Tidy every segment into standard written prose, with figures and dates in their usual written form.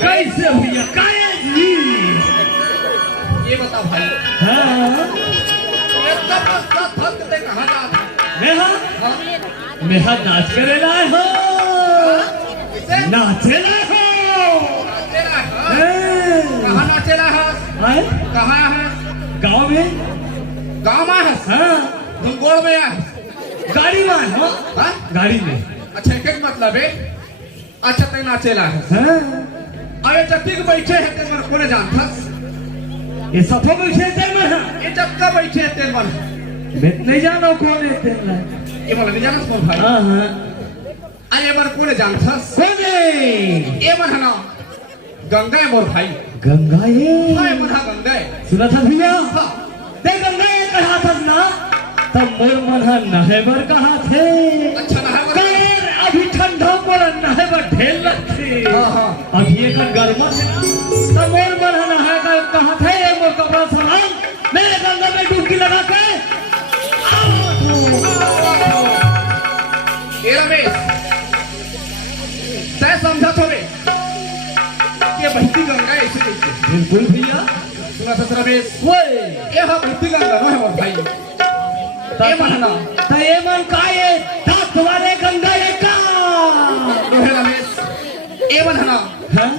कैसे भैया काया जी ये बताओ भाई हाँ कहाँ जाता मेहा नाच करे लाए हो नाचे लाए हो कहाँ नाचेला है कहाँ है गाँव में है हाँ तुम गोड़ में है गाड़ी में हो हाँ? गाड़ी में अच्छा एक मतलब है अच्छा तक नाचेला है हाँ अरे जब तक बैठे है तेरे मन कोने जानता ये सफो बैठे थे मैं ये जब तक बैठे है तेरे मन मैं नहीं जानो कौन है तेरा ये मन नहीं जाना सुन भाई हाँ हाँ अरे मन कोने जानता कौन है ये मन है ना गंगा है मोर भाई गंगा ये हाँ ये मन है गंगा है सुना था भैया हाँ ते गंगा ये कहा था ना तब मोर मन है नहेबर कहा थे अच्छा ना है कर अभी ठंडा पर नहेबर ढेल रखे हाँ हाँ अभी एक गर्मा है तब मोर मन है नहेबर कहा थे मोर कपड़ा समान मेरे गंगा में डुबकी लगा के ये रमेश तय समझा थोड़े ये बहती गंगा है इसे देखते बिल्कुल भैया सुना था रमेश ओए ये हाँ बहती गंगा ना है मोर भाई ये मन है ना तो ये मन का ये दांत वाले गंगा ये का रोहे रमेश ये मन है ना हाँ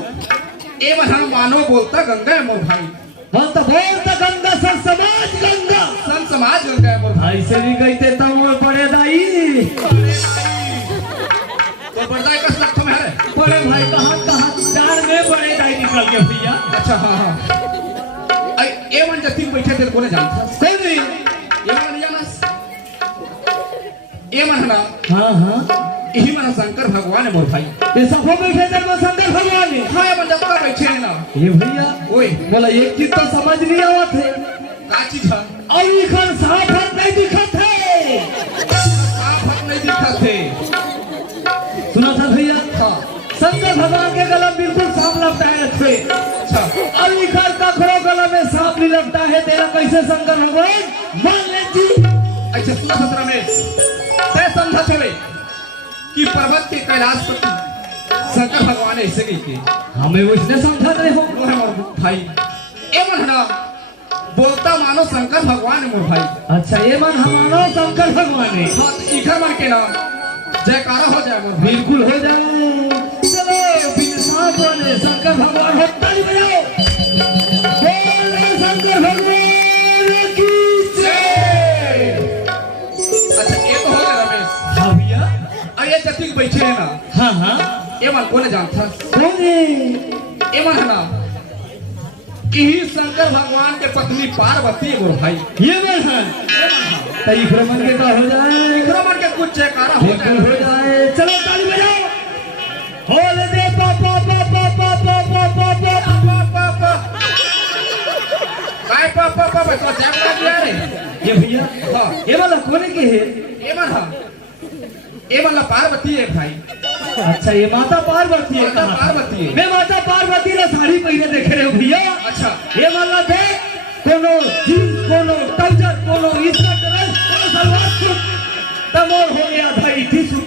ये मन है ना मानो बोलता गंगा है मोर भाई हाँ तो बोल तो गंगा सर समाज गंगा सन समाज गंगा है मोर भाई ऐसे भी कहते तब मोर पड़े दाई तो बरदाई कस लगता में है बड़े भाई कहाँ चार में बड़े दाई निकल गए भैया अच्छा हाँ हाँ आई ये मन जब तक बैठे तेरे को नहीं जानता सही ये मन नहीं जाना ये मन है ना हाँ हाँ यही मन है शंकर भगवान है मोर भाई ये सफो में भेजर में शंकर भगवान है हाँ ये मन जब तक बैठे है ना ये भैया ओए बोला एक चीज तो समझ नहीं आवत है का चीज है और इखन साफ हाथ नहीं दिखत है साफ हाथ नहीं दिखा थे सुना था भैया हाँ शंकर भगवान के गला बिल्कुल साफ लगता है अच्छे अच्छा और इखर का खरो गला में साफ नहीं लगता है तेरा कैसे शंकर भगवान मान ले जी अच्छा सुना सत्र में तय समझा चले कि पर्वत के कैलाश पर शंकर भगवान ऐसे गई थी हमें वो इसने समझा नहीं हो वो है मोर भाई एवं है ना बोलता मानो शंकर भगवान है मोर भाई अच्छा ये मन हमारा शंकर भगवान है हाँ तो इखर मन के नाम जयकारा हो जाए मोर भाई बिल्कुल हो जाए चलो बिन साफ वाले शंकर भगवान हो ताली बजाओ बोल शंकर भगवान की जय अच्छा ये तो हो गया रमेश हाँ भैया अरे जतिक बैठे है ना हाँ हाँ ये मन कौन जानता कौन है ये मन है ना यही शंकर भगवान के पत्नी पार्वती है मोर भाई ये मन है तई भ्रमण के का हो जाए भ्रमण के कुछ जयकारा हो बिल्कुल हो जाए जाए चलो ताली बजाओ होले दे पा पा पा पा पा पा पा पा पा काय पा पा पा पैसा चेक करा दिया रे ये भैया हाँ ये वाला कोने के है? ये वाला पार्वती है भाई अच्छा ये माता पार्वती है। माता पार्वती है। मैं माता पार्वती ला साड़ी पहने देखे रहे हो भैया। अच्छा ये वाला दे कोनो जींस कोनो ट्राउजर कोनो स्कर्ट ड्रेस कोनो सलवार सूट तमोर हो गया भाई टिशू।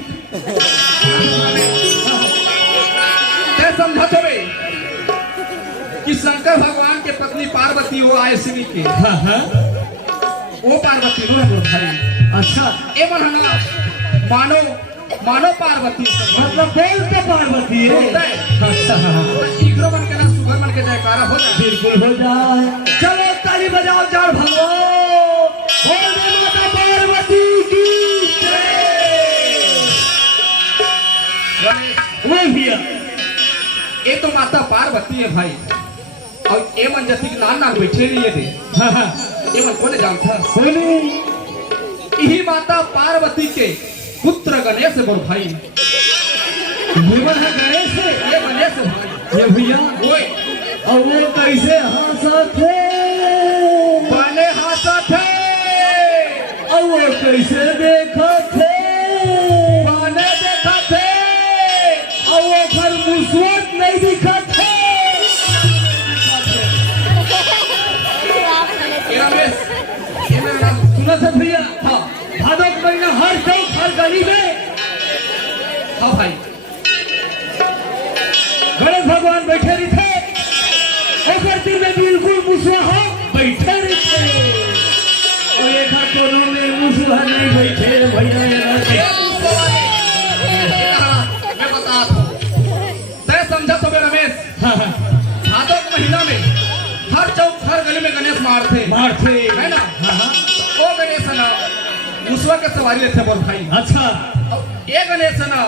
क्या समझा तुम्हें कि शंकर भगवान के पत्नी पार्वती वो आयसिनी के हाँ हाँ वो पार्वती नो है भाई। अच्छा ये मनहना मानो मानो पार्वती मतलब बोल तो पार्वती है। बोलता है। अच्छा हाँ तो इग्रो बन के ना सुगर बन के जयकारा हो जाए। बिल्कुल हो जाए। चलो ताली बजाओ चार भगवान बोल दे माता पार्वती की गणेश, वो भैया ये तो माता पार्वती है भाई और ये मन जैसे नान नान बैठे रही थे हाँ हाँ ये मन कौन जानता बोली यही माता पार्वती के पुत्र गणेश बोल भाई जीवन है गणेश है। ये गणेश है भाई ये भैया ओए और वो कैसे हंसत है बने हाथ थे और वो कैसे देखत है बने देखा थे और वो घर मुस्वत नहीं दिखत है। ये रमेश ये मेरा नाम सुना था भैया हाँ भादो का महीना हर चौक हर गली में हाँ भाई गणेश भगवान बैठे रही थे दिन में बिल्कुल मुसवा बैठे रही थे और एक हाथ कोनों में मुसवा नहीं बैठे भैया मैं बता तय समझा तो रमेश भादों के महीना में हर चौक हर गली में गणेश मारते मारते है ना हाँ हाँ वो गणेश है ना मुसवा के सवारी लेते बोल भाई अच्छा ये गणेश है ना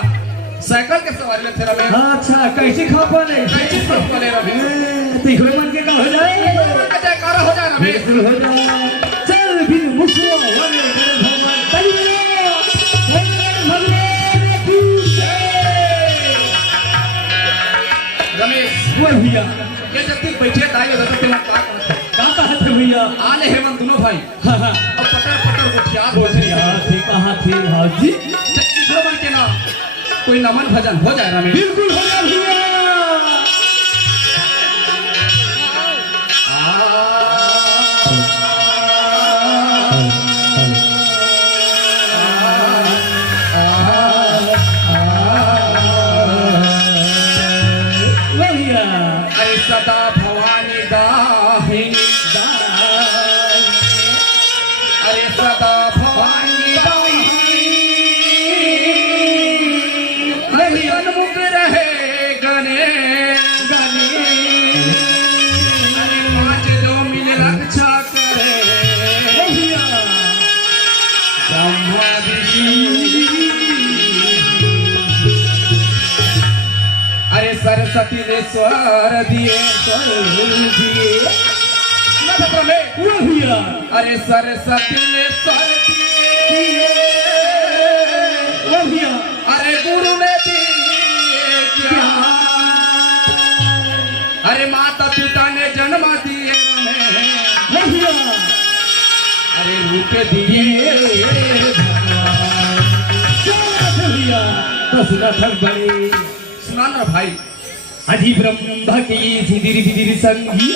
साइकिल के सवारी लेते रमेश अच्छा कैसे खा पाने कैसे सब बोले रमेश तीखरे मन के का हो जाए जयकारा हो जाए रमेश बिल्कुल हो जाए। चल भी मुसवा वाले गणेश भगवान ताली बजाओ गणेश भगवान की जय। रमेश वो भैया ये जब तक बैठे ताई होता तो का कहत है भैया आले हेमंत दोनों भाई हाँ हाँ अब पटर पटर उठियात हो बोले यार थे कहाँ थे हाजी इधर बन के ना कोई नमन भजन हो जाए रमेश बिल्कुल हो गया भैया। भैया अरे सदा भवानी दाहिनी अरे सदा भवानी दाहिनी अनमुख रहे गणेश अरे पाँच दो मिल रक्षा करे भैया ब्रह्मा विष्णु अरे सरस्वती ने स्वर दिए नक्षत्र में वो भैया अरे सरस्वती ने स्वर दिए वो भैया अरे गुरु ने दिए ज्ञान अरे माता पिता ने जन्म दिए रमेश वो भैया अरे रूप दिए भगवान क्या भैया तो सुना था बड़े सुना ना भाई अधि ब्रह्म की सिदिर बिदिर संगी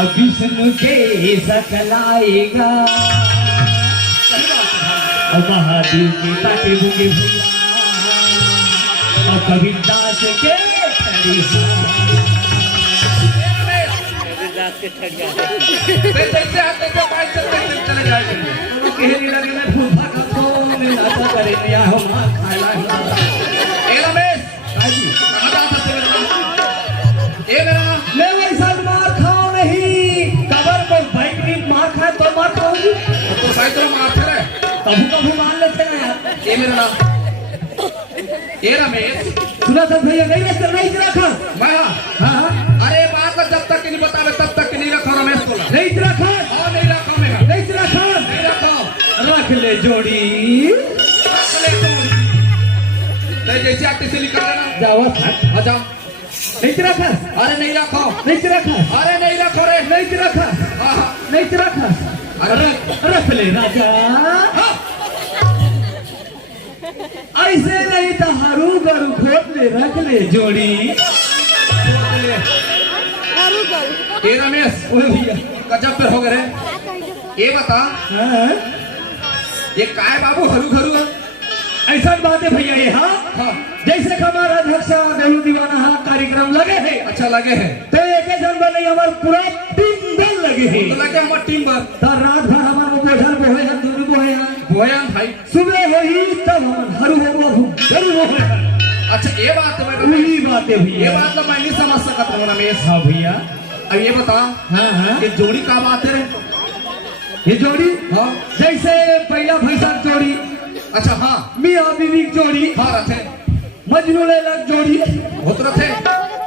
अब विष्णु के सकलाएगा और महादेव के ताटे बुगे भुला और कबीर दास के जैसे हाथ देखो पाँच चले जाएंगे कहने लगे मैं फूफा का कौन नाता करे दिया हो मां खाला ए रमेश हाजी कहाँ जा सकते मेरा नाम ए मेरा नाम मैं वैसा मार खाऊं नहीं कबर को बाइक भी मार खाए तो मार खाऊंगी तो भाई तो मारते रहे कभी कभी मान लेते हैं यार ए मेरा नाम ए रमेश सुना था भैया नहीं रखा नहीं रखा मैं हाँ हाँ अरे बात को जब तक नहीं बतावे तब तक नहीं रखा रमेश बोला नहीं रखा और नहीं रखा मेरा नहीं रखा नहीं रखा रख ले जोड़ी अगले तो जैसे आते से निकल लेना जावा था आ जाओ नहीं रखा, अरे नहीं रखो, नहीं रखा, अरे नहीं रखो रे, नहीं रखा, हाँ, नहीं रखा। अरे रख ले राजा, हाँ, ऐसे नहीं तो हरू गरु खोट ले, रख ले जोड़ी। ये रमेश ओए भैया, गजब पे हो गए। ये बता हाँ? ये काय बाबू हरू घरू है? ऐसा बात है भैया ये, हाँ हाँ, जैसे हमारा अध्यक्ष बेलू दीवाना हाँ कार्यक्रम लगे है, अच्छा लगे है तो एक जनवरी नहीं हमारे पूरा टीम दल लगे है। तो लगे हमारे टीम पर तो रात भर हमारे बोझल बोहे हैं, दूर बोहे हैं, भोयन भाई। सुबह होई तब हम हरू हो जरूर बोहे हैं। अच्छा ये बात है बेटा, वही बात है ये भैया। बात तो मैं नहीं समझ सकता हूँ रमेश। हाँ भैया, अब ये बता हाँ हाँ, ये जोड़ी का बात है? ये जोड़ी हाँ, जैसे पहला भैंसा जोड़ी, अच्छा हाँ, मियाँ बीवी की जोड़ी, हाँ रथे मजनू लैला की जोड़ी, होत रथे।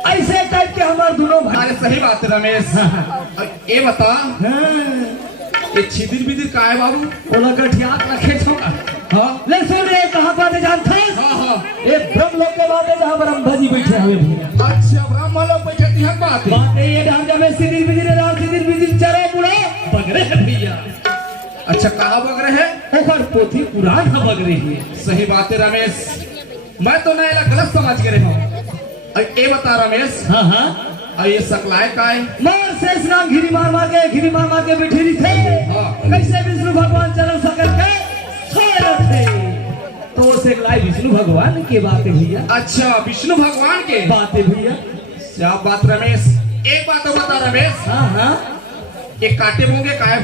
ऐसे टाइप के हमारे दोनों भाई। अरे सही बात है रमेश। अब ये बता हाँ, ये छिदिर बिदिर का है बाबू? बोला गठियात रखे छोका। हाँ ले सुन रे, कहाँ बातें जानता है? हाँ हाँ, ये ब्रह्म लोक के बातें जहाँ ब्रह्म जी बैठे हुए भैया। अच्छा ब्राह्मण लोग बैठे थी, हम बात है। बातें ये ढांचा में सिदिर बिदिर राम सिदिर बिदिर चरो बुढ़ो बगरे है भैया। अच्छा कहाँ बग रहे हैं? ओकर पोथी पुराण हम बग रही है। सही बात है रमेश, मैं तो नया गलत समझ के रहा हूँ। अब ये बता रमेश, हाँ हाँ, अब ये सकलाए का है? मार शेष नाग घिरी मार मार के बिठरी थे। हाँ। कैसे विष्णु भगवान चरण सकल के सोए थे। तो से लाई विष्णु भगवान की बात है भैया। अच्छा विष्णु भगवान के बात है भैया। क्या बात रमेश? एक बात तो बता रमेश, हाँ हाँ, ये काटे होंगे काय?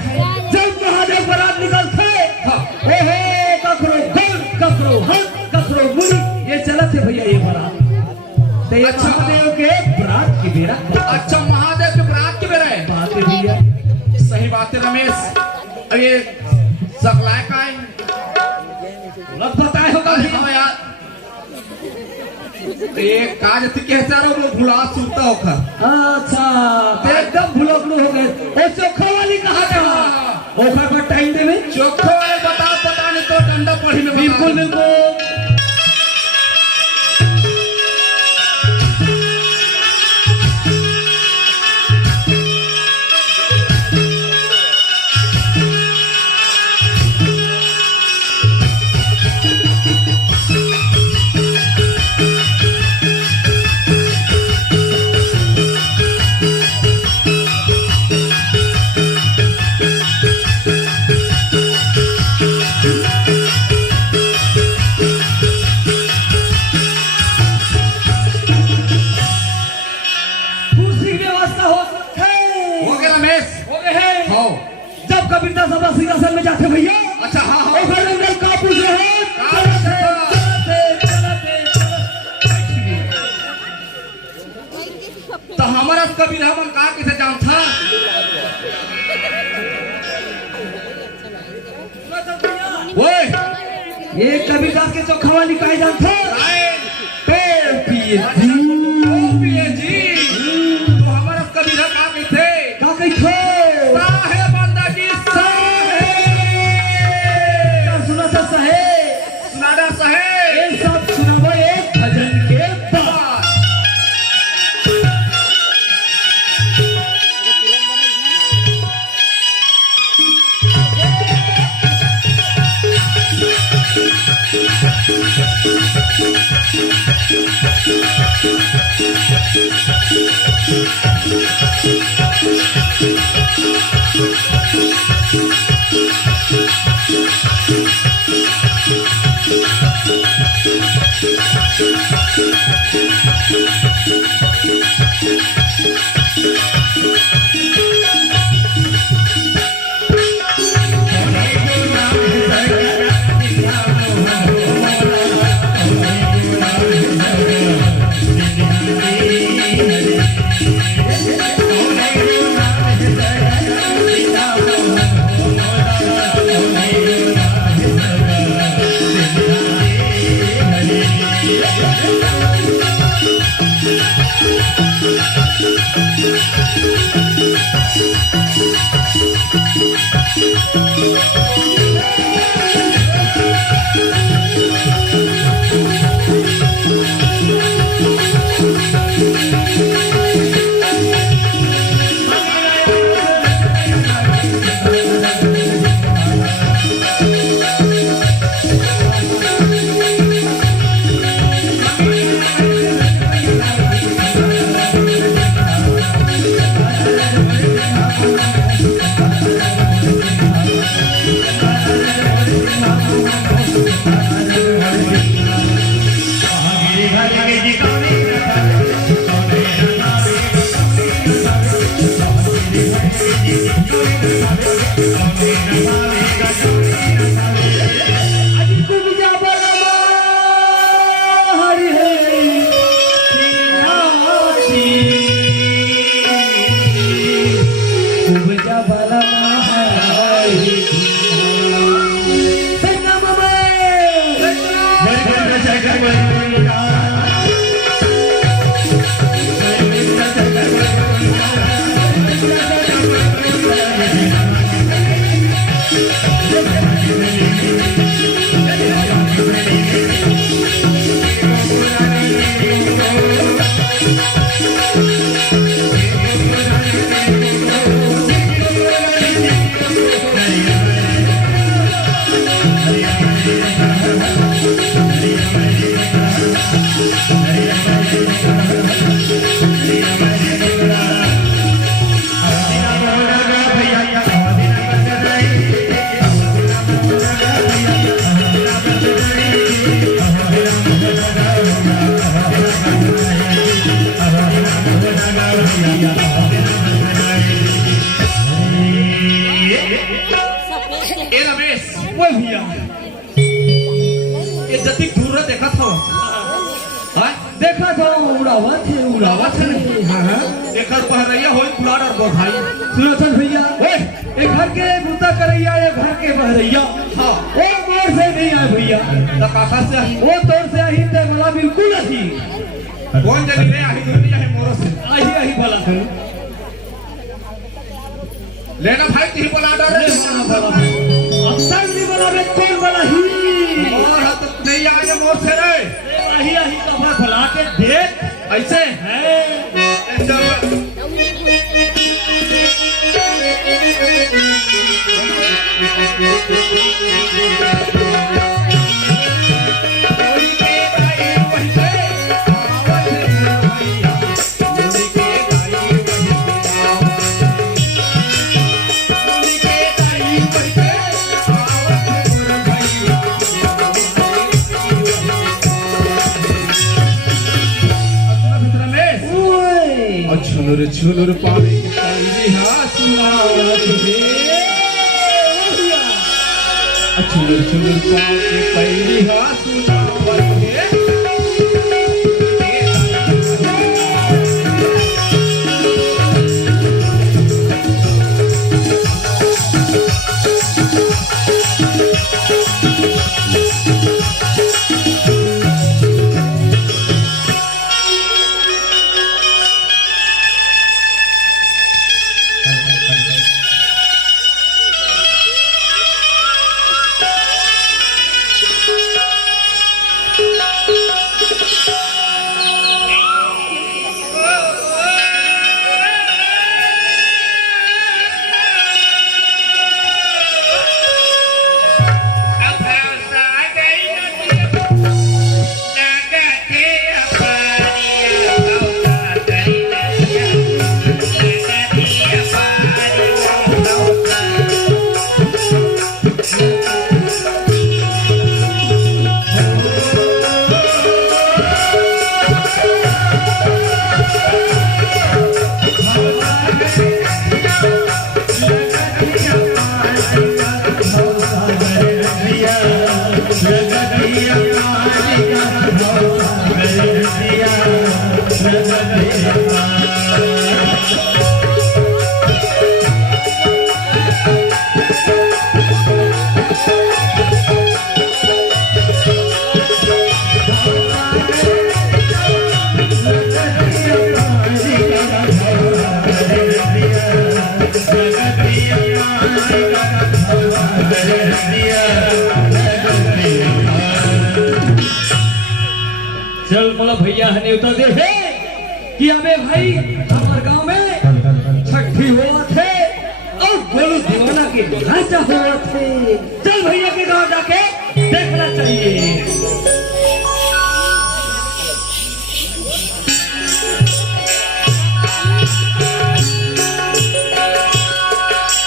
जब महादेव बारात निकलते, हाँ। ओहो ककरो गोल ककरो हल ककरो मुड़ी, ये चलत है भैया ये बारात। तो ये अच्छा। महादेव के बारात की बेरा। अच्छा महादेव के बरात के बेरा है? बात है भैया। सही बात है रमेश। अब ये सकलाए का है? लग बताए होगा अरे भैया। हाँ यार, ये काज के चारों लोग भुला सूता होगा। अच्छा, तो एकदम भुलकड़ू हो गए। ओ चोखा वाली कहाँ था? ओखा का टाइम दे में। चोखो वाले बता नहीं तो डंडा पढ़ी में बता। बिल्कुल बिल्कुल। कुर्सी की व्यवस्था हो सकता है। हो गया रमेश? हो गए हैं। हाँ। जब कबीरदास सभा सिंहासन में जाते भैया, अच्छा हाँ हाँ, और फिर अंदर का पूछ रहे हैं, तो हमारा कबीर हमन का किसे जान था? ओए ये कबीरदास के चोखा वाली काहे जानते हो? राय पेड़ पिए जी। पिए जी, तो हमारा कबीर का किसे? का कही थो? साहे बंदा की साहे, सुना सा सहे, सुनाडा साहे। ये सब सुनाबो एक भजन के बाद। अजी कुबजा बरमा हरि नाची कुबजा बरमा हरि संगम ए रमेश वो भैया ये जतिक दूर देखा था हाँ देखा था उड़ावा थे उड़ावा थे ना? हाँ हाँ देखा पहरैया हो पुलाड़ और बधाई सुलोचन भैया एक घर के बूता करैया एक घर के बहरैया हाँ वो मोर से नहीं आए भैया तो काका से आई वो तौर से आही ते मला बिल्कुल नहीं कौन जनी रे आई दुनिया है मोर से आही भला थे लेना भाई ती बोला डर रे अब तक नहीं बोला रे कौन बोला ही और हाथ नहीं आए मोर से रे आही कपड़ा खोला के देख ऐसे है छुलुर पानी के पहली हासुआवत है छुलुर पानी के पहली हासुआवत है चल बोला भैया हने उतर दे है कि अबे भाई हमारे गांव में छठी हुआ थे और गोलू दीवाना के ढांचा हुआ थे। चल भैया के गांव जाके देखना चाहिए।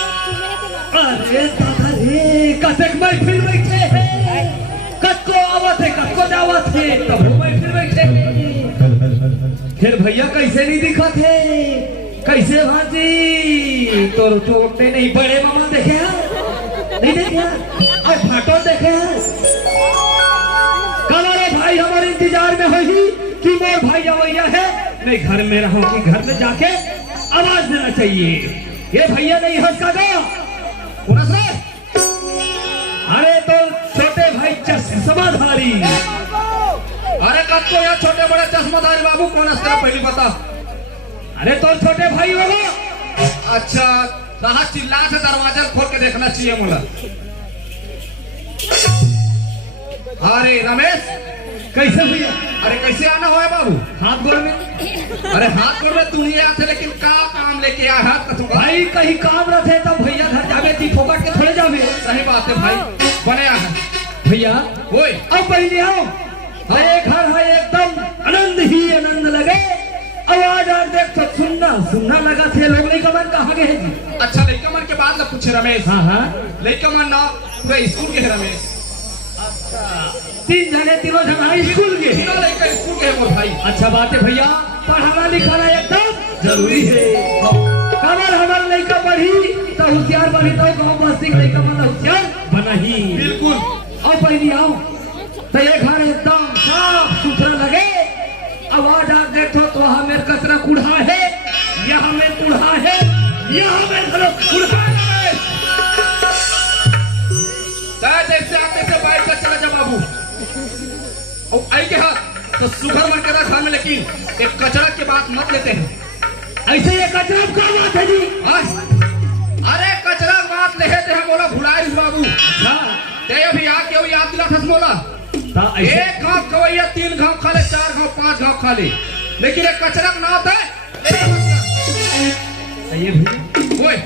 अरे दादा रे कतेक महफिल बैठे हैं, कतको आवत है कतको जावत है, तब महफिल बैठे हैं। फिर भैया कैसे नहीं दिखा थे, कैसे भाजी तो टोटे नहीं बड़े मामा देखे हैं नहीं देखे हैं और फाटो देखे हैं कल अरे भाई हमारे इंतजार में होगी कि मोर भाई जवैया है मैं घर में रहूं कि घर में जाके आवाज देना चाहिए ये भैया नहीं हंस का दो अरे तो छोटे भाई चश्माधारी अरे कब तो यार छोटे बड़े चश्माधारी बाबू कौन हंसता है पहली बता। अरे तो छोटे भाई होगा अच्छा कहा चिल्ला से दरवाजा खोल के देखना चाहिए मुला। अरे रमेश कैसे भैया अरे कैसे आना हुआ है बाबू हाथ गोड़ में अरे हाथ गोड़ में तू ही आते लेकिन का काम लेके आया हाथ कसूंगा भाई कहीं काम रखे तब भैया घर जावे थी फोकट के थोड़े जावे सही बात है भाई बने है भैया ओए अब पहले आओ ये घर है एकदम आनंद ही आनंद लगे आवाज आज देख तो सुनना सुनना लगा थे लोग नहीं कमन कहाँ गए जी अच्छा लड़का मन के बाद ना पूछे रमेश हाँ हाँ लड़का मन ना पूरे स्कूल के है रमेश तीन जने तीनों जना स्कूल के तीनों लड़का स्कूल के है मोर भाई। अच्छा बात है भैया पढ़ाना लिखाना एकदम जरूरी है कमर हमारा लड़का पढ़ी तो होशियार बनी तो गाँव बस्ती का लड़का बना होशियार बना ही बिल्कुल। और पहले आओ तो ये घर एकदम साफ सुथरा लगे आवाज आप देखो तो वहाँ मेरे कचरा कूड़ा है यहाँ में कूड़ा है यहाँ में कूड़ा है जैसे आते से बाइक पर चला जा बाबू और आई के हाथ तो सुगर मन के घर में लेकिन एक कचरा के बात मत लेते हैं ऐसे ये कचरा का बात है जी हाँ? अरे कचरा बात लेते हैं बोला भुलाए बाबू ते अभी आके अभी याद दिला था बोला एक घाव कवैया 3 घाव खा ले 4 घाव 5 घाव खा ले लेकिन एक कचरा ना होता ये भी ओए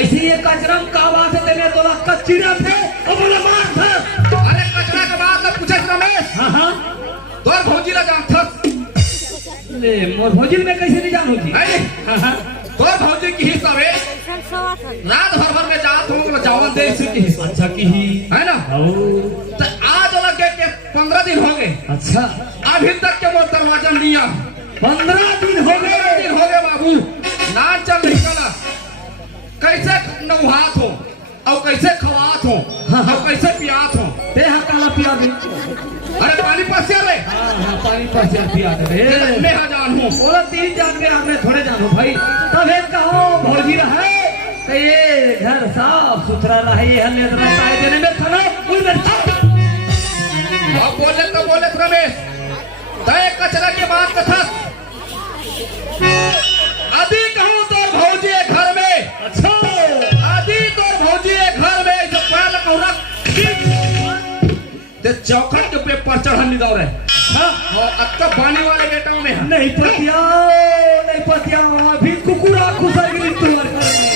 ऐसे ये कचरा का बात है तेरे तोला कचरा थे और बोला मार था अरे कचरा का बात ना पूछे रमेश हाँ हाँ तोर भौजी ला जान था ले मोर भौजी में कैसे नहीं जानू जी नहीं हाँ हाँ तोर भौजी की हिस्सा है रात भर में जात हो तो चावल दे इसी की हिस्सा अच्छा की ही है ना तो आज अलग के 15 दिन हो गए अच्छा अभी तक के वो दरवाजा नहीं आ 15 दिन हो गए बाबू ना चल नहीं चला कैसे नहात हो और कैसे खवात हो और कैसे पियात हो ते हा काला पिया दे अरे पानी पसिया रे हाँ पानी पर से पिया दे मैं जान हूँ बोला 3 जान के आप थोड़े जानो भाई तब एक कहो भौजी रहे तो ये घर साफ सुथरा रहे ये हल्ले बताए देने में खाना कोई में अब बोले रमेश तय कचरा के बाद कथा आदि कहूँ तो भौजी घर में अच्छा आदि तो भौजी घर में जो पहले कहूँ ते चौखट के पेपर चढ़ा नहीं दौड़े और अब तो पानी वाले बेटाओं में नहीं पतिया अभी कुकुरा खुसर गिरी तुम्हारे घर में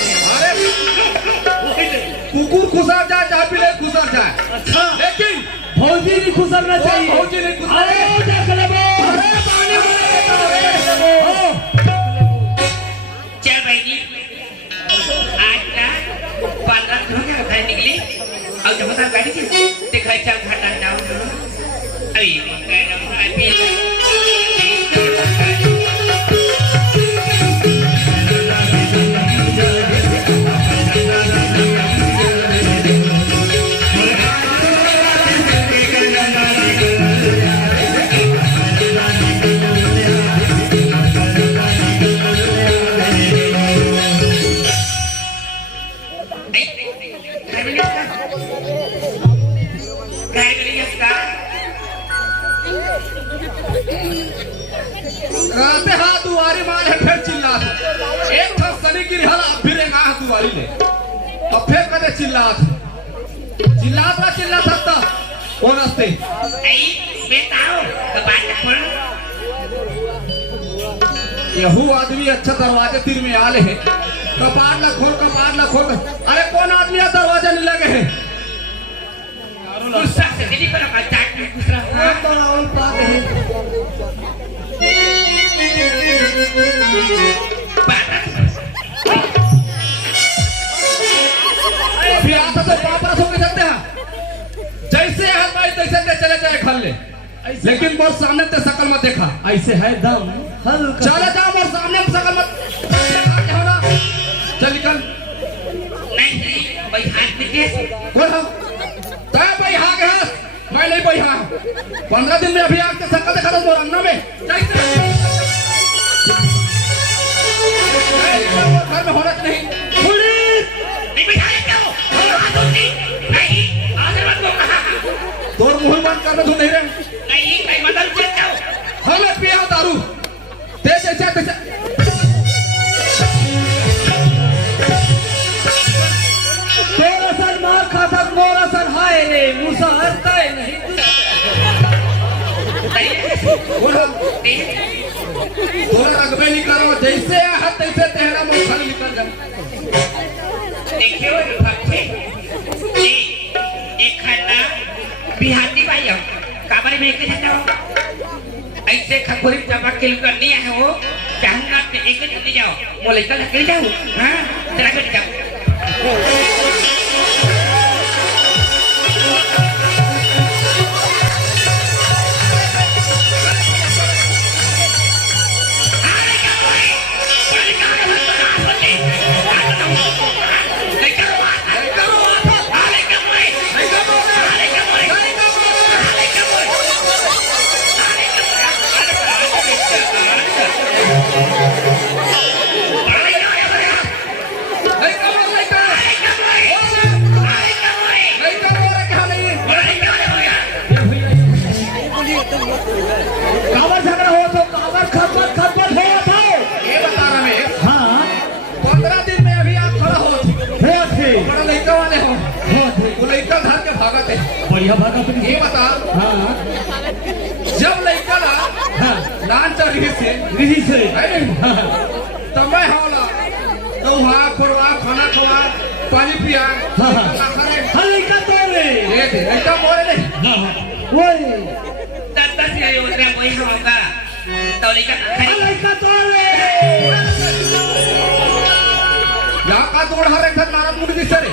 अरे कुकुर खुसर जाए चाहे बिल्ली खुसर जाए अच्छा लेकिन भौजी नहीं खुसरना चाहिए भौजी नहीं खुसर अरे देख ले अरे पानी वाले बेटा चल भाई आज का 15 दिन हो गया घर निकली और जब तक गाड़ी थी ते घर चल घाटा जाओ अरे कहते हाँ दुआरी मारे फिर चिल्ला एक था सनी की रिहल अब फिर एक आह दुआरी ले अब फिर कहते चिल्ला था कौन हंसते बेटाओ कबाड़ खोल यहू आदमी अच्छा दरवाजे तीर में आले है कपाट ला खोल अरे कौन आदमी है दरवाजा नहीं लगे है गुस्सा से दिली पर का चाट में दूसरा हाँ तो रावल पाक है फिर आता तो पापा सो के जाते हैं जैसे हाथ भाई तैसे ते चले जाए घर ले लेकिन बहुत सामने ते शकल मत देखा ऐसे है दम हल्का चले जाओ और सामने शकल मत चल निकल। नहीं भाई हाथ में केस कौन हम तय भाई हाँ के हाथ मैं नहीं भाई हाँ 15 दिन में अभी आपके सकल देखा था मोरन्ना में घर में होना नहीं नहीं बिठाए क्यों नहीं आगे मत लो तोर मुंह बंद करने तू नहीं रहे नहीं भाई बदल के जाओ हमें पिया दारू ते जैसे तैसे तोरा सन मार खाता मोरा सन हाय रे मुसा हरता है नहीं बोलो तोरा रगबे निकला जैसे हाथ तैसे तेरा मुंह खाली निकल जाए देखियो भक्ति जी एक खाना बिहाती भाई हो काबरे में एक जाओ ऐसे खखोरी चमक के करनी है वो चाहूंगा कि एक चली जाओ मोले का लग जाओ हां तेरा कर जाओ कावर झगड़ा हो तो कावर खतबत हो था ये बता रमेश हाँ 15 दिन में अभी आप खड़ा हो थे बड़ा लड़का वाले हो वो लड़का घर के भागत है बढ़िया भागा तुम ये बता हाँ जब लड़का ला हाँ लान चल रही से रिही से है तब मैं होला तो वहाँ खुरवा खाना खवा पानी पिया हाँ करे हाँ लड़का तो रे ये थे लड़का मोरे नहीं वही दस ये उतरा कोई होगा तो लेकर हाँ लड़का तो रे यहाँ का तोड़ हर एक घर मारा मुड़ दिस रे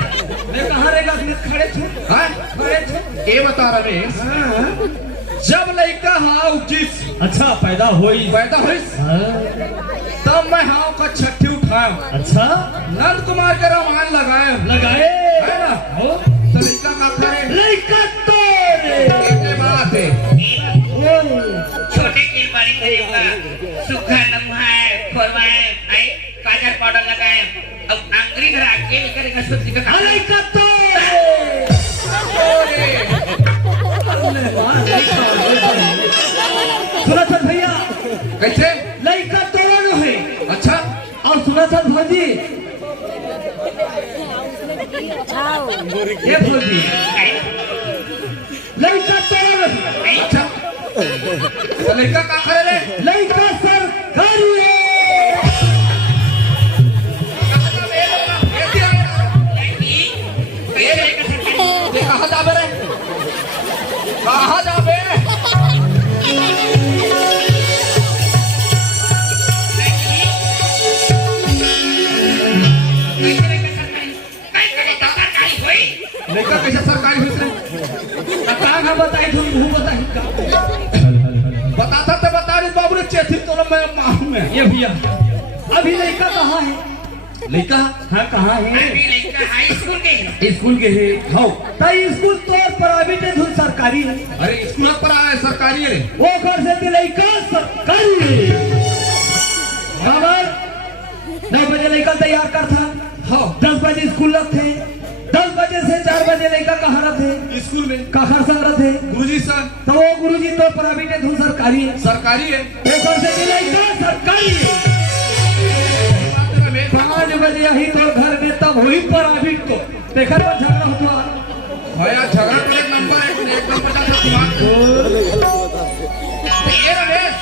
मैं कहाँ रहेगा खड़े छू हाँ खड़े छू ये बता रमेश हाँ जब लड़का हाँ उचिस अच्छा पैदा होई पैदा हुई तब मैं हाँ का छठी उठाया अच्छा नंद कुमार के रामायण लगाए लगाए है ना हो तो लड़का का करे लड़का तो रे ये बात है छोटे के बड़ी करेगा सूखा नमहाए फरमाए आई काजल पाउडर लगाए अब अंगरी घर आके करेगा सब्जी का हाँ लड़का तो सुना सर भैया कैसे लड़का तोड़ो है अच्छा और सुना सर भौजी ये भौजी लड़का तोड़ो है अच्छा तो लड़का का करे रे लड़का सरकारी कहाँ जाबे रे कहाँ जाबे लड़का कैसे सरकारी हुई से कहाँ बताई तुम मुँह बताई बताता तो बता रही बाबू ने चेथी तो मैं मालूम है ये भैया अभी लड़का कहाँ है लड़का हाँ कहाँ है अभी लड़का हाई स्कूल के स्कूल के है हाँ तो स्कूल तो प्राइवेट है धुन सरकारी है अरे स्कूल पर आया सरकारी है वो घर से भी लड़का सरकारी है खबर 9 बजे लड़का तैयार कर था हाँ 10 बजे स्कूल रखते 10 बजे से 4 बजे लड़का कहाँ रहते स्कूल में कहाँ से रहते गुरुजी सर तो वो गुरुजी तो प्राइवेट है धुन सरकारी है सरकारी है वो घर से भी लड़का सरकारी है 5 बजे यही तो घर में तब हुई प्राइवेट को देखा तो झगड़ा हुआ भैया झगड़ा पर एक नंबर है एक नंबर का दिमाग ये रमेश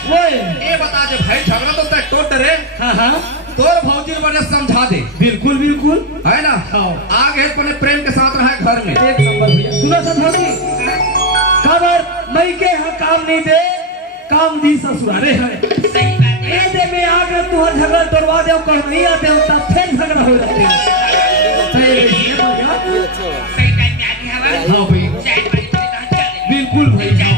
ये बता दे भाई झगड़ा तो तय टोट रे हाँ हाँ तोर भौजी बने समझा दे बिल्कुल बिल्कुल है ना हाँ आगे अपने प्रेम के साथ रहा घर में एक नंबर भैया सुनो सर खबर मई के यहाँ काम नहीं दे काम दी ससुरारे है सही बात है ये दे में आगे तू झगड़ा तोड़वा दे कर नहीं आते हो तब फिर झगड़ा हो जाते सही टाइम में आगे हवा हाँ भैया चाय पानी के साथ चले बिल्कुल भैया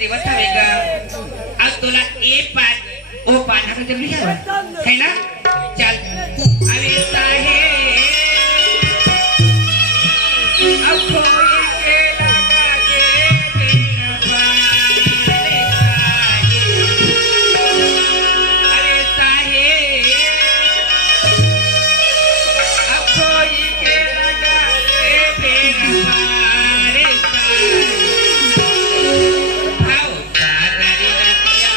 देवत हवेगा अब तुला ए पान ओ पान हम जरूरी है ना चल अरे साहे अब कोई के लगा दे मेरा पान अरे साहे अब कोई के लगा दे मेरा पान आओ सारी नदिया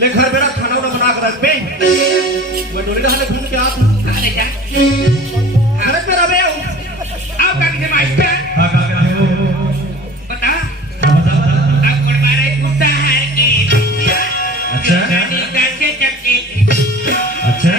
ले घर मेरा खाना वाना बना कर रख बे मैं डोली डाले घूम के आप अरे क्या घर पे रहे हो आप का के मास्टर हां का रहे हो बता बता अब मारे कुत्ता है की अच्छा गाड़ी करके चक्की अच्छा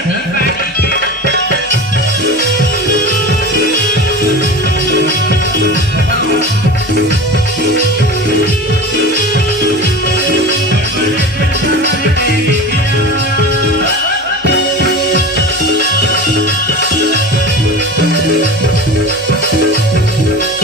Thank you.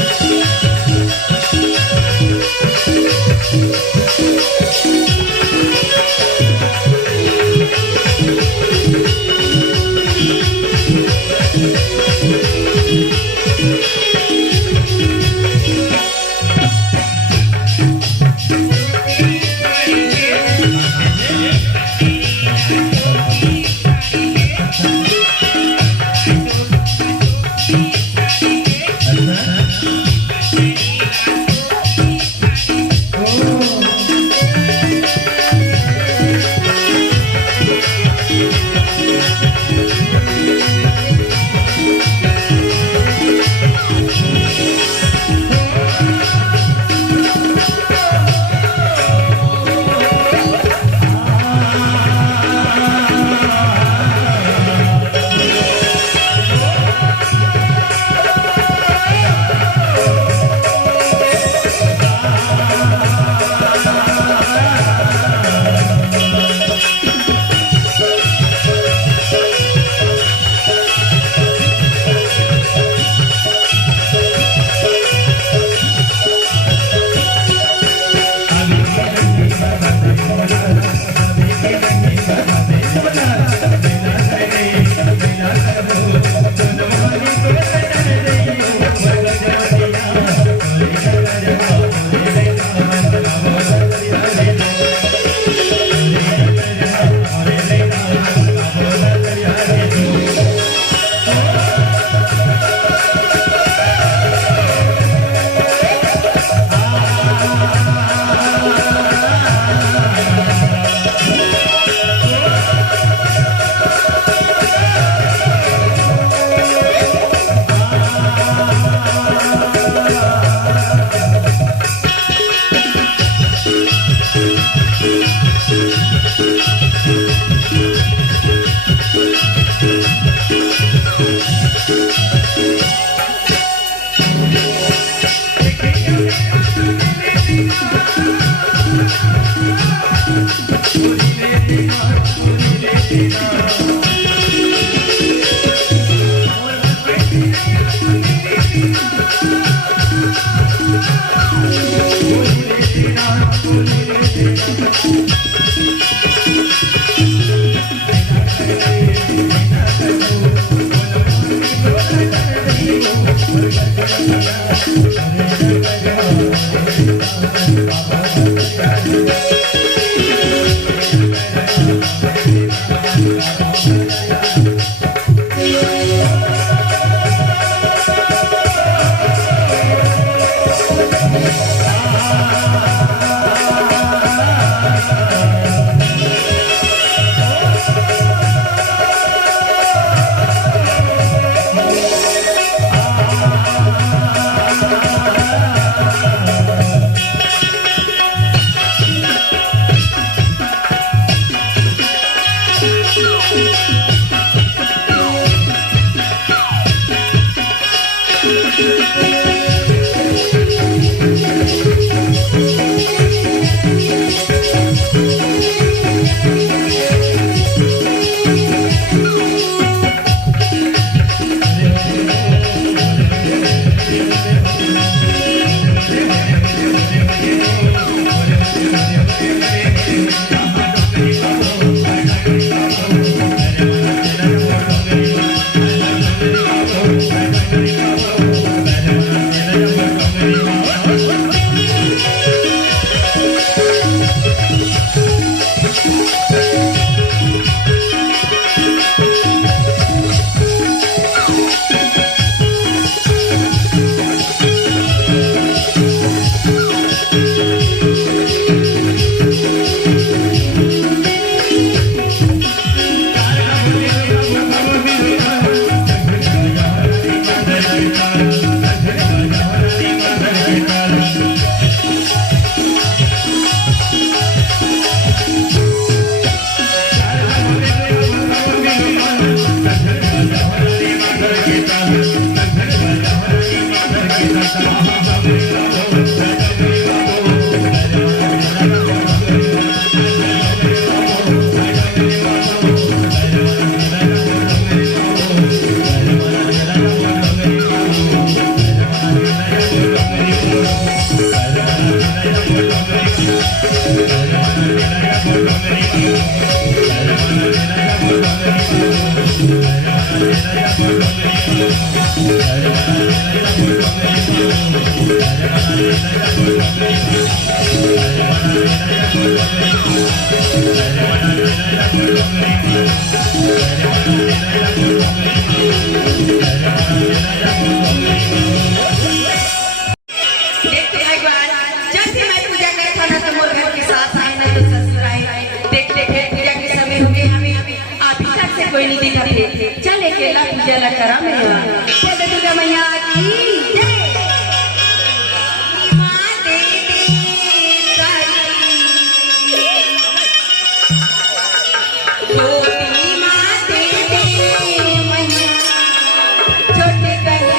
देखते हैं भगवान, जब भी मैं पूजा करता था ना तो मोर घर के साथ आए ना तो ससुर आए। देखते हैं पूजा के समय हो गए हमें अभी तक से कोई नहीं दिखा थे। चले केला पूजा ला करा मैया बोल दुर्गा मैया की जय। माँ दे दे तारी छोटी माँ दे दे मैया छोटे कहीं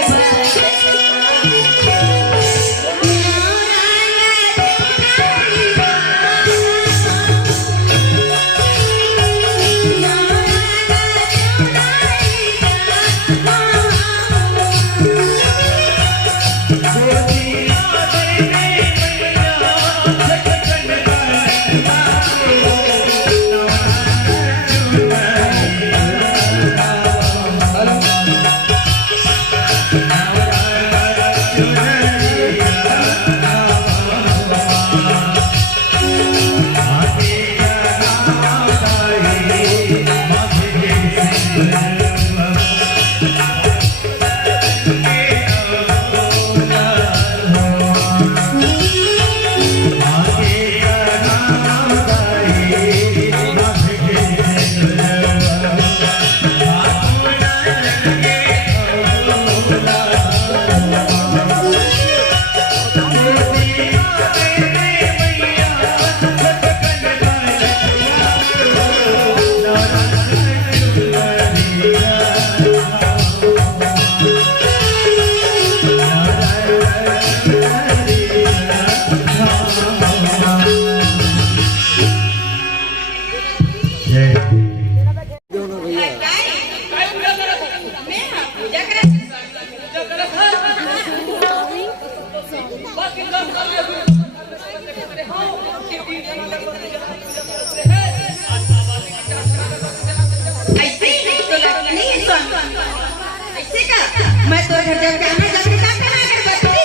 मैं तो घर जाके आना जाके काम करना अगरबत्ती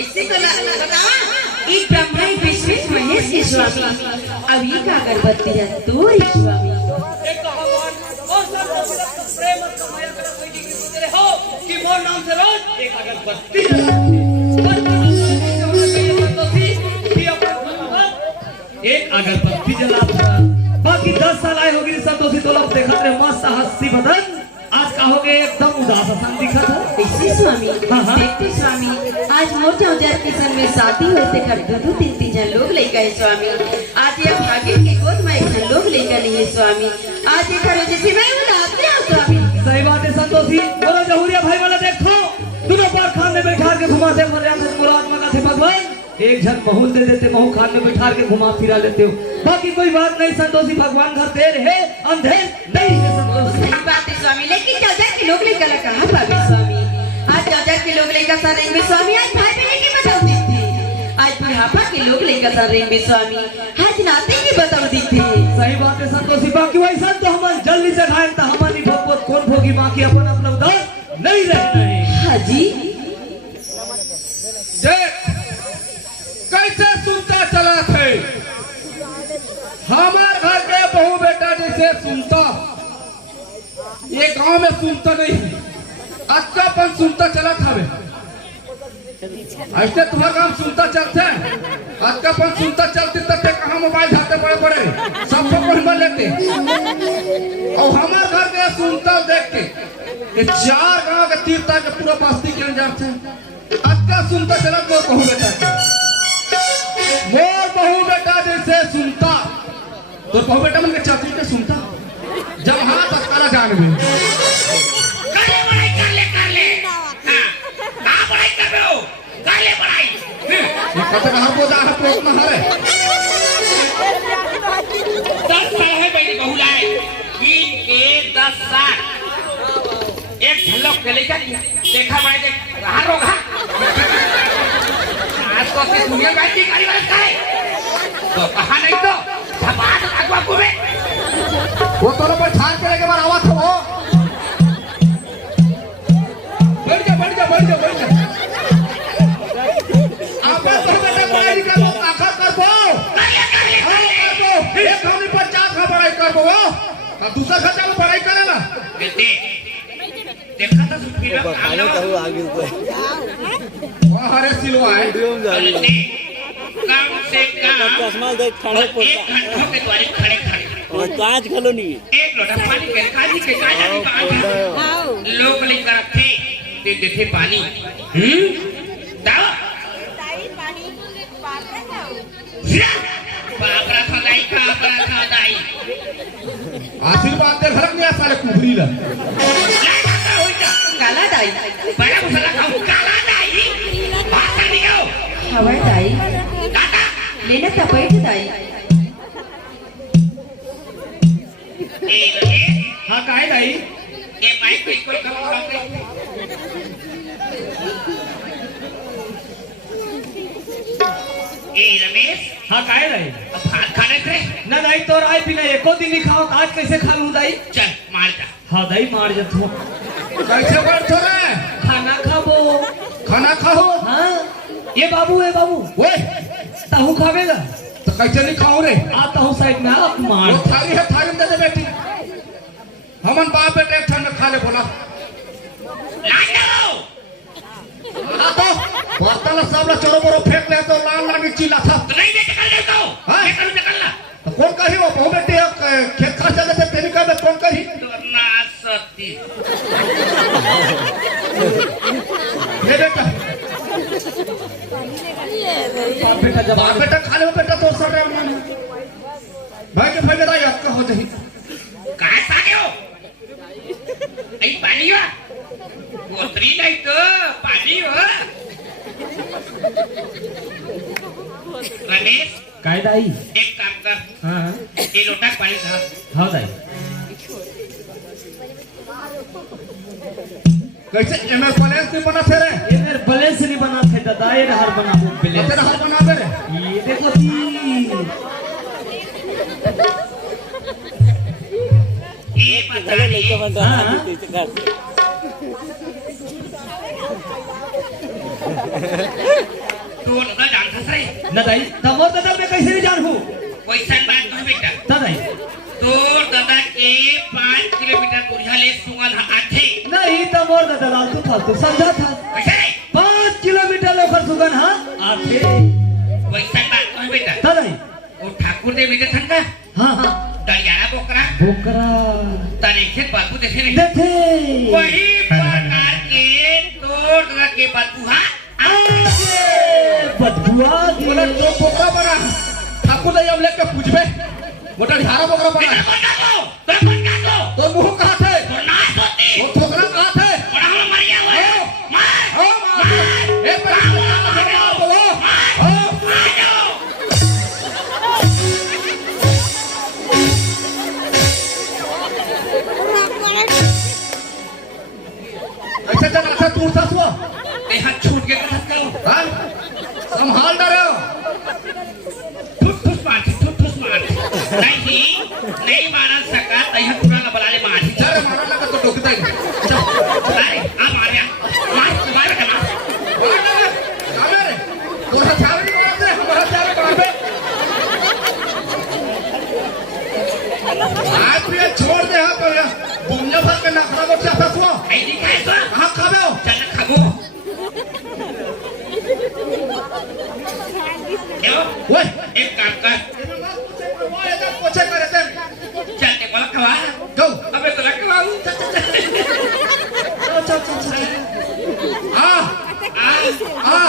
ऐसे तो बतावा एक ब्रह्मा एक विष्णु महेश के स्वामी अब ये का अगरबत्ती है तोरी स्वामी एक तो भगवान और सब प्रेम और कमाया कर कोई डिग्री तेरे हो कि मोर नाम से रोज एक अगरबत्ती एक अगरबत्ती जलाता। बाकी 10 साल आए होगी संतोषी तो लोग देखत रहे मस्त हंसी बदन आज का हो गए एकदम उदास सन दिखत हो ऐसे स्वामी हाँ। देखते स्वामी आज मोर चौजार किशन में शादी होते कर दो तीन जन लोग लेकर आए स्वामी आज ये भाग्य के गोद में एक लोग लेकर लिए स्वामी आज ये करो जैसे मैं उदास हूं स्वामी। सही बात है संतोषी बोलो जहुरिया भाई वाला देखो दोनों पार खान में बैठा के घुमाते मुराद मगा थे भगवान एक झन महूल दे देते महू खान में बैठा के घुमा फिरा लेते हो बाकी कोई बात नहीं संतोषी भगवान घर देर है अंधेर नहीं है संतोषी। सही बात है स्वामी लेकिन चौजार के लोग लेकर कहाँ पावे स्वामी आज चौजार के लोग लेकर सारे में स्वामी आज भाई बहन की बताओ दिखती आज बुढ़ापा के लोग लेकर सारे में स्वामी आज नाते की बताओ दिखती सही बात है संतोषी बाकी वैसा तो हम जल्दी से खाए तो हमारी भोग कौन भोगी बाकी अपन अपना उदास नहीं रहना है। हाँ जी देख कैसे सुनता चला थे हमार घर के बहू बेटा जैसे सुनता ये गांव में सुनता नहीं अच्छापन सुनता चला था ऐसे तुम्हारा काम सुनता चलते अच्छापन सुनता चलते तब कहाँ मोबाइल झाते बड़े बड़े सबको पढ़ लेते और हमारे घर के सुनता देख के ये 4 गांव के तीर्था के पूरा बस्ती के जाते अच्छा सुनता चला तो बहू बेटा मोर बहू बेटा जैसे सुनता तो बहू बेटा मन के चाकरी के सुनता जब हाथ अस्कारा जान में कर ले हां बड़ाई कर रहे हो कर ले बड़ाई ये कथा हर बोझा हाथ रोक में हरे 10 साल है मेरी बहू लाए कि 10 साल एक झलक के लेकर देखा मैं देख रहा रोगा आज तो दुनिया में गाड़ी वाला है तो कहा नहीं तो धमाल वो तो लोग ठान के लेके बार आवा था वो बैठ जा आप तो बेटा पढ़ाई कर वो आखा कर वो एक हमने 50 का पढ़ाई कर वो और दूसरा खर्चा में पढ़ाई करेगा देखा था फिल्म आलो वो हरे सिलवा है कम से कम एक घंटों के द्वारे खड़े कांच खलो नहीं एक लोटा पानी के काजी के काजी लोग लिखा थे दे देते पानी दाओ बाबरा था दाई आशीर्वाद दे घर में साले कुफरी ला काला दाई बड़ा मसाला खाओ काला दाई भाषा नहीं हो हवाई दाई लेना तपैठ दाई हाँ काय दाई ये माइक बिल्कुल कम ए रमेश हाँ काय दाई भात खाने थे ना दाई तो राय बिना एको दिन नहीं खाओ आज कैसे खा लूं दाई चल मार जा हाँ दाई मार जतो कैसे बैठ रे खाना खाबो खाना खाओ हाँ ये बाबू ओए ताहू खावेगा तो कैसे नहीं खाओ रे आता हूँ साइड में आप मार वो थाली है थाली में दे दे बेटी हमन बाप बेटे एक ठंड खा ले बोला लाज लो हाँ तो बर्तन सब ला चोरो बोरो फेंक ले तो लाल लाल चिल्ला था तो नहीं दे निकल दे तो हाँ? मैं करूँ निकलना तो कौन कही वो बहु बेटी खेत खा चले थे तेरी कह कौन कही तो ना सती ये बेटा बेटा जब बाप बेटा खा ले बेटा तो सर रहे मन भाई के भाई दाई आपका हो जाही कहाँ सागे हो ऐ पानी हो कोतरी नहीं तो पानी हो रमेश काय दाई एक काम कर हाँ ये लोटा पानी था हाँ दाई कैसे एमए प्लेस नहीं बना थे रे ये मेरे बैलेंस नहीं बना थे दादा ये हर बना वो बैलेंस तेरा हाथ बना दे रे ये देखो ती ये पता नहीं हाँ तू ना जानता सही ना दाई तमोर दादा मैं कैसे नहीं जानू वैसा बात नहीं बेटा दादाई तो दादा के 5 किलोमीटर दूरिया ले सुगल आथे नहीं तमोर दादा लालतू फालतू समझा था वैसे 5 किलोमीटर लेकर सुगन हाँ आते वैसा बात नहीं बेटा दादाई वो ठाकुर देवी के ठंडा हाँ हाँ दरियाना बोकरा बोकरा तरीके बाबू देखे नहीं देखे वही प्रकार के तोड़ दादा के बाबू हाँ बदबुआ बोला तो बोकरा बना ठाकुर दाई अब लेके पूछबे मोटा ढारा बोकरा बना तो मुंह कहां थे वो ठोकरा कहां थे ओ मार ए पर बोलो ओ ऐसे चल अच्छा तू उठा सुआ छूट के कहा करो हां संभाल डरे ठुस मार नहीं मारा सका तैया पूरा ना बला ले मार चल मारा लगा तो टोकता है अरे आ मार कना रे तोरा छावे नहीं मारते हमारा छावे मारबे आज भी छोड़ दे हां पर दुनिया भर के नखरा को चाहता सुआ ऐ दिखाए तो कहां खाबे हो चल खाबो क्यों ओए एक काम कर पोछे करे थे चल के बोला खवा go अबे तो रखवाऊ आ आ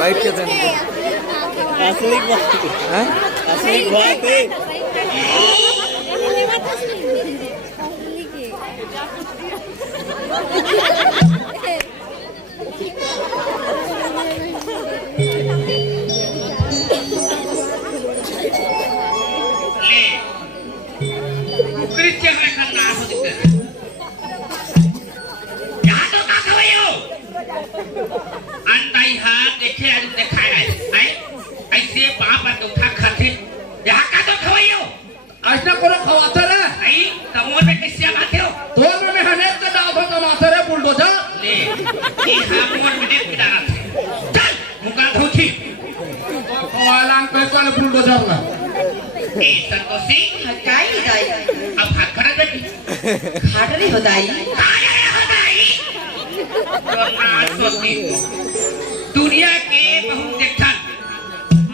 बैठ के असली बात है असली बात है ले क्रिश्चियन में करना हो दिक्कत यहाँ तो का खवायो अंदाई थे आज देखा है ऐसे बाप और उठा खाते यहाँ का तो खवाइयो ऐसा कोनो खवाते रे आई तमोर में किसी बात हो तो में हनेक के दाव हो कमाते रे बुलडोजर ले ये हामोर में देख के डाला चल मुका धोती खवालान कैसा ने बुलडोजर ना ए संतोषी हटाई दाई अब हाथ खड़ा बेटी खाटरी हो दाई दुनिया के बहुत देखा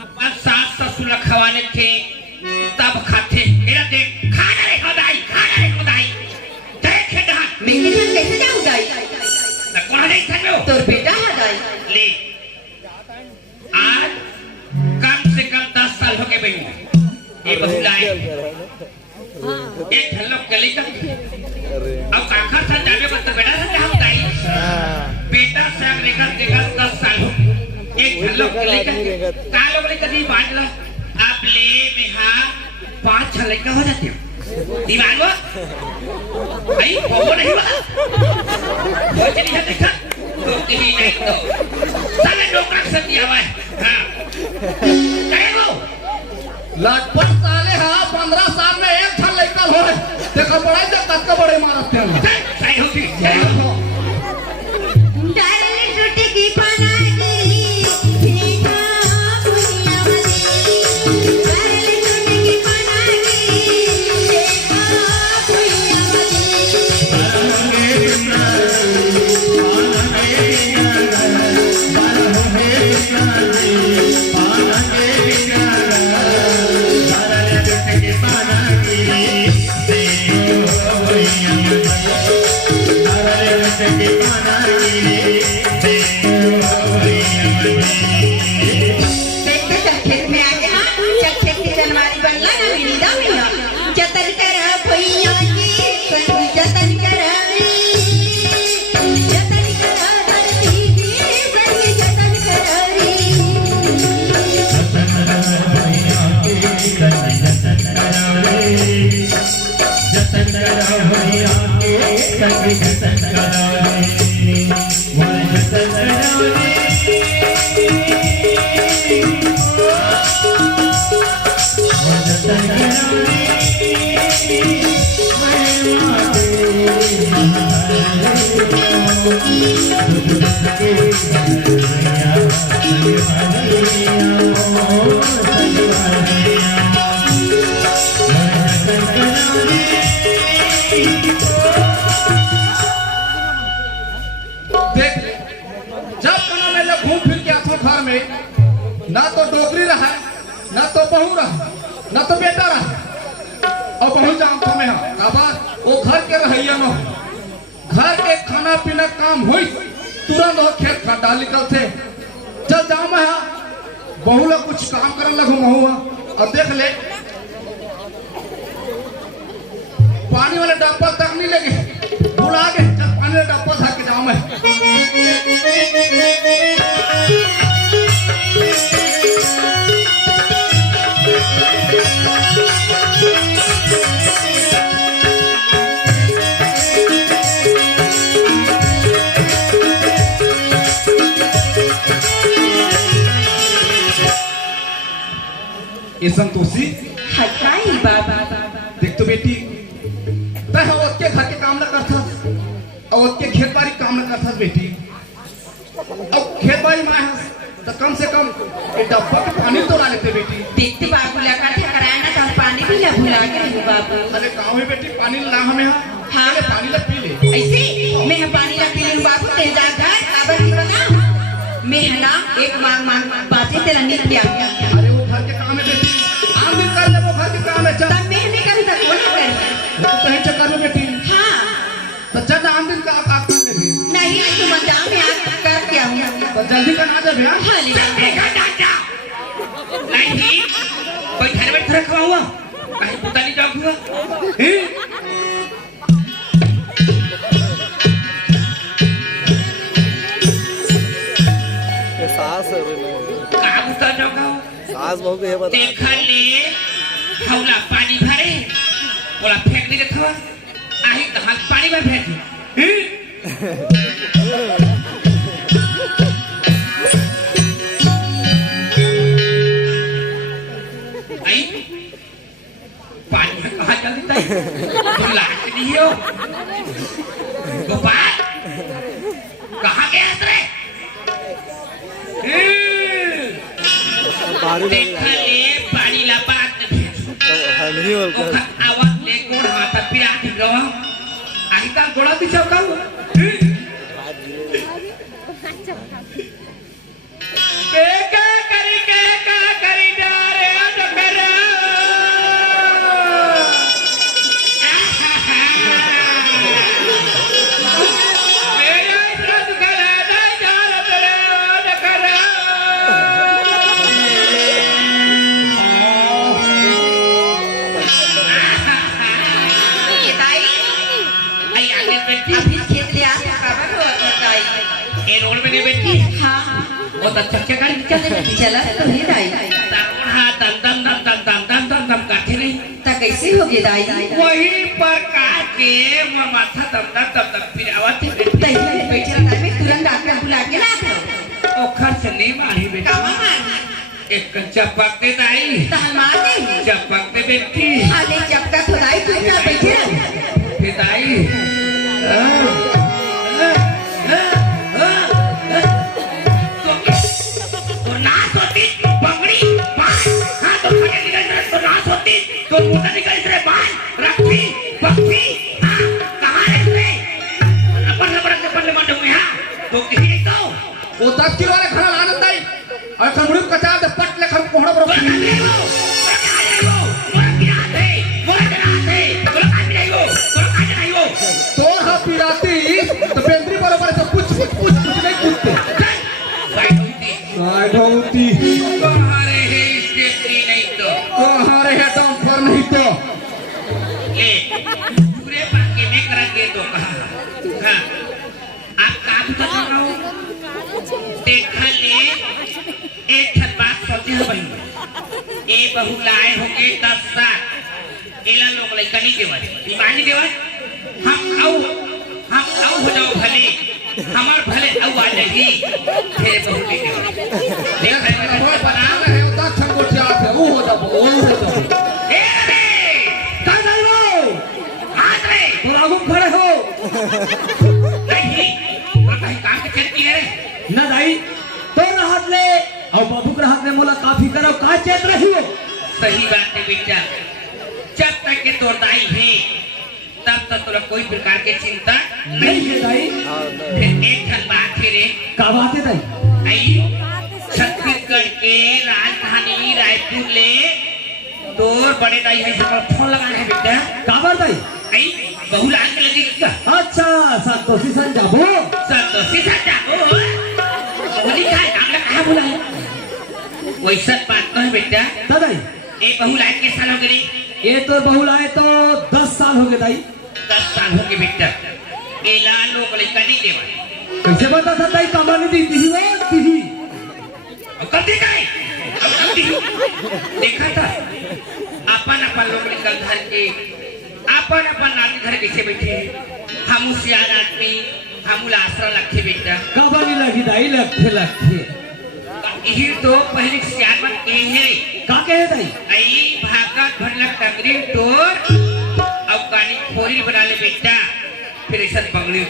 अपन सास ससुर खवाने थे तब खाते मेरा देख खाना रे खुदाई देख ढा मैं किधर कैसे जाऊं दाई ना कौन नहीं समझो तोर बेटा है दाई ले आज कम से कम 10 साल हो गए बहू ये बहुलाए एक झलक गली का अब काका सा जाने पर तो बेटा से हम दाई बेटा से लेकर 10 साल हो एक झलक गली का कालो वाली कभी बांट ला आप ले बिहा 5 छले का हो जाते हो दीवान वो भाई वो नहीं हुआ वो चली जाते था तो कहीं नहीं तो साले डोका से दिया हुआ है हाँ क्या वो लटपट साले हाँ 15 साल में एक छल लेकर हो देखो बड़ाई तो कद का बड़े मारते हैं सही होती डाले छोटे की पनागी देखा दुनिया वाली डाले छोटे की पनागी देखा दुनिया देखते चल खेत में आ गया चल खेत की जनवारी बनला ना मेरी दामिया जतन कर भैया की कोई जतन कर दीदी बड़ी जतन देख जब कना में लोग घूम फिर के आथो घर में ना तो डोकरी रहा ना तो बहू रहा ना तो बेटा रहा और बहू जाम तो में बात वो घर के रहिया न घर के खाना पीना काम हुई तुरंत वो खेत खड्डा निकल थे चल जाओ मैं बहू लोग कुछ काम करने लगू महू और देख ले पानी वाले डब्बा तक नहीं लगे बुला के चल पानी वाले डब्बा था के जाओ मैं ये संतोषी हटाई बाबा देख तो बेटी तय औरत के घर के काम न करता औरत के खेत बाड़ी काम न करता बेटी अब खेत बाड़ी में है तो कम से कम एक डब्बा के पानी तो ला लेते बेटी देखते बाबू लगा ठकराया ना तो पानी भी ला भुला के रही बाबू अरे गाँव में बेटी पानी ला हमें हाँ। अरे पानी ला पी ले ऐसे मैं पानी ला पी लूं बाबू ते जा घर आबर की बता मैं है ना एक मांग बातें तेरा नीत किया अरे वो घर के काम है बेटी आम दिन कर ले वो घर के काम है चल तब मैं नहीं करी तक कौन करी तो कहीं चक्कर में बेटी हाँ तो चल आम दिन का आप कर ले नहीं तो मदाम में आज कर क्या हूँ तो जल्दी का ना जाबे हां हाँ ले नहीं कोई घर में रखा हुआ कहीं पता नहीं जाग हुआ सास कहाँ उतर जाओगा सास बहू को ये बता देखा ले हौला पानी भरे बोला फेंक नहीं देखा आही तो हाथ पानी में फेंक भारी लग देखा रहा है ले पानी ला बात नहीं बोलता ओखा आवाज ले कोण हाता पिरा दिलो आई का गोळा दिसव का के का करी जा रे डकर मेरा इतना दुखला जा जाला तेरे डकर ये दाई आई आगे बैठी अभी खेत ले आके खबर हो दाई ए रोड में नहीं बैठी हाँ वो तो चक्के गाड़ी चले चला तो नहीं दाई ताकोन हाथ दम काटे नहीं ता कैसे होगी दाई वही पर काके वो माथा दम फिर आवाज़ तई बैठे रहता है तुरंत डॉक्टर बुला के ला दो ओ खर्च नहीं मारी बेटी कहाँ एक चपक दे दाई ता हम आ गए चपक दे बेटी आले जब तक खुदाई तू क्या बैठे रह फिर दाई तो नाच होती बंगड़ी बाल हाँ तो खड़े निकल रहे तो नाच होती तो मुंडा निकल रहे बाल रखी बक्सी हाँ कहाँ है रे लपड़ से पल्ले मंडे हुए हाँ तो किसी एक तो वो 10 किलो वाले खड़ा लानत दाई और खमड़ी को कचार दे पट ले खम कोहड़ा बरोबर बोला ले वो बोला क्या है बोला नहीं वो तोर हा पिराती तो पेंद्री बरोबर से कुछ नहीं कूदते काय ढोंगती तुम्हारे है स्टेपनी नहीं तो कहाँ रहे तुम पर नहीं तो ले पूरे पाके में करा के तो कहा हाँ आप काम कर रहे हो देखा ले एक ठन बात सोचे हो भाई ए बहु लाए होंगे 10 साल एला लोग लड़का नहीं देवा ईमानी देवा हम आओ हो जाओ भले हमार भले आओ आ नहीं तेरे बहु नहीं देवा देख रहे हो बना रहे हो 10 छंगोटिया से वो हो जाओ ए रे काय नाही वो हाथ रे तो आगू खड़े हो नहीं और कहीं काम के चलती है ना दाई तो राहत ले और बाबू के राहत ने बोला काफी करो का चेत रही हो सही बात है बेटा जब तक के तो दाई है तब तक तुला कोई प्रकार की चिंता नहीं है दाई फिर एक ठन बात है रे का बात है दाई आई छत्तीसगढ़ के राजधानी रायपुर ले तोर बड़े दाई है सब फोन लगाए हैं बेटा का बात दाई आई बहु लाल के लगी का अच्छा संतोषी सन जाबो संतोषी साचा ओ बोली का नाम ला कहां बुलाए वैसा बात तो है बेटा ता दाई ए बहु लाल के साल हो गए ये तो बहुलाए तो 10 साल हो गए दाई 10 साल हो गए बेटा एला लोग लड़का नहीं देवा कैसे बता था दाई कमाने दी थी वो थी कब देखा है देखा था अपन लोग निकल घर के अपन नानी घर कैसे बैठे हम सियार आदमी हम आसरा लखे बेटा कबानी लगी दाई लखे यही तो पहले सियार मन के है का कहे दाई आई भागत भरलक टंगरी तोर अब कानी फोरी बना ले बेटा फिर ऐसा बंगड़ी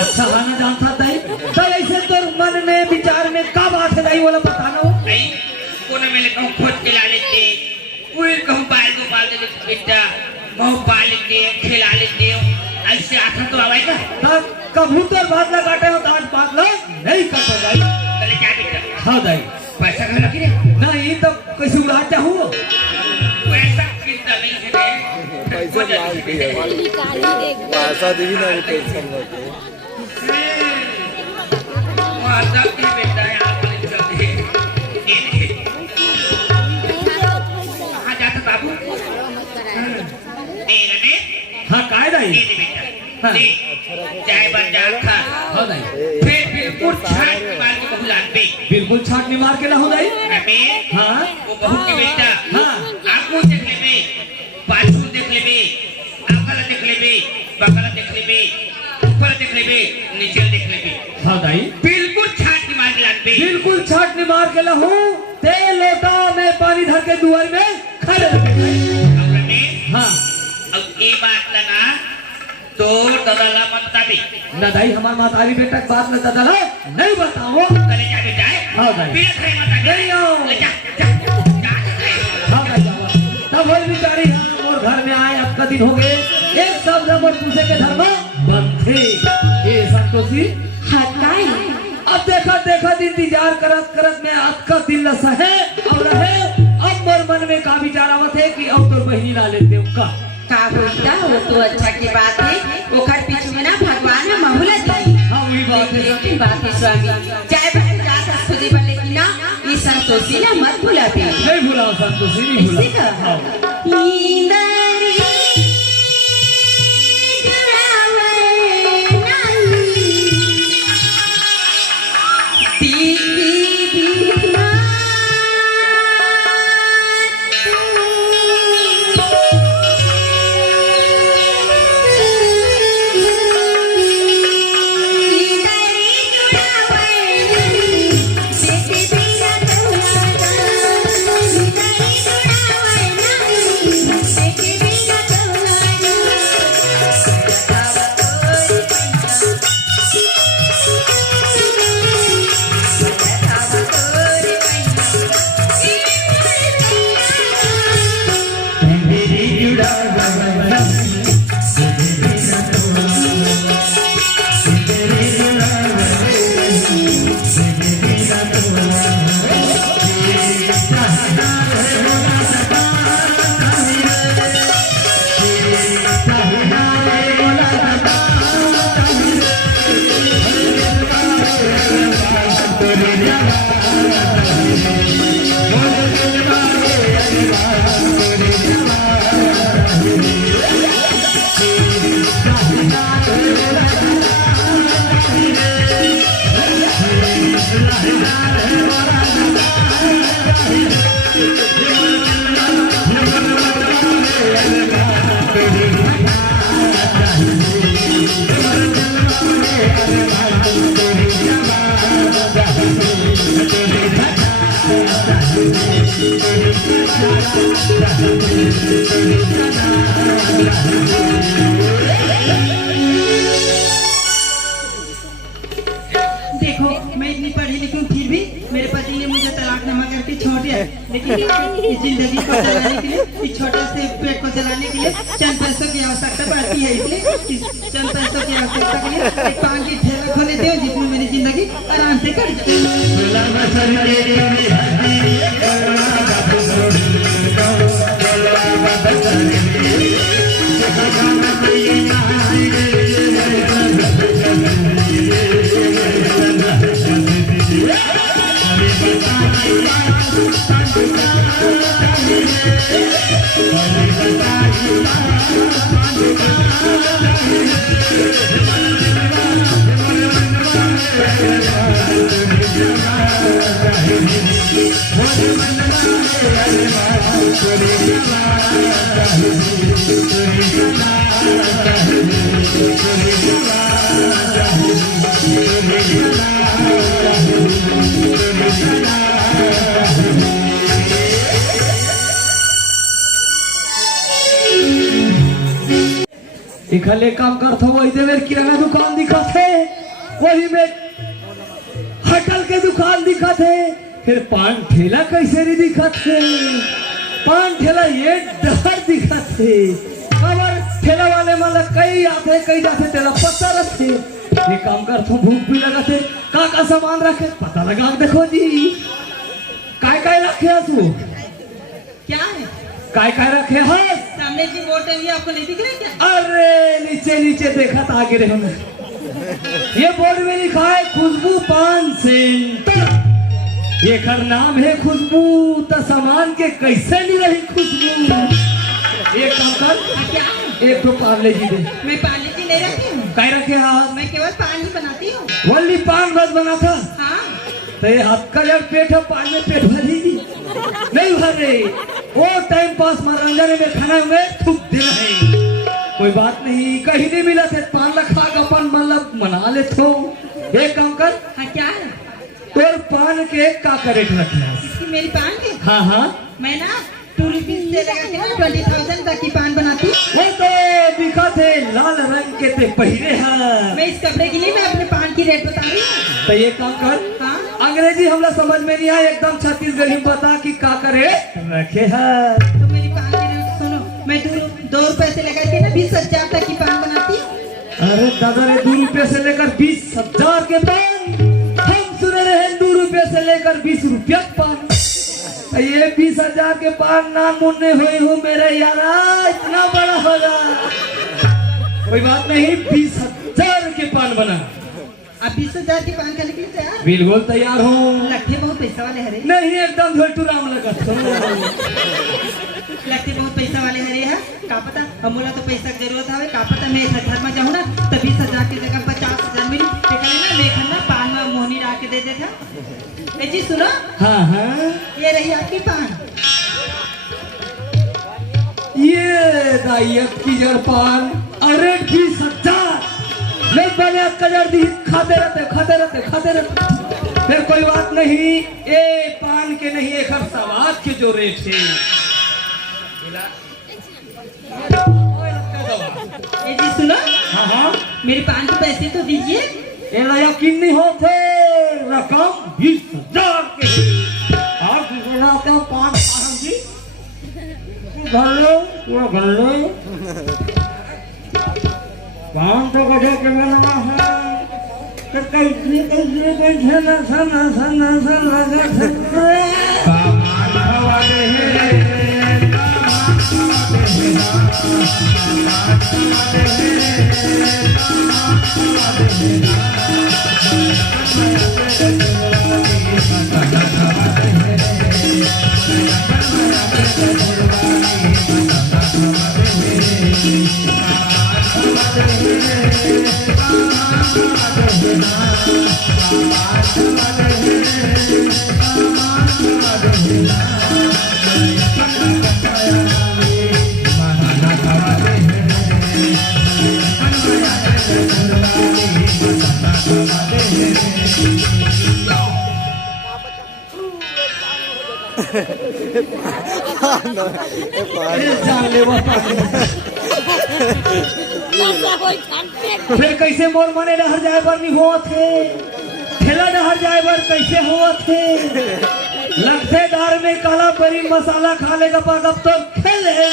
अच्छा गाना जानता दाई तो ऐसे तो मन में विचार में का बात है दाई वाला बताना हो आई कोने में कहूं खोज के ला लेते कोई कहूं बाल को बाल दे बेटा बहु बाल लेते खिला लेते ऐसे आखिर तो आवाएगा ता कबूतर बात लगाते हो आज बात लो नहीं करता दाई चले क्या बेटा हाँ दाई पैसा कहाँ लगी रे नहीं तो कैसे उड़ा चाहूँ पैसा चिंता नहीं है पैसा मांग के पैसा दी ना पैसा मांग माता की बेटा यहाँ पर चलते कहाँ जाता बाबू ने हाँ काय दाई बेटा चाय बन जाता हाँ दाई फिर बिल्कुल छाट मार के बहु लान पे बिल्कुल छाटनी मार के ना हो दाई रमेश हाँ वो बहू की बेटा हाँ आपको देख लेबे पाछू देख लेबे आगल देख लेबे बगल देख लेबे ऊपर देख लेबे नीचे देख लेबे हाँ दाई बिल्कुल छाट के मार के लान पे बिल्कुल छाटनी मार के लहू तेल लोटा में पानी धर के दुआर में खड़े रखे दाई अब रमेश हाँ अब ये बात लगा तो ददला मत ताबी ना दाई हमार मातारी बेटा की बात में दादा नहीं बताओ करे जा बेटा हाँ भाई। पीड़े खड़े मत आ नहीं आओ। जा जा जा हाँ भाई जावा। तब वही बेचारी और घर में आए अब का दिन हो गए एक शब्द हमर पूछे के धर्म बंद थे ये संतोषी हटाई अब देखा इंतजार करत में आज का दिल लसा है और रहे अब मोर मन में का विचार आवत है कि अब तो बहिनी ला लेते का होता वो तो अच्छा की बात है ओकर पीछे में ना भगवान है महुला दी हाँ वही बात है लेकिन बात है स्वामी चाहे बहन जाता सुधी पर लेकिन ना ये संतोषी ना मत भुलाते नहीं भुलाओ संतोषी नहीं इसी भुलाओ का हाँ। नींदरी जरावे नहीं तीखी देखो मैं इतनी पढ़ी लिखी हूँ फिर भी मेरे पति ने मुझे तलाकनामा करके छोड़ दिया है लेकिन इस जिंदगी को चलाने के लिए इस छोटे से पेट को चलाने के लिए चंद पैसों की आवश्यकता पड़ती है इसलिए इस चंद पैसों की आवश्यकता के लिए एक पान की ठेला खोले दो जिसमें मेरी जिंदगी आराम से कट इखले काम करता वही देवर किराना दुकान दिखा थे वही में होटल के दुकान दिखा थे फिर पान ठेला कैसे नहीं दिखा थे पान ठेला ये डर दिखा थे खबर ठेला वाले मतलब कई आते कई जाते तेला पता रखे ये काम कर तो भूख भी लगा थे का सामान रखे पता लगा देखो जी काय रखे तू क्या है काय रखे है सामने की बोर्ड है आपको नहीं दिख रहा है क्या अरे नीचे देखा था आगे रहे हमें ये बोर्ड में लिखा है खुशबू पान सेंटर ये कर नाम है खुशबू तो सामान के कैसे नहीं रही खुशबू एक काम कर क्या एक तो पार्ले जी दे मैं पानी की नहीं रखती हूँ काय रखे हाथ मैं केवल पानी बनाती हूँ वल्ली पान बस बना था हाँ तो ये हाथ का जब पेट है पान में पेट भरी थी नहीं भर रही वो टाइम पास मनोरंजन में खाना में थूक दे रहे कोई बात नहीं कहीं नहीं मिला थे पान रखा अपन मतलब मना ले तो एक काम कर हाँ क्या है तोर पान के का करेट रखना इसकी मेरी पान की हाँ मैं ना 2 रुपीज से लगा के ना 20,000 तक की पान बनाती हूँ वो तो दिखा थे लाल रंग के ते पहिरे हैं मैं इस कपड़े के लिए मैं अपने पान की रेट बता रही हूँ तो ये काम कर हाँ अंग्रेजी हमला समझ में नहीं आया, एकदम छत्तीसगढ़ी बता कि का करे रखे है। तो मेरी पान की रेट सुनो, मैं 2 रुपए से लेकर के ना 20,000 तक की पान बनाती। अरे दादा रे 2 रुपये से लेकर 20,000 के पान, हम सुने रहे 2 रुपये से लेकर 20 रुपया पान। ये 20,000 के पान ना मुन्ने हुई हूँ मेरे यारा, इतना बड़ा होगा। कोई बात नहीं, 20,000 के पान बना। आप 20,000 की पान खाने के लिए तैयार? बिल्कुल तैयार हूँ। लगते बहुत पैसा वाले हरे, नहीं एकदम झोटू राम लगा। लगते बहुत पैसा वाले हरे है। का पता हमला तो पैसा की जरूरत है, का पता मैं घर में जाऊँ ना तो 20,000 की जगह 50,000 मिली। ना मैं खाना पान में मोहनी ला के दे देता। ए जी सुनो, हाँ हाँ, ये रही आपकी पान। ये दाइयत की जड़ पान। अरे 20,000 नहीं बने कजर दी, खाते रहते। फिर कोई बात नहीं, ये पान के नहीं एक सवाद के जो रेट है। ए जी सुनो, हाँ हाँ, मेरे पान के पैसे तो दीजिए। ये यकीन नहीं होते, रकम 20,000 के है। आप बनाते हो पान जी, घर लो पान तो गधे के बनवा है। तो कैसे फिर कैसे मोर मने डहर जाए बर नहीं हुआ थे, ठेला डहर जाए बर कैसे हुआ थे। लगते दार में काला परी मसाला खा लेगा पागब तो खेल है।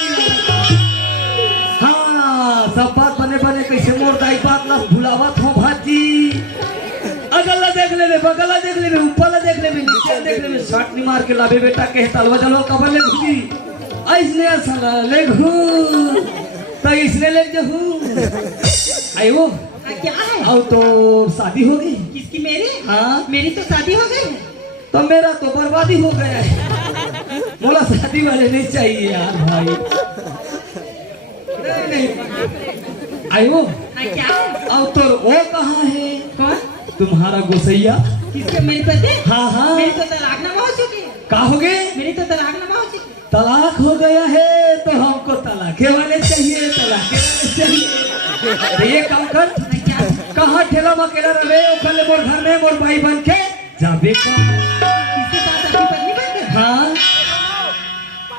हाँ सब बात बने कैसे मोर दाई बात ना भुलावत हो भाजी। अगला देख ले, बगला देख ले, ऊपर देख ले, नीचे देख ले, शॉट नहीं मार के लाबे बेटा के तलवा जलो कबर ले घुसी ऐसने साला ले घू तो इसने ले जहू आयो। क्या है? अब तो शादी हो गई। किसकी? मेरी? हाँ मेरी तो शादी हो गई। तो मेरा तो बर्बादी हो गया है। बोला शादी वाले नहीं चाहिए यार भाई। नहीं आयो। क्या है? अब तो वो कहाँ है? कौन? तुम्हारा गोसैया। किसके? मेरे पति? हाँ हाँ। मेरी तो तलाकनामा हो चुकी है। का हो गए? मेरी तो तलाकनामा हो चुकी है। तलाक हो गया है तो हमको तलाके वाले चाहिए, तलाके वाले चाहिए। तो ये काम कर, कहाँ ठेला में अकेला रहे ओखले मोर घर में मोर भाई बन के जाबे का। किसके साथ? अपनी पत्नी बन के? हाँ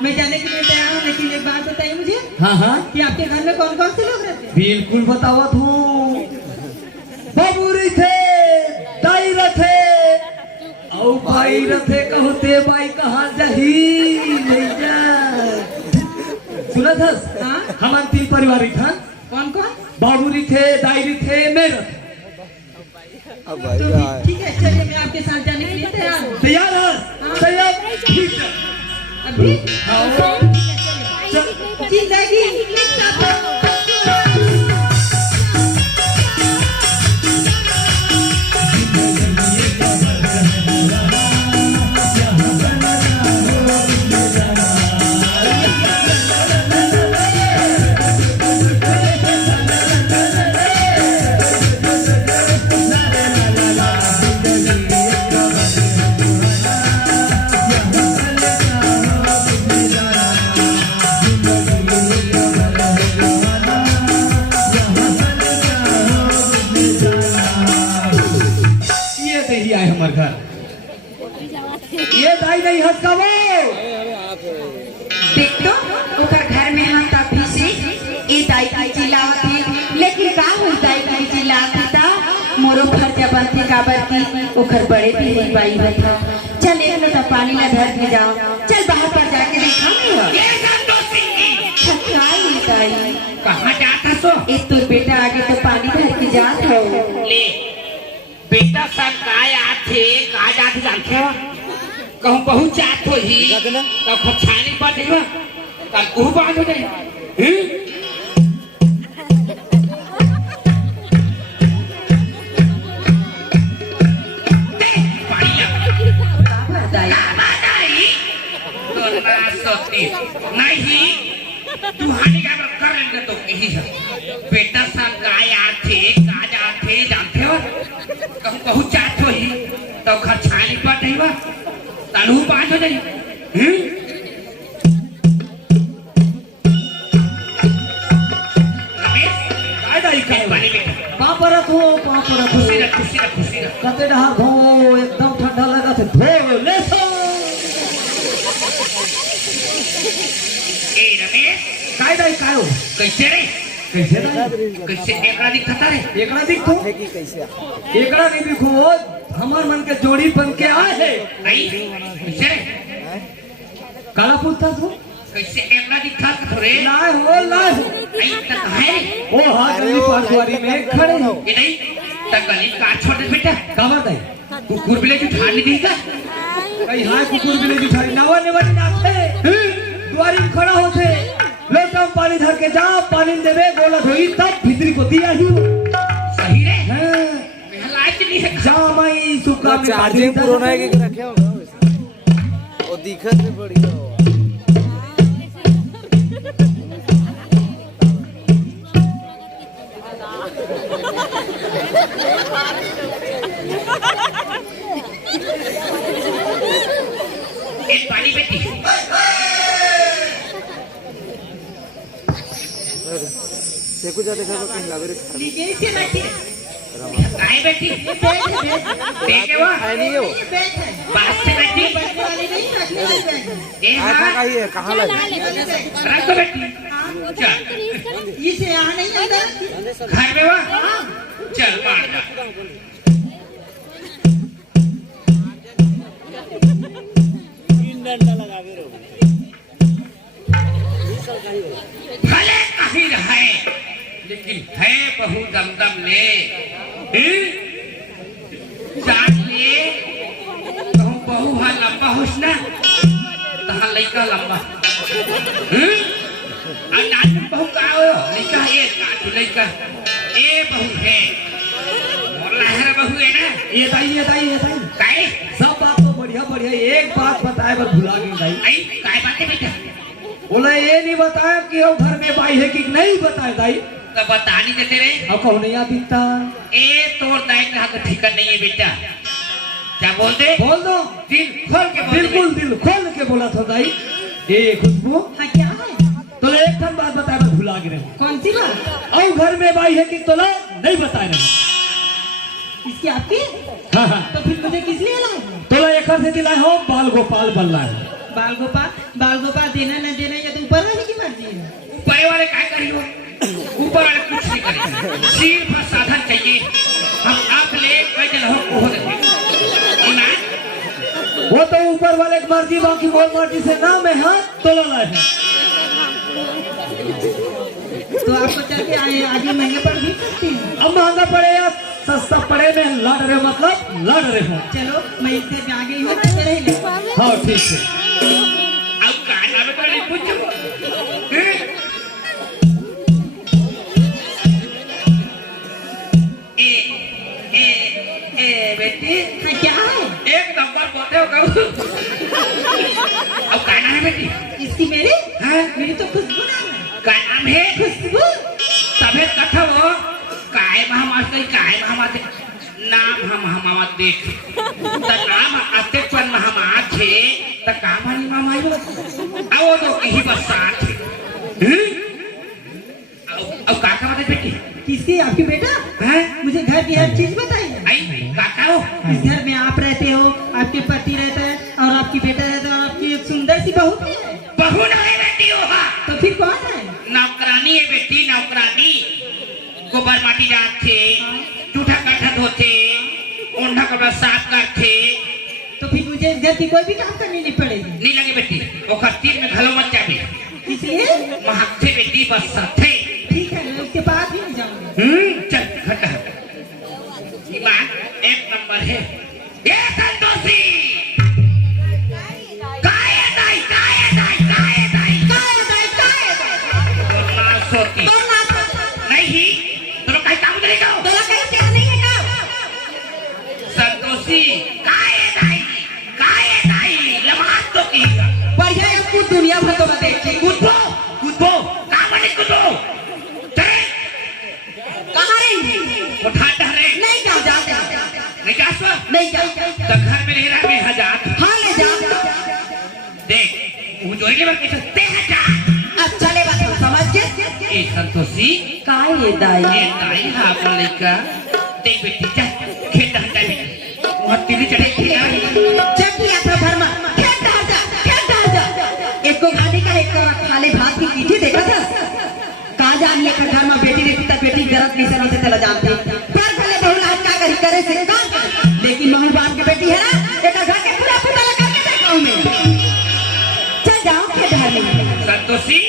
मैं जाने के लिए तैयार हूँ, लेकिन एक बात बताइए मुझे। हाँ हाँ कि आपके घर में कौन कौन से लोग रहते हैं? बिल्कुल बतावत हूँ। बाबूरी थे, दाई रथे और भाई रथे। कहते भाई कहाँ जही नहीं जा। सुना था? हाँ? हमारे 3 परिवार था। कौन कौन? बाबूरी थे, दाई थे, मेरे अब भाई तो क्या है? ठीक है, चलिए मैं आपके साथ जाने के लिए तैयार हूँ। तैयार है? तैयार ठीक है। अभी आओ। जिंदगी ये दाई नहीं हंसकावो। देख तो ओकर घर में हम तब भी से ए दाई की चिल्लावत थी, लेकिन का हुई दाई की चिल्लावत था मोरो फर्ज पड़ती काबर की ओकर बड़े भी नहीं बाई बता। चल एक लोटा पानी ला धर के जाओ, चल बाहर पर जाके देखा ये संतोष सिंह जी ताई कहाँ जाता सो? एक तो बेटा आगे तो पानी भर के जात हो। ले बेटा सब काय आथे का जात जानथे हो? कहूँ बहुत जात हो ही तो खछानी पर नहीं हो कल ऊ बात हो जाए। नहीं तू हानि का कर लेंगे तो यही है बेटा सब गाय आथे काज आथे जानते हो कहूँ बहुत चाहत हो ही तो खर्चानी पर नहीं हुआ तलू बात हो जाए। रमेश काय दाई काय पानी बेटा का परत हो खुशी रख खुशी रख खुशी रख कते डहा धो एकदम ठंडा लगा थे धो ले सो। ए रमेश काय दाई काय हो कैसे रे कैसे दाई कैसे एकड़ा दिखता रे एकड़ा दिख तो एकड़ा नहीं दिखो हमार मन के जोड़ी बन के आए है। आई कैसे रे काला पूछता तू कैसे एकड़ा दिखता थोड़े लाए हो आई तक है रे ओ हां गली पासवारी में खड़े हो ये नहीं तक गली का छोटे बेटा काबर दाई कुकुर बिले की ठाड़ नहीं का कहीं हां कुकुर बिले की ठाड़ी नावा ने वाली नाथे द्वारी में खड़ा होते लोटा पानी धर के जा पानी देवे बोला धोई तब भीतरी को दिया ही सही रे हां लाइट नहीं है जामाई सुका में चार्जिंग पुराना है कि रखे होगा वो दिखत में बढ़िया हो। एक पानी बेटी देखो जा देखो कहीं लावे रे नीचे से बैठी काय बेटी देखे वो है नहीं हो बैठ है बात से बेटी बैठने वाली नहीं बैठने वाली बैठ है। ए कहाँ हाँ का ही है कहाँ लगे रख दो बेटी चल इसे यहाँ नहीं अंदर घर में वो चल मार जा भले कहीं रहे लेकिन है बहु दमदम ले जान लिए कहूँ बहु हा लंबा होश ना तहाँ लड़का लंबा अनाज में बहु का हो लड़का ये का लड़का ये बहु है और लहर बहु है ना ये दाई काय सब बात तो बढ़िया बढ़िया एक बात बताए पर भुला गई दाई आई काय बातें बेटा बोला ये नहीं बताया कि वो घर में बाई है कि नहीं बताया दाई तो बता नहीं देते रे अब कहो नहीं आती ए तोर दाई का तो ठिकाना नहीं है बेटा क्या बोलते बोल दो दिल खोल के बोल बिल्कुल दिल खोल के बोला था दाई ये खुशबू हाँ क्या है तो एक ठन बात बताया पर भुला गए कौन सी बात और घर में बाई है कि तोला नहीं बताए रहे इसकी आपकी हाँ हाँ तो फिर मुझे किस लिए लाए तोला एक से दिलाए हो बाल गोपाल बल्ला है बाल गोपाल देना न देना ये तो ऊपर वाले की मर्जी है। ऊपर वाले क्या करियो ऊपर वाले कुछ नहीं करेंगे सिर्फ साधन चाहिए हम आप ले कई जन हो वो देंगे ना वो तो ऊपर वाले की मर्जी बाकी और मर्जी से नाम है हाँ तोला लाए है तो आपको चल के आगे महंगे पड़ भी सकती है। अब महंगा पड़े या सस्ता पड़े में लड़ रहे हो मतलब लड़ रहे हो चलो मैं इससे भी आगे ही हूँ तो रह ले हाँ ठीक है अब कहा में तो नहीं पूछो ए बेटी हाँ, क्या है एक नंबर बोलते हो कब अब क्या नाम है बेटी इसकी मेरी हाँ मेरी तो खुशबू नाम है। क्या नाम है खुशबू तबे कथा वो काय महामार नाम हम देख त नाम आते चन महामार थे त का भानी मामा आयो आओ तो कहीं बसात अब काका बता बेटी किसकी आपकी बेटा हैं मुझे घर की हर चीज बताइए। आई काका हो इस घर में आप रहते हो, आपके पति रहता है और आपकी बेटा रहता है और आपकी एक सुंदर सी बहू भी है। बहू ना है बेटी हो हा तो फिर कौन है? नौकरानी है बेटी नौकरानी गोबर माटी जाते जूठा कट्ठा धोते कमरा साफ करके तो फिर मुझे घर की कोई भी काम करनी नहीं पड़ेगी। नहीं लगे बेटी वो खत्ती में घलो मत जाबे इसलिए महकते बेटी बस साथे ठीक है, मैं उसके पास ही नहीं जाऊंगी। चल घटा ईमान एक नंबर है ये संतोषी सोती नहीं तो कहीं काम करेगा संतोषी काय लमाज तो की बढ़िया है, कुछ दुनिया भर तो देखी। कूदो काम बने कूदो चले कहाँ रहेंगे? उठा टहरे नहीं जाओ, जाओ नहीं जा सो नहीं जाओ। तो घर में रह रहा है 1000 हाँ ले जाओ। देख वो जो है ना किसे 1000 अच्छा ले बात समझ के। ए संतोषी काय ये दाई? ये दाई हां पर लइका देख बेटी जा खेत हटा दे वहां तीली चढ़े खिला जब किया था घर में खेत डाल जा। एक को गाड़ी का एक का खाली भात की पीठी देखा था। कहा जान लेकर घर में बेटी रहती था, बेटी गलत नहीं से चला जाती पर भले बहुला हटका करी करे से काम, लेकिन महबूबान की बेटी है ना एक घर के पूरा पूरा लगा के देखा हूं मैं। चल जाओ खेत में। संतोषी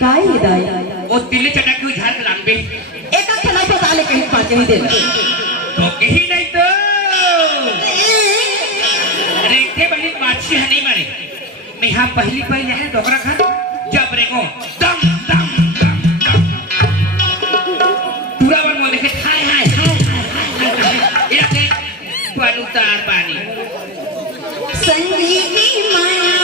काय ये दाई? वो तिल्ली चटा क्यों झाड़ के लांबे एक अच्छा नहीं पता ले कहीं पाँच नहीं देना तो कहीं नहीं तो रेखे बनी बादशी है नहीं मारे मैं यहाँ पहली है डोकरा खान जब रेगो दम दम दम दम पूरा वन देखे हाय हाय ये देख पानी उतार पानी संगीत की माया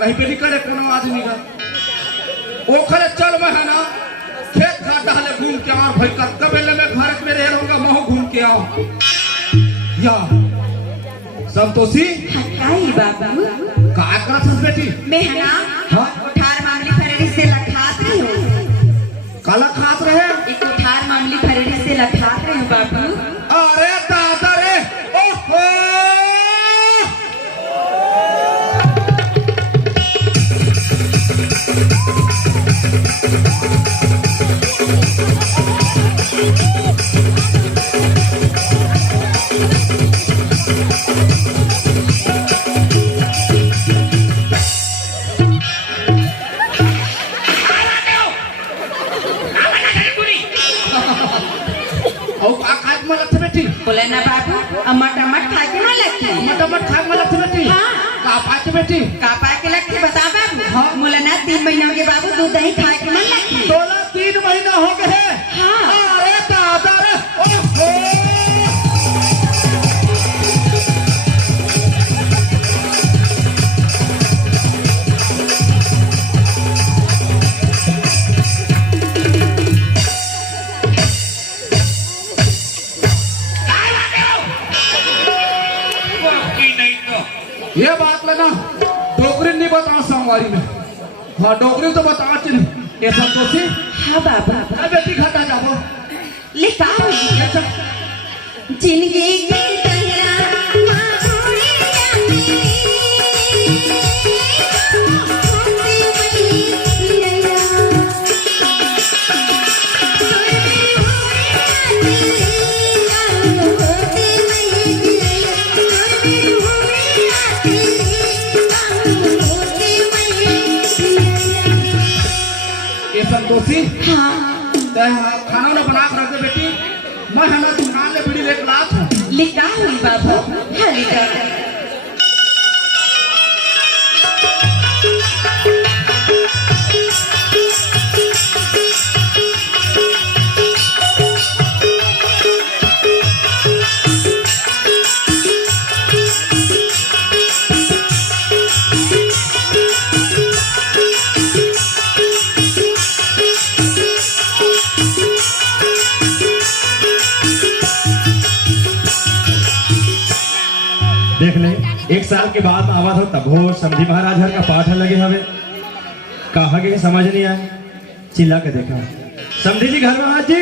रही पे निकले कोनो आदमी का ओखरे चल में है ना खेत खा डाले घूम के और भाई कबेले में घर में रह रहूंगा महू घूम के आओ या संतोषी हटाई बाबू का करत हस बेटी मैं है ना हां कोठार मामली फरड़ी से लखात रही हूं। काला खात रहे एक कोठार मामली फरड़ी से लखात रही हूं बाबू। अरे दादा रे ओहो बोले ना बाबू मटमट खा के ना लगती मटमट खा के लगती बेटी हाँ का पाके बेटी का पाके लगती बता बाबू। हाँ बोले ना 3 महीना के बाबू दूध दही खा के मन लगती 3 महीना हो गए हाँ अरे दादा रे ओहो ये बात लेना डोगरी नहीं बता संगवारी में हाँ डोगरी तो बता चिन्ह ये संतोषी हाँ बाबा बेटी खाता जाबो लिखा जिंदगी की दरिया संतोषी हाँ खाना वाना बना के रख दे बेटी। मैं है ना दुकान ले बीड़ी लेके लात हूँ। लिखा हुई बाबू हाँ लिखा देख ले 1 साल के बाद आवा हो तब हो समझी महाराज हर का पाठ लगे हवे कहा के समझ नहीं आए चिल्ला के देखा समझी जी घर में हाथ जी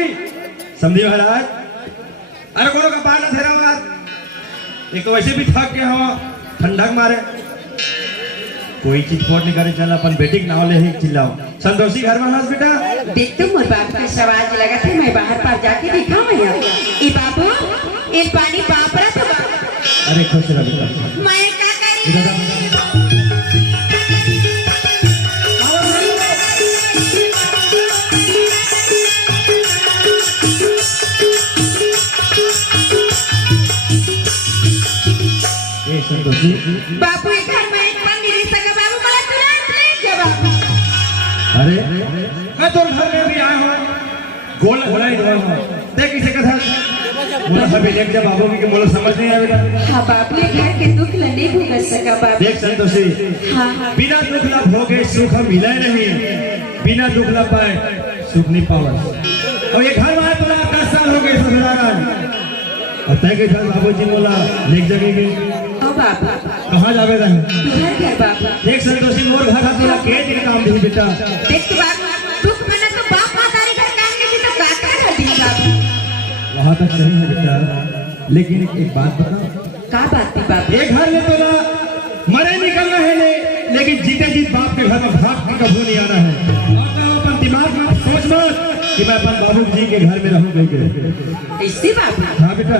समझी महाराज अरे कोनो का पाठ धेरा बात एक तो वैसे भी थक के हो ठंडक मारे कोई चीज फोड़ नहीं करे चल अपन बेटी के नाम ले ही चिल्लाओ संतोषी घर में हाथ बेटा देख तो मोर बाप का सवाल लगा थे मैं बाहर पर जाके देखा मैं ये बाबू ये पानी पापरा तो अरे खुश रह बेटा मैं क्या करी ए संतोषी बापू ये घर में एक पंडित रह सके बाबू मला तुरंत ले जवाब अरे मैं तो घर में भी आया हूँ गोल गोलाई हुआ हूँ देख इसे कथा बोला सभी लेके जब बाबू की बोला समझ नहीं आया बेटा हाँ बापू ये घर के दुख ल नहीं भोग सका बापू देख संतोषी हाँ हाँ बिना दुख ला भोगे सुख मिले नहीं बिना दुख ला पाए सुख नहीं पावा और ये घर में तो 10 साल हो गए ससुराल और तय के साथ बाबू जी बोला लेक जगह ओ बापू कहाँ जावे रहे तुहर घर बापू देख संतोषी मोर घर का तेरा के दिन काम दी बेटा देख तो बापू दुख में ना तो बाप मातारी घर काम नहीं तो काका कर दी बापू वहाँ तक सही है बेटा लेकिन एक बात बताओ का बात थी बापू एक घर में तो ना मरे निकल रहे हैं लेकिन जीते जीत बाप के घर में भाग के कभी नहीं आना है और तो अपन दिमाग में सोच मत कि मैं अपन बाबू जी के घर में रहूं के ऐसी बापू हाँ बेटा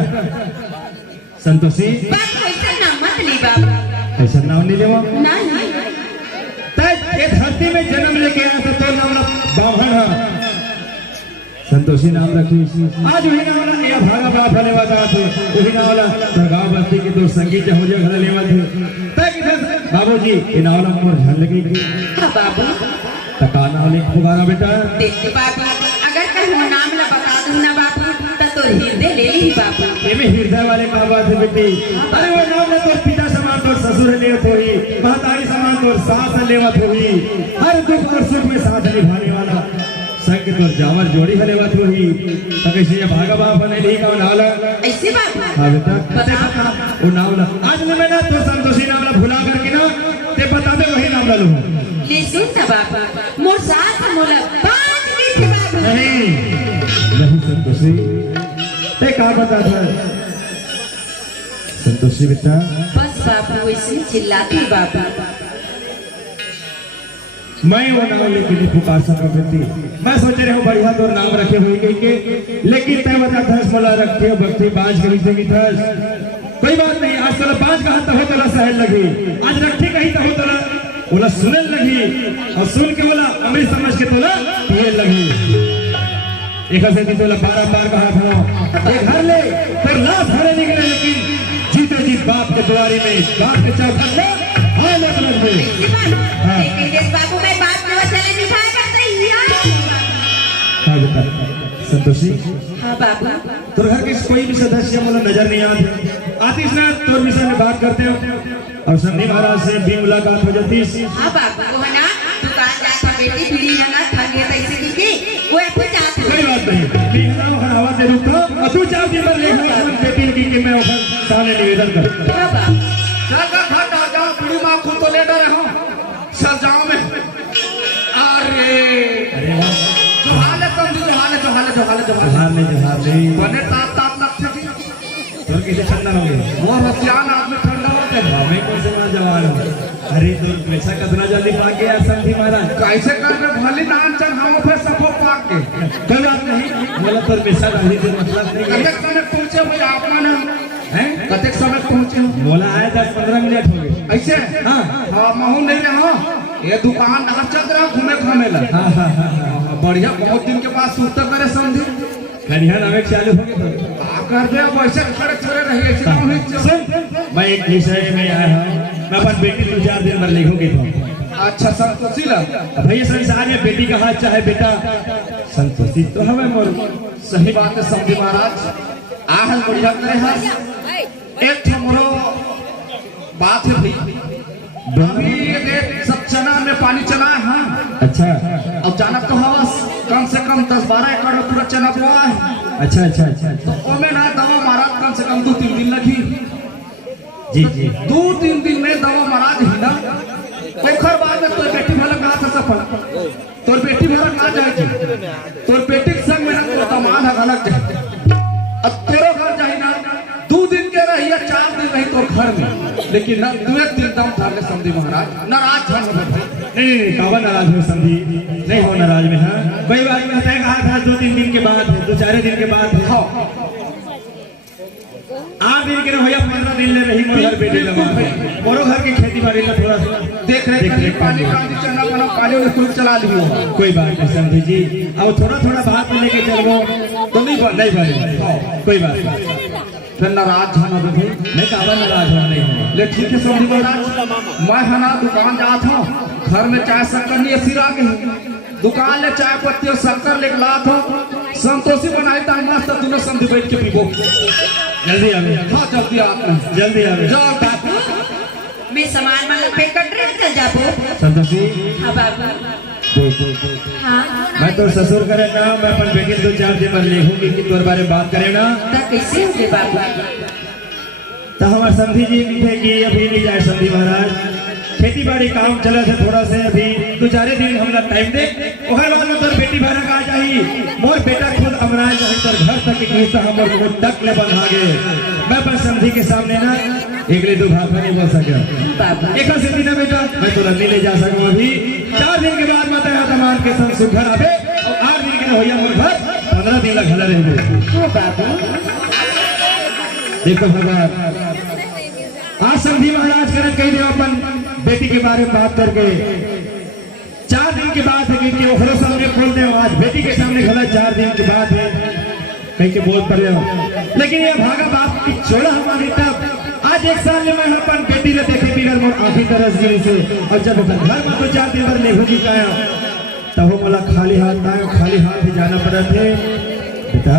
संतोषी बाप ऐसा ना मत ली बापू ऐसा नाम नहीं लेवा नहीं ये धरती में जन्म लेके आया तो नाम बाभन है संतोषी नाम रखी आज वही नाम वाला ये भागा बाप होने वाला थे वही नाम वाला गांव बस्ती के तो संगीत हो जा घर लेवा थे तय किधर बाबूजी ये नाम वाला मोर झल लगी हाँ बापू तका नाम ले पुकारा बेटा देख तो बापू अगर कहीं नाम ला बता दूं ना बापू तो हृदय ले ली बापू ये में हृदय वाले का बात है बेटी अरे वो नाम ले तो पिता समान तो ससुर लेवत होई महतारी समान तो सास लेवत होई हर दुख और सुख में साथ निभाने वाला संग तो जावर जोड़ी हले बात होई तो कैसे ये भागा बाप ने नहीं का नाला ऐसी बापू हां बेटा वो नाम ला आज ने मैंने तो संतोषी नाम ला भुला करके ना ते बता दे वही नाम ला लूं ले सुन ना बापू मोर सास मोला बात की थी बापू नहीं संतोषी ते का बता था संतोषी बेटा बस बापू वैसे चिल्लाती बापू मैं वो नाम लेके नहीं पुकार सका बेटी मैं सोच रहे हूँ बढ़िया तो नाम रखे हुए के लेकिन तय बता धस मला रखे बक्ति बाज के बीच में धस कोई बात नहीं आज तोला बाज कहा तो हो तोला सहल लगी आज रखी कहीं तो हो तोला बोला सुनने लगी और सुन के बोला अमृत समझ के तोला पिए लगी एक ऐसे भी तोला बार कहा था ये घर ले तो लाश हरे निकले लेकिन जीते जीत बाप के द्वारी में बाप के चौखट में हाँ मतलब बाबू मैं बात में चले निभा करते ही हाँ बेटा संतोषी हाँ बाबू तोर घर के कोई भी सदस्य मुझे नजर नहीं आते आतिश ना तोर विषय में बात करते हो और संधि महाराज से भी मुलाकात हो जाती हाँ बाबू वो है ना दुकान जाता बेटी बीड़ी लगा थके तैसे की वो ऐसे जाते कोई बात नहीं बिना हवा से रुको और तू चाह भी पर ले अपन बेटी की कि मैं अपन सामने निवेदन कर हाँ बाबू चल का घाट आ जाओ बीड़ी माँ खुद तो ले डरे हूँ सब जाओ में अरे अरे वाह जो हाल है कम जो हाल जोहार नहीं बने ताप लगते जी तोर कैसे ठंडा हो गया मोर हथियान आदमी ठंडा होते हैं मैं कौन से मार जवान हूँ अरे तो पैसा कितना जल्दी पा गया संधि महाराज कैसे करके भली नाम चढ़ाओ फिर सबको पाक के कोई बात नहीं बोला तोर पैसा डाली से मतलब नहीं है कतेक समय पहुंचे भाई आपका नाम हैं कतेक समय पहुंचे हो बोला आया 10-15 मिनट हो गए ऐसे हाँ हाँ महू नहीं रहा ये दुकान ना चल रहा घूमे घामे ला हाँ बढ़िया बहुत दिन के बाद सूतर करे समझे कन्या नामे चालू हो गए कर दे वैसे खड़े खड़े रहिए ऐसे ना होई चल। सुन मैं एक विषय में आया हूँ मैं अपन बेटी 2-4 दिन भर लिखूंगी तो अच्छा संतोषी ला भैया संसार में बेटी का हाथ चाहे बेटा संतोषी तो हमें मोर सही बात है समझे महाराज आहल बढ़िया करे है एक ठमरो बात है भाई अभी ये सब चना में पानी चला है हाँ अच्छा अब जाना तो हवा कम से कम 10-12 एकड़ में पूरा चना बोआ है अच्छा अच्छा अच्छा अच्छा ओमे ना दवा मारा कम से कम 2-3 दिन लगी जी जी 2-3 दिन में दवा मारा ही ना ओखर बाद में तोर बेटी भला कहा था सफल तोर बेटी भला कहा जाएगी तोर बेटी के संग में ना तोर दामाद अलग जाए अब तेरो घर जाए ना 2 दिन के रही या 4 दिन रही तोर घर में लेकिन ना 2-3 दम था ले समझी महाराज नाराज था नहीं कावा नाराज हो समझी नहीं हो नाराज में हाँ वही बात में बताया कहा था 2-3 दिन के बाद 2-4 दिन के बाद हाँ 8 दिन के भैया 15 दिन ले रही मोर घर बेटी लगा मोरो घर की खेती बाड़ी में थोड़ा सा देख रहे पानी कांदी चना बना पानी में खूब चला लियो कोई बात नहीं समझी जी अब थोड़ा थोड़ा बात में लेके चलो तो नहीं बने कोई बात फिर नाराज जाना तो भाई नहीं कावा नाराज होना नहीं है ले ठीक है समझी महाराज मैं है ना दुकान जात हूँ घर में चाय शक्कर नहीं सिरा गई दुकान ले चाय पत्ती और शक्कर लेके लात हूँ संतोषी बनाई था मस्त दोनों समझी बैठ के पीबो जल्दी आवे हाँ जल्दी आते हैं जल्दी आवे जाओ बापू मैं सामान मतलब पे कट रहे चल जाबो संतोषी हाँ बाबू हाँ मैं तो ससुर करे ना मैं अपन बेटी 2-4 दिन भर लिखूंगी कि तोर बारे में बात करे ना ता कैसे हो गए बाबू तो हमारे समझी जी थे कि अभी नहीं जाए समझी महाराज खेती बाड़ी काम चला थे थोड़ा से अभी 2-4 दिन हमरा टाइम दे ओकर बाद में तोर बेटी भरा का चाहिए मोर बेटा खुद अमराज जाए तोर घर तक की तो हमर को तक ले बना गए मैं पर समझी के सामने ना एक ले 2 भाषा नहीं बोल सके बाबू एक से दिन बेटा मैं तो नहीं ले जा सकूं अभी 4 दिन के बाद बताया तमाम के संग सुघर आवे और 8 दिन के होया मोर घर 15 दिन लग रहे हैं हाँ बाबू देखो भगवान आज समझी महाराज करन कही दे अपन बेटी के बारे में बात करके 4 दिन की बात है कि ओखरो सामने खोल दे आज बेटी के सामने खड़ा 4 दिन की बात है कहीं के बोल पड़े लेकिन ये भागा बाप की छोड़ा हमारी तब आज 1 साल में मैं अपन बेटी ले देखे बिगर मोर आंखी तरस गिरी से और जब घर में 2-4 दिन भर लेखो जी काया तब वो मला खाली हाथ ही जाना पड़ा थे बेटा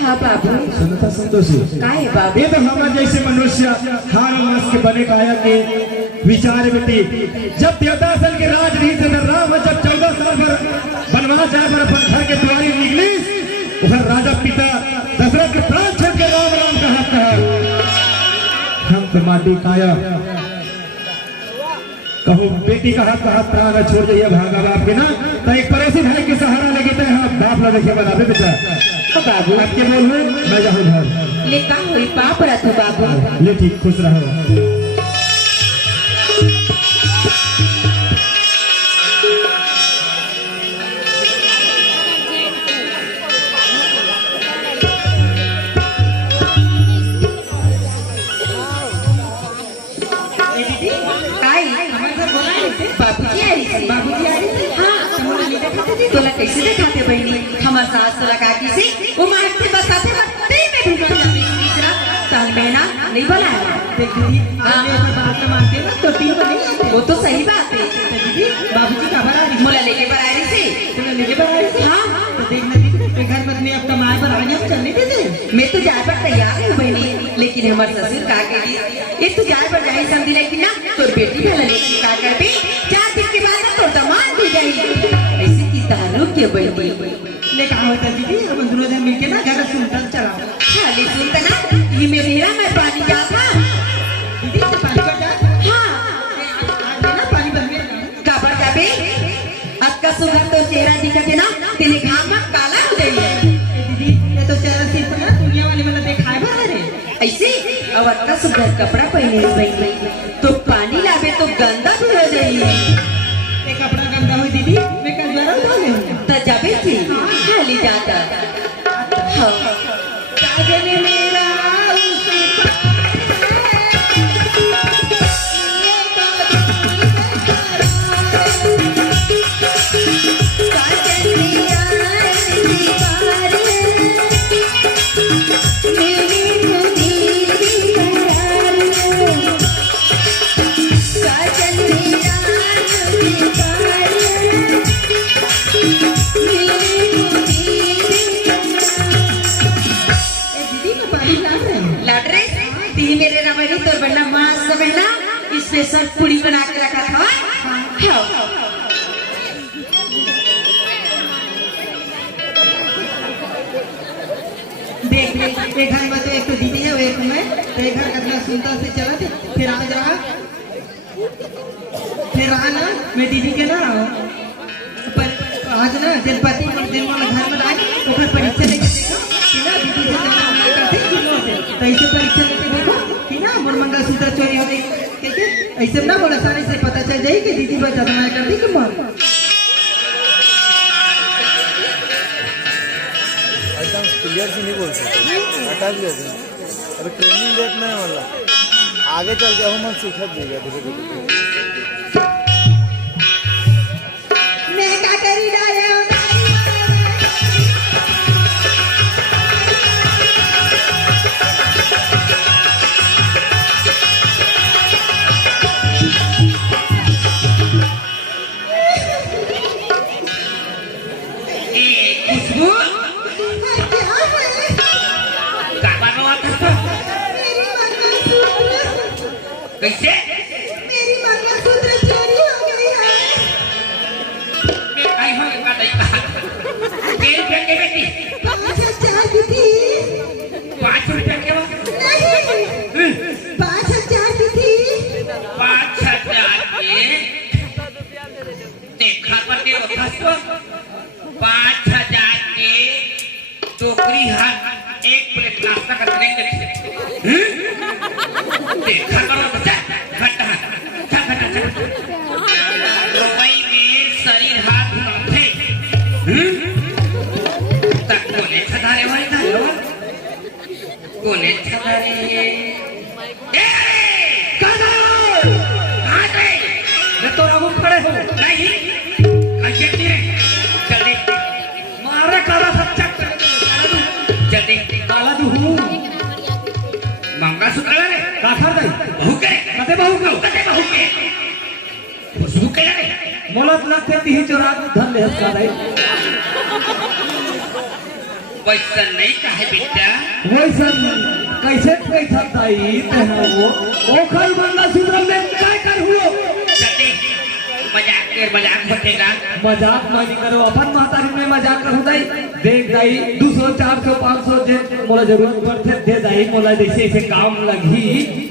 हाँ बाबू सुनता संतोषी का है बाबू ये तो हमारे जैसे मनुष्य हार मास के बने काया के विचार बेटी जब 13 साल के राज नहीं थे राम जब 14 साल पर बनवास जाए पर अपन घर के द्वारी निकली उधर राजा पिता दशरथ के प्राण छोड़ के राम राम कहा हम तो माटी काया कहो बेटी का हाथ प्राण छोड़ जाइए भागा बाप के ना तो एक पड़ोसी भाई के सहारा लगे थे हाँ बाप लगे के बना बेटा बाबू आपके बोल मैं जाऊँ घर ले का हुई पाप रखो बाबू ले ठीक खुश रहो तोला कैसे दिखाते बहनी हमार सास तोला काकी से वो मारते बताते मरते में भी तीसरा साल महीना नहीं बनाया देख दीदी आगे अगर बात न मानते ना तो टीम बनेगी वो तो सही बात है दीदी बाबूजी का बड़ा रही मोला लेके पर आई थी तूने लेके बड़ा रही हाँ तो देखना दीदी ते घर में अपने अब कमाए पर आगे हम चलने देते मैं तो जाए पर तैयार हूँ बहनी लेकिन हमारे ससुर का कही ये तो जाए पर जाए समझी लेकिन ना तो बेटी भी लेकिन का कर भी 4 दिन के बाद तो दामाद भी जाएगी ऐसे की तारू के बहनी लेकिन होता दीदी हम दोनों जन मिलके ना घर सुनता चलाओ खाली सुनता ना ये मेरा मैं पानी जा था दीदी तो पानी का जा हाँ आगे ना पानी भरने काबर जाबे आपका सुगर तो चेहरा दिखते ना तेरे घाम में काला हो जाइए दीदी ये तो चेहरा सिर्फ ना दुनिया वाले मतलब दिखाए बाहर है ऐसे अब आपका सुगर कपड़ा पहने हुए तो पानी लावे तो गंदा भी हो जाइए ये कपड़ा गंदा हुई दीदी मैं कल जरा धो ले तो जाबे थी खाली जाता हाँ काजल मेरा उसे काजल समय ना स्पेशल पूरी बना के रखा था। हाँ। देख ले एक घर में तो एक तो दीदी है एक मैं तो एक घर कितना सुंदर से चला थे फिर आ जा फिर रहा ना मैं दीदी के ना पर आज ना जनपति दिन वाला घर में आए तो फिर परीक्षा लेके देखो कि ना दीदी से जब करते दिनों से तो ऐसे परीक्षा लेके देखो कि ना मोर मंगलसूत्र चोरी हो गई ठीक है ऐसे ना बोला सारे से पता चल जाए कि दीदी बता मैं करती कि मां एकदम क्लियर से नहीं बोल सकते हटा दिया अभी ट्रेनिंग लेट नहीं वाला आगे चल के हम सीखत देगा धीरे धीरे मैं का करी डाले खुशबू कैसे मेरी मंगलसूत्र चोरी हो गई है। मैं कहीं हो का नहीं कहा तेल फेंके बेटी 5,000 की थी 5 रुपए के वो नहीं 5,000 की थी 5,000 के देखा पर दे खसो 5,000 के टोकरी हाथ एक प्लेट नाश्ता करते नहीं देते देखा करो बच्चा घटा रुपई में शरीर हाथ माथे तक कोने छदारे वाली था कोने छदारे मैं तो अब खड़े हो नहीं कैसे तेरे जल्दी मारे काला सच्चा जल्दी काला दू हूं मंगलसूत्र रे का कर दई बहू के कते बहू के खुशबू के रे मोलत लगते ती चोरा धन ले का दई वैसा नहीं कहे बेटा वैसन कैसे कैसा दई तेना वो ओखर मंगलसूत्र में काय कर हुओ जल्दी मजाक बटेगा मजाक नहीं करो अपन महतारी में मजाक करू दई देख दई 200 400 500 जे मोला जरूरत पड़थे दे दई मोला जैसे ऐसे काम लगी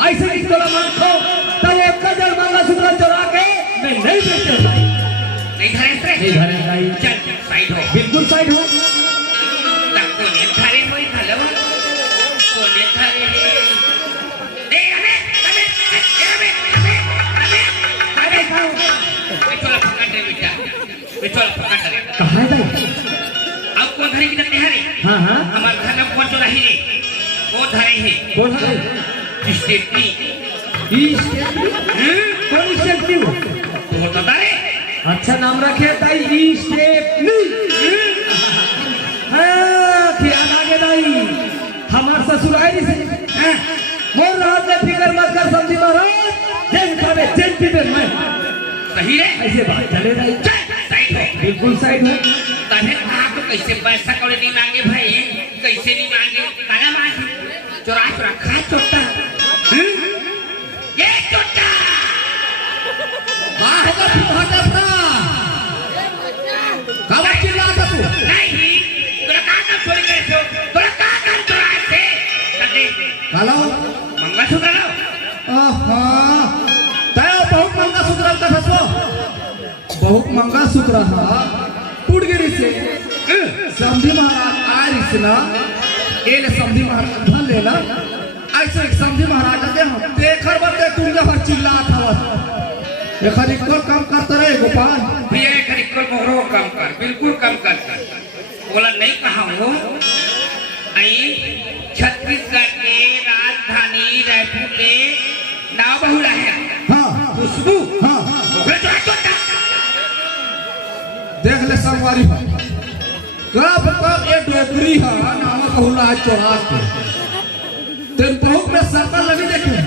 ऐसे ही तोरा मानतो तब एक जल मंगलसूत्र चोरा के मैं नहीं बेचे नहीं धरे दई चल साइड हो बिल्कुल साइड हो तब कोने धरे होई भलो कोने धरे दे अबे खाओ चलो पकड़ दे बेटा चलो पकड़ दे कहां दई अब कौन धरे की दते हरे हां हां हमार घर में कौन चला है वो धरे है कौन है स्टेपनी ई कौन स्टेपनी हो तो बता रे अच्छा नाम रखे ताई ई स्टेपनी हां ख्याल आगे दाई हमार ससुराली से मोर रात में फिकर मत कर समझी महाराज जैन खावे जैन पीवे मैं सही रे ऐसे बात चले दाई साइड हो बिल्कुल साइड हो तने कहा तो कैसे पैसा कौड़ी नहीं मांगे भाई कैसे नहीं मांगे काला मांगे चोरा खा चोटा ये चोटा वाह होगा तू हटता कब चिल्ला तू नहीं तोरा का काम चोरी करे सो तोरा का काम चोरा से कदे हेलो मंगलसूत्र लाओ आहा तय बहुत महंगा सूत्र का फसो बहुत महंगा सूत्र है टूट गिरी से समधी महाराज आरिस ना एले समधी महाराज धन लेला ऐसे एक समधी महाराज के हम देखर बते तुम जब चिल्लात हवस ये खाली कोई काम करते रहे गोपाल भैया खरी को मोहरो काम कर बिल्कुल काम कर बोला नहीं कहा हूं आई छत्तीसगढ़ के राजधानी रायपुर के नाव बहुला है हाँ खुशबू हाँ ओकरे चोरा चोटा देख ले संगवारी कब कब ये डोगरी है नाम बहुला चोरा के तेन बहुत में सर्कल लगी देखे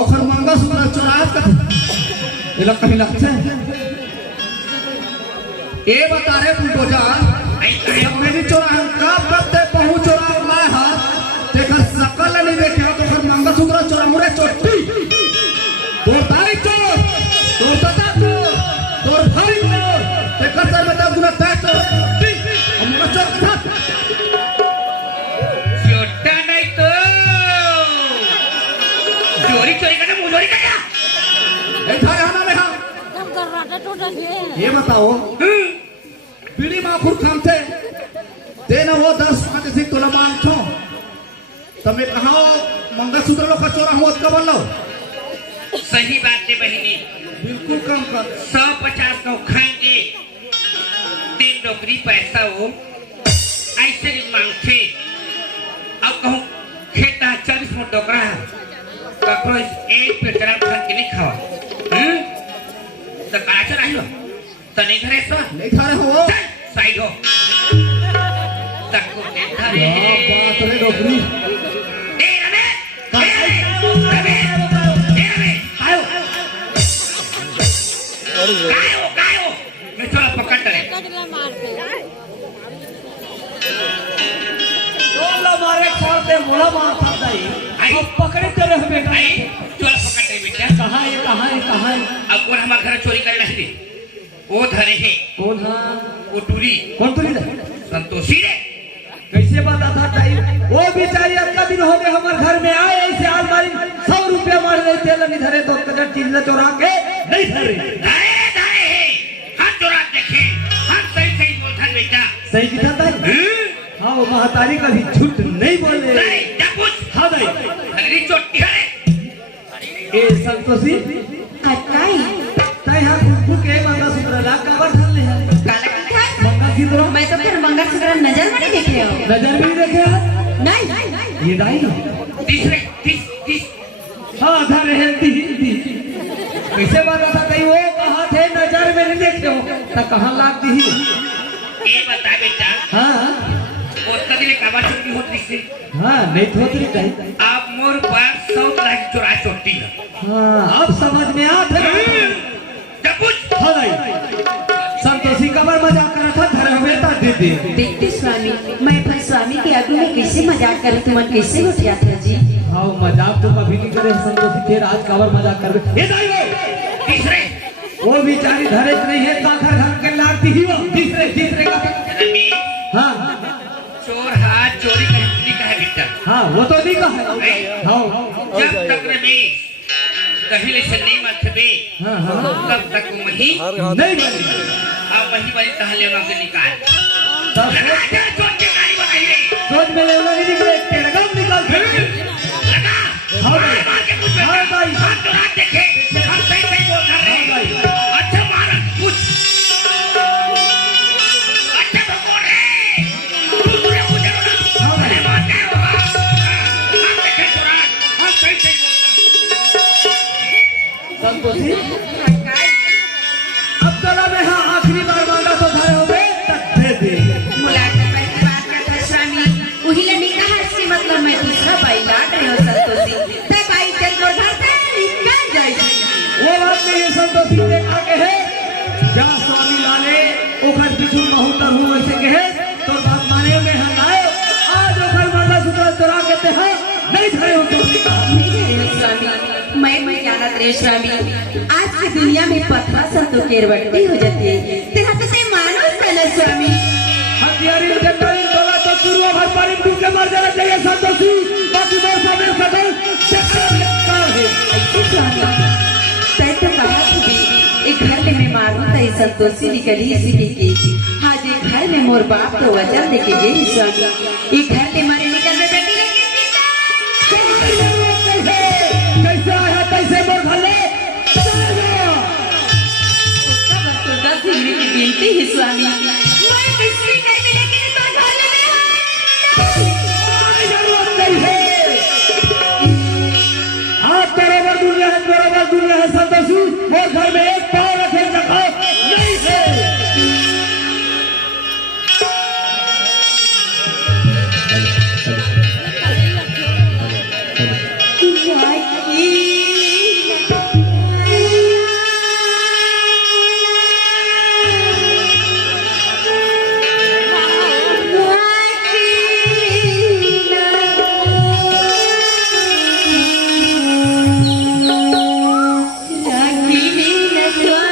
औखर मंगा सूत्र चोरा के ये लोग कहीं लगते हैं ये बता रहे बुलडोजर मेरी चोरा हम कब कब ते बहु चोरा मैं हाथ देखा सकल नहीं देखे तो फिर मंगा सूत्र चोरा मुरे चोटी चोरी चोरी करना मुझोरी करना ऐसा रहना में हम ये बताओ बीड़ी माखुर खामते देना वो 10 से तोला मांग छो तमे कहा मंगलसूत्र लो कचोरा हुआ कब लो सही बात है बहिनी बिल्कुल कम कर 150 का खाएंगे 3 नौकरी पैसा हो ऐसे नहीं मांगते अब कहूँ खेता 40 फुट डोकरा है ककरो एक पे चरा खा के नहीं खावा तो काचा नहीं लो तो नहीं घरे सो नहीं खा रहे हो साइड हो तक को देखा रे बात रे डोकरी ए रमे आयो कायो मैं चला पकड़ ले डोला मारे खोलते मोला मारता दाई अब पकड़े तेरे हमें आई चला पकड़ ले बेटा कहाँ है अब कौन हमारे घर चोरी करे नहीं वो धरे है कौन हाँ वो टूरी कौन तुरी रे संतोषी रे कैसे बता था ताई वो बेचारी अगला दिन हो गए हमारे घर में आए ऐसे अलमारी 100 रुपया मार रहे तेल नहीं धरे तो कदर चीज चोरा के नहीं धरे धरे धरे है हम चोरा देखे हम सही सही बोलता बेटा सही दिखा ताई हाँ वो महतारी कभी झूठ नहीं बोले नहीं जा पूछ हाँ दाई हरी चोटी है ए संतोषी कटाई ताई हाँ कुकू के मंगलसूत्र ला कवर धर ले काला क्या मंगलसूत्र मैं तो फिर मंगलसूत्र नजर में नहीं देखे हो नजर भी देखे हैं नहीं ये दाई तीसरे तीस हाँ धर है दी कैसे मारा था ताई वो कहाँ थे नजर में नहीं देखे हो तो कहाँ लाग दी ये बता बेटा हाँ वो कदिले काबा चोटी होती से हाँ नहीं थोड़ी ताई आप मोर पर 100 लाख चोरा चोटी है हाँ अब समझ में आते जा पूछ हाँ दाई संतोषी कमर मजाक कर था धर हमें ता दे दे देखते स्वामी मैं अपने स्वामी के आगे में कैसे मजाक करूं तुम कैसे उठिया था जी हाँ मजाक तो कभी नहीं करे संतोषी फिर आज कवर मजाक कर ये दाई तीसरे वो बेचारी धरे नहीं है काखर घर के लाती ही वो तीसरे का रमेश हाँ चोर हाथ चोरी करने का है बेटा हाँ वो तो नहीं कहा हाँ जब तक रमेश कहिले से नहीं मतबे हाँ हाँ तब तक वही नहीं बनी अब वही वाली कहानी ना से निकाल तब लगा दे चोर के गाड़ी बनाई रे सोच में ले नहीं निकले तेरे गम निकाल लगा हाँ मार मार के पूछ हाँ भाई हाथ चोरा देखे हम सही सही बोल रहे हैं अच्छा मारा पूछ अच्छा तो बोल रहे दूसरे मुझे बोला अरे मार के होगा हम देखे चोरा हम सही सही बोल संतोषी अब चला मैं हाँ आखिरी बार मांगा तो धरे हो गए तक दे दे मुलाकात की बात करता स्वामी वही ले नहीं कहा इसके मतलब मैं दूसरा भाई लाट रहे हो संतोषी ते भाई चल को धरते निकल जाए वो बात नहीं है संतोषी ने आगे है जा स्वामी लाले ओखर पिछु महूतर हूँ ऐसे कहे तो बात माने में हम आए आज ओखर मांगा सूत्र चुरा कहते हैं नहीं धरे हो तुम स्वामी मैं जानत रहे स्वामी आज की दुनिया में पत्थर सब तो केरवटी हो जाती है तेरा तो से मानुस बना स्वामी हथियारी जंगली तोला तो शुरू भर पारी डूब के मर जाना चाहिए संतोषी बाकी वो सामने सकल चक्कर है ऐसे स्वामी तय तो कहा थी एक घर में मैं मारूं तो संतोषी निकली इसी की आज एक घर में मोर बाप तो वचन लेके गई स्वामी एक घर में मारे निकल में बेटी लेके कैसे आया कैसे मोर भले गिनती है स्वामी मैं किसी घर में लेकिन तो घर में आप बराबर दुनिया है संतोषी वो घर में एक पाँव रखे रखो नहीं है Swami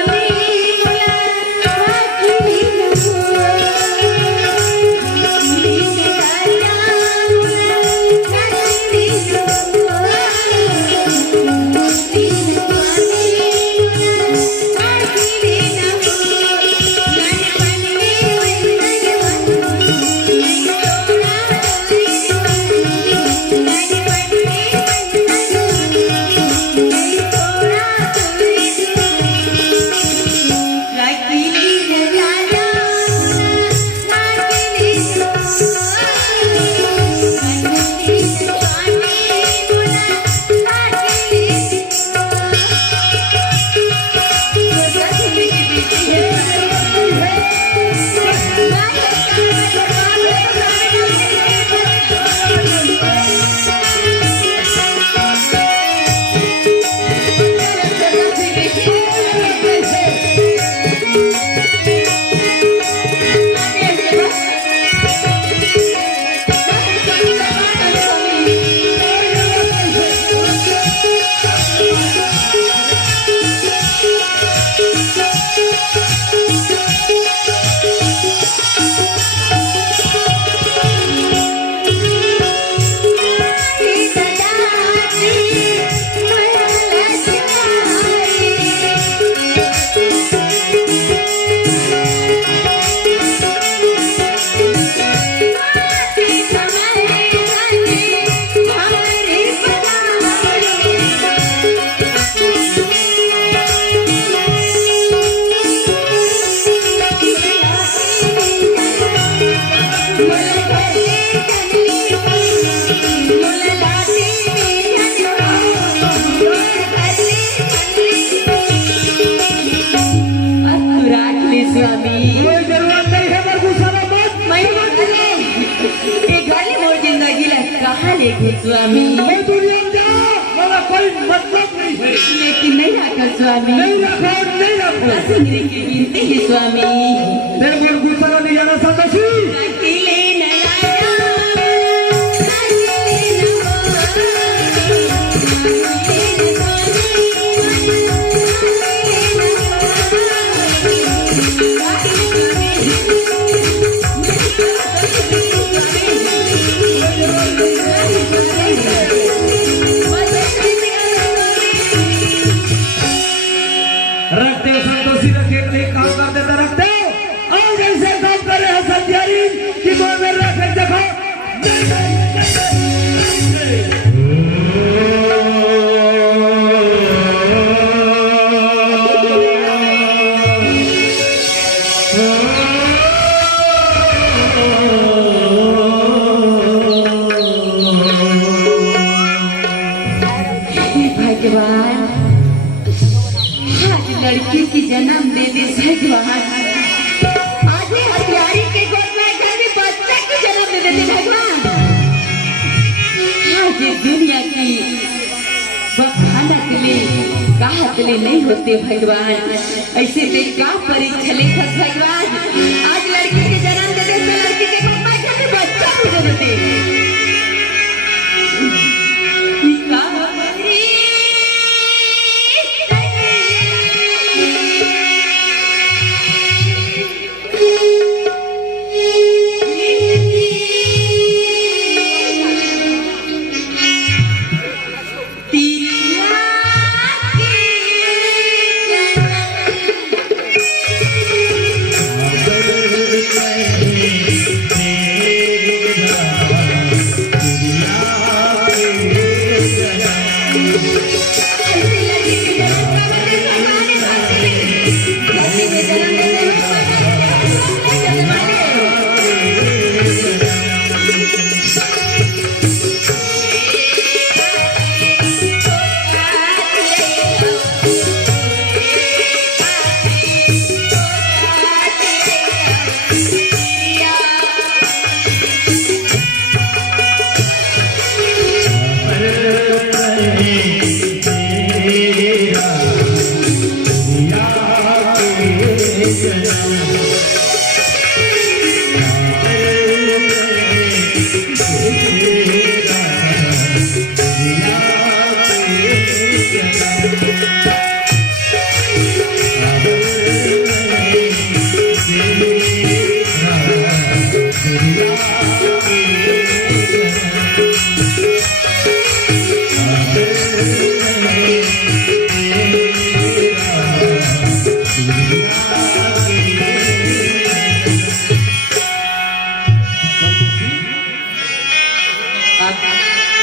स्वामी मैं दुनिया में जा वाला कोई मतलब नहीं है, लेकिन नहीं रखा स्वामी, नहीं रखो सिंगरी की गिनती है स्वामी। तेरे को गुस्सा नहीं जाना संतोषी अकेले न आया, रखते हो संतोषी रखे नहीं काम कर देते रखते हो और ऐसे काम कर रहे हैं सत्यारी कि वो मेरे रखे देखो भगवान आज लड़की की जन्म दे दी भगवान, आज ये हथियारी के गोद में घर में बच्चा की जन्म दे देते भगवान। आज ये दुनिया की बखाना के लिए कहा के लिए नहीं होते भगवान, ऐसे देख क्या परीक्षा लेखा भगवान। आज लड़की के जन्म दे देते, लड़की के गोद में घर में बच्चा की दे देते।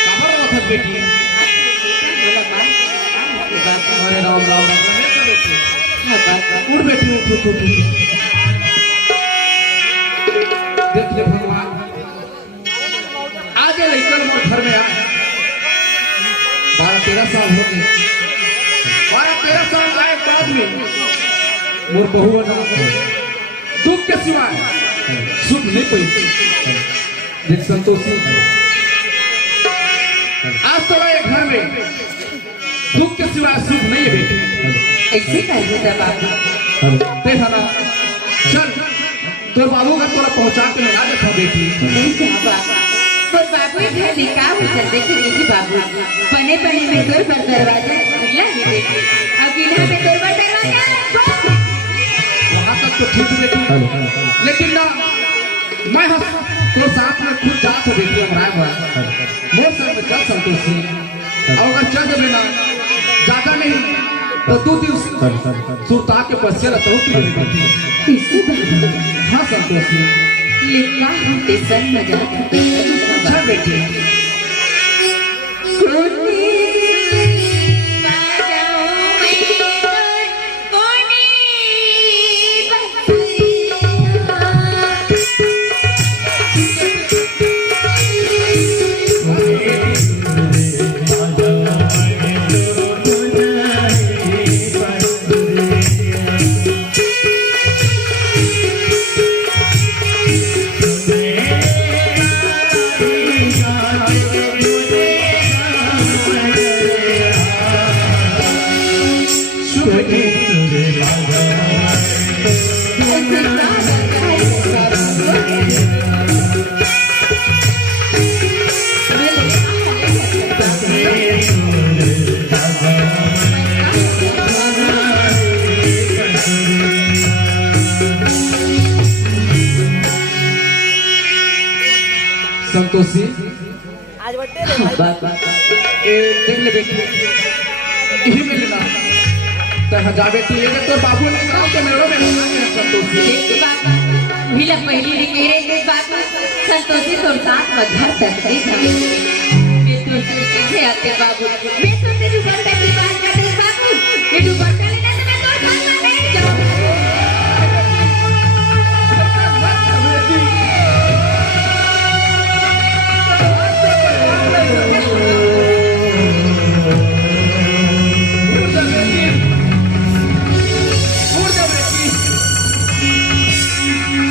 कहाँ रहा था बेटी? अरे राम राम राम बेटी, उठ बेटी, उठ उठ उठ। देख ले भगवान, आज ये लड़का मोर घर में आया 12-13 साल हो गए। 12-13 साल आए बाद में मोर बहू ना दुख के सिवाय सुख नहीं पाई। देख संतोषी, आज तो ये घर में दुख के सिवाय सुख नहीं है बेटी। ऐसे कैसे था बाबू? देखा ना, चल तो बाबू का तोरा पहुंचा के लगा देखा बेटी। नहीं जा बाबा, और बाबू घर निकाह हो चलते थे देखी बाबू, पने पने में तोर पर दरवाजा खुला ही देखी, अब इन्हां में तोर पर दरवाजा वहाँ तक तो ठीक बेटी, लेकिन ना मैं तो साथ में खुद जा तो बेटी हमारा हुआ मोर संग चल संतोषी। और अगर चल जब ना ज्यादा नहीं तो 2 दिन सुरता के पश्चे रहता हूँ कि बेटी। इससे बाबू हाँ संतोषी, लिखा होते सन मजाक चल बेटी। संतोषी, आज बर्थडे ए देख ले बेटी, यही में लेना तो हजार बेटी ये तो बाबू ने कहा कि मेरे में नहीं संतोषी। मिला पहली भी कह रहे थे बाबू, संतोषी तो साथ में घर तक नहीं था। ये तो कैसे आते बाबू, मैं तो तेरी बर्थडे की बात कर रही बाबू, ये दुपट्टा लेना तो मैं तो घर में नहीं जाऊंगा।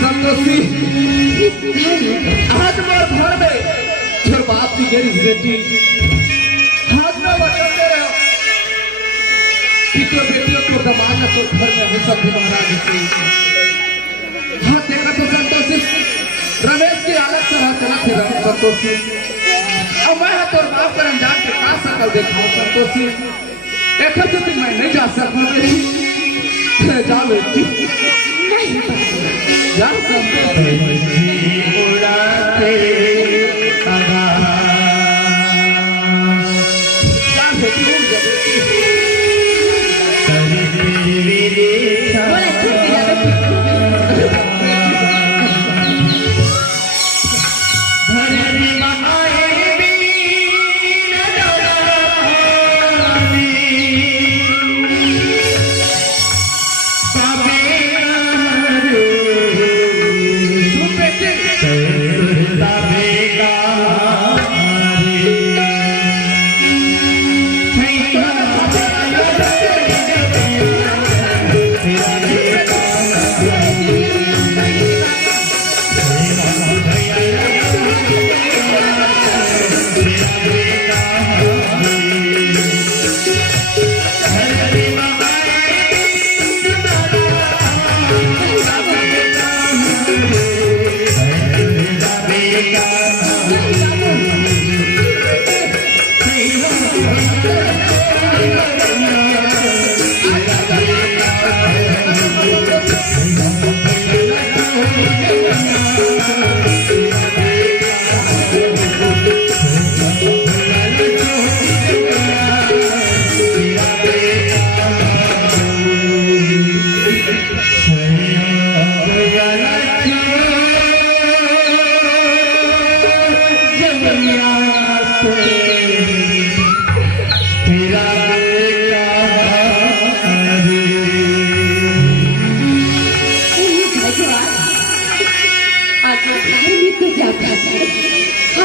संतोषी, आज मोर घर में छोर बाप की गरी बेटी हाथ में वचन दे रहे हो कि तो बेटियों को दमाद ना तो घर में हमेशा भी महाराज से। हाँ देखा तो संतोषी, रमेश की हालत से हाथ चला थे संतोषी। अब मैं हाँ तोर बाप पर अंजाम के का सकल देखा संतोषी। एक तो मैं नहीं जा सकता बेटी, जा बेटी जा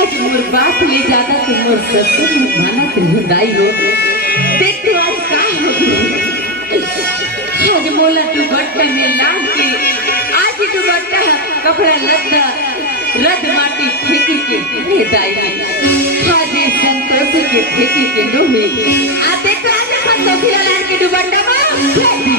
आज मोर बाप ले ज्यादा तो मोर ससुर माना तो दाई हो देख तू आज का हो गई आज मोला दुपट्टा में लाद के आज दुपट्टा कपड़ा लद्दा रद माटी फेंकी के ले दाई आज संतोष के फेंकी के नो हुई आ देख आज संतोष लाल के दुपट्टा में फेंक दी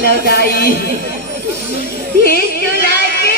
लगाई ये चुला के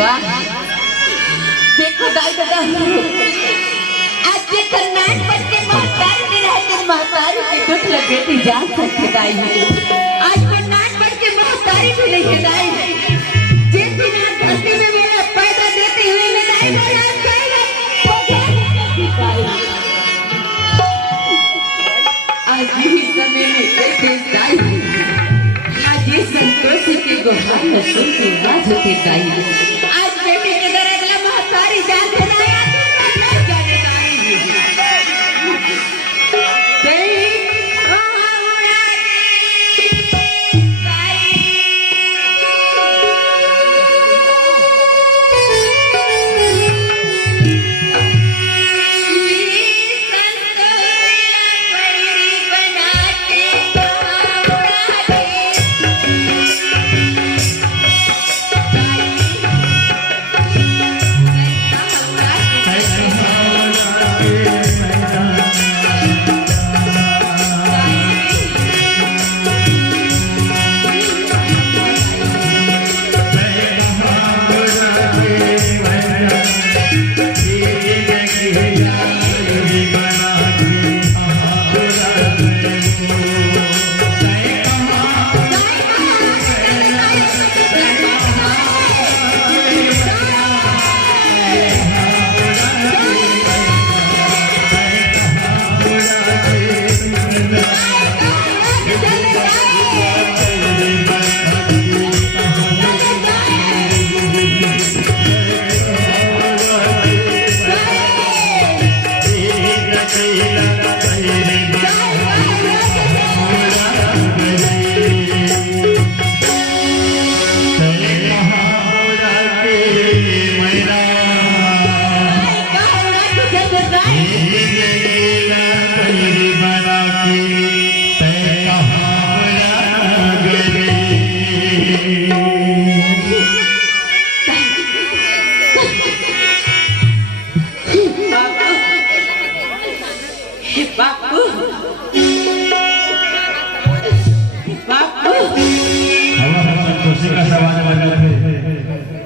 वाह देखो दाई दादा आज के कन्नाट पर के महतारी ने रहते महतारी के दुख लगे थी जान सकते दाई आज कन्नाट पर के महतारी भी नहीं दाई जिस दिन आप धरती में मेरा पैदा देते हुए मैं दाई आज ही समय में कैसे दाई आज ये संतोषी के गुहार न सुनते राज होते दाई आज बेटे के दर्द ला महतारी जानते ना जाने दाई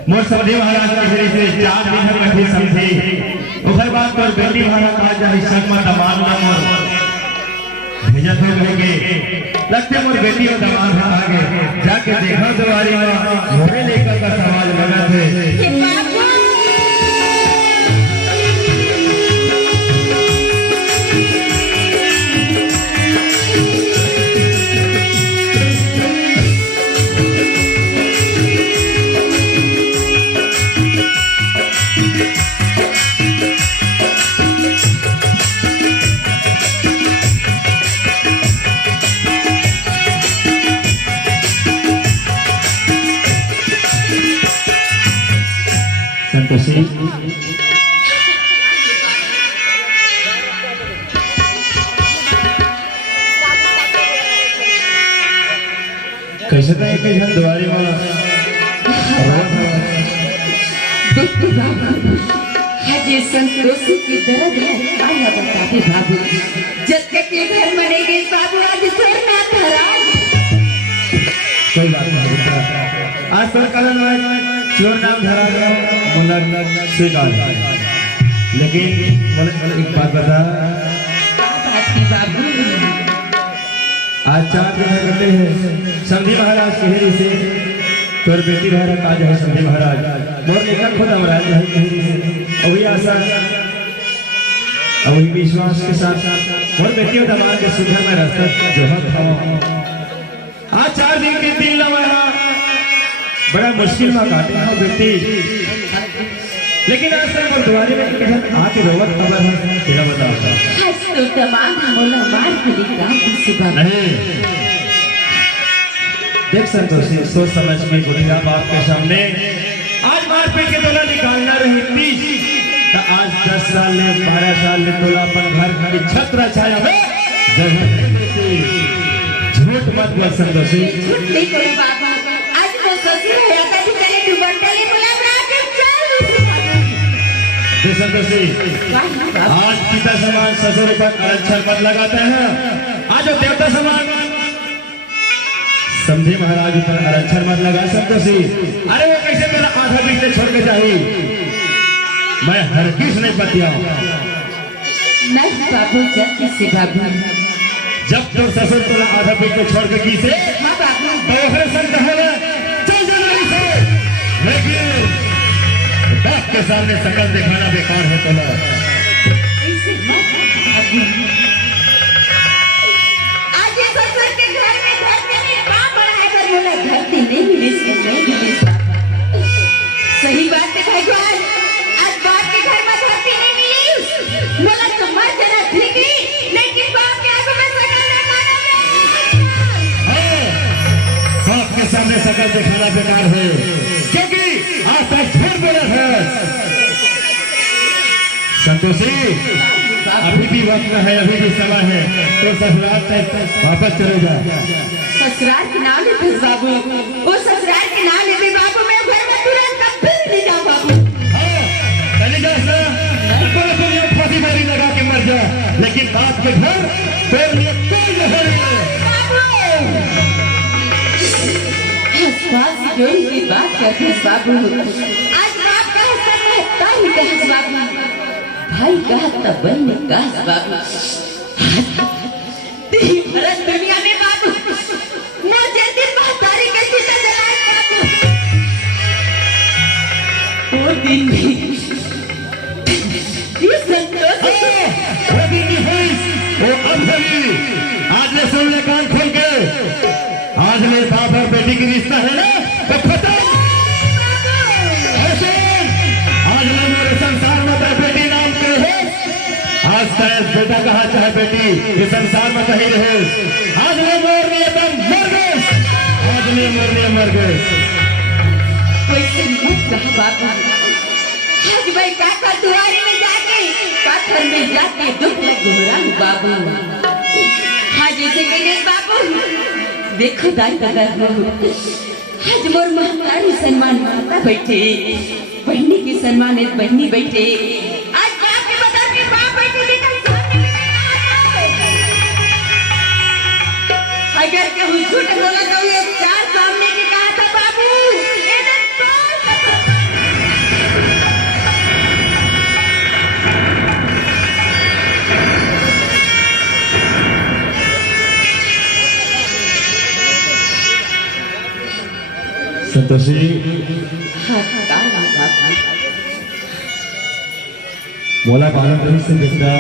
मोर समझे महाराज के घरे से 4 दिन हम कथी समझे ओकर बाद पर बेटी महाराज का जाहि शर्मा दमान ना मोर भेजत हो के लगते मोर बेटी और दमान आ गए जाके देखो दवारी में घोड़े लेकर का समाज लगा थे संतोषी कैसे था एक जन दुआरी में ये संतोषी की दर्द है आया बताते बाबू जब तक ये घर मने गई बाबू आज छोड़ना धरा कोई बात नहीं आज सर कलन चोर नाम धरा गया मुलक स्वीकार लेकिन एक बात बता बाबू आज 4 दिन करते हैं समझी महाराज शहरी से तोर बेटी महाराज आज है समझी महाराज मोर लेखा खुद महाराज है वही आशा वही विश्वास के साथ मोर बेटी और दमाद के सुधर में रास्ता जो हम आज 4 दिन के दिन लगा बड़ा मुश्किल में काटे हो बेटी लेकिन आज तक गुरुद्वारे में किधर आके रोवत खबर है तेरा बताओ आज तो तमाम मोला मार खली काम की सुबह नहीं देख संतोषी सोच समझ के गुड़िया बाप के सामने आज मार पे के तोला निकालना रही 30 तो आज 10 साल ले 12 साल ले तोला अपन घर की छत रचाया में झूठ मत बोल संतोषी झूठ नहीं कोई बाबा आज वो ससुर है आता भी करे तू बंटले बोला के चल संतोषी आज पिता समान ससुर पर अक्षर पद लगाते हैं आज देवता समान समझे महाराज पर आरक्षण मत लगा संतोषी। अरे वो कैसे मेरा आधा बीच छोड़ के जाही, मैं हर किस नहीं पतिया। नहीं बाबू, जल्दी से बाबू। जब तो ससुर तोला आधा बीच छोड़ के की से हाँ बाबू। तो ओकरे संग कहले चल जल्दी से, लेकिन बाप के सामने शकल दिखाना बेकार है तोला। ऐसे मत बाबू। आज ये ससुर के घर में धरती में काम बढ़ाया कर बोला, धरती नहीं मिली इसको, नहीं मिली। सही बात है भगवान, आज बाप के घर में धरती नहीं मिली, बोला तो मर जाना ठीक ही, लेकिन बाप के आगे में सकल दिखाना बाप के सामने शकल दिखाना बेकार है, क्योंकि आज तक झूठ बोला है। संतोषी अभी भी वक्त है, अभी भी समय है, तो ससुराल तक वापस चले जा। ससुराल के नाम ले बाबू, वो ससुराल के नाम ले बाबू, मैं घर में तुरंत कभी नहीं जा बाबू। चली जा पूरी दुनिया फांसी मारी लगा के मर जा, लेकिन बाप के घर तेरे लिए कोई नहीं है। बात जोड़ी की बात करते हैं बाबू, आज बाप का हिस्सा कहता ही कहस बाबू, भाई कहा तब बहन ने कहस बाबू। भरत दुनिया में बाबू मुझे दिन बातारी के सीता जलाए बाबू। वो दिन ये संतोष वो दिन की फीस वो अब सही, आज ले सुन ले कान खोल के, आज मेरे बाप और बेटी की रिश्ता है ना तो खत्म। आज मैं मेरे संसार में तो बेटी नाम के है, आज शायद बेटा कहा चाहे बेटी ये संसार में कहीं रहे। आज मैं मोर लिए दम मर गए, आज मैं मोर लिए मर गए। वैसे मत कहा बाबू, आज भाई काका दुआरे में जाके पाथर में जाके दुख में घुमरा हूँ बाबू। हाँ जैसे कहिए बाबू, देखो दाई दादा आज मोर महतारी सम्मान माता बैठे, बहनी की सम्मान है बहनी बैठे, आज बाप के बता के बाप बैठे बेटा सामने में अगर कहूँ झूठ बोला तो ये चार सामने की कहा था बाबू। संतोषी मोला मालूम नहीं से बेटा,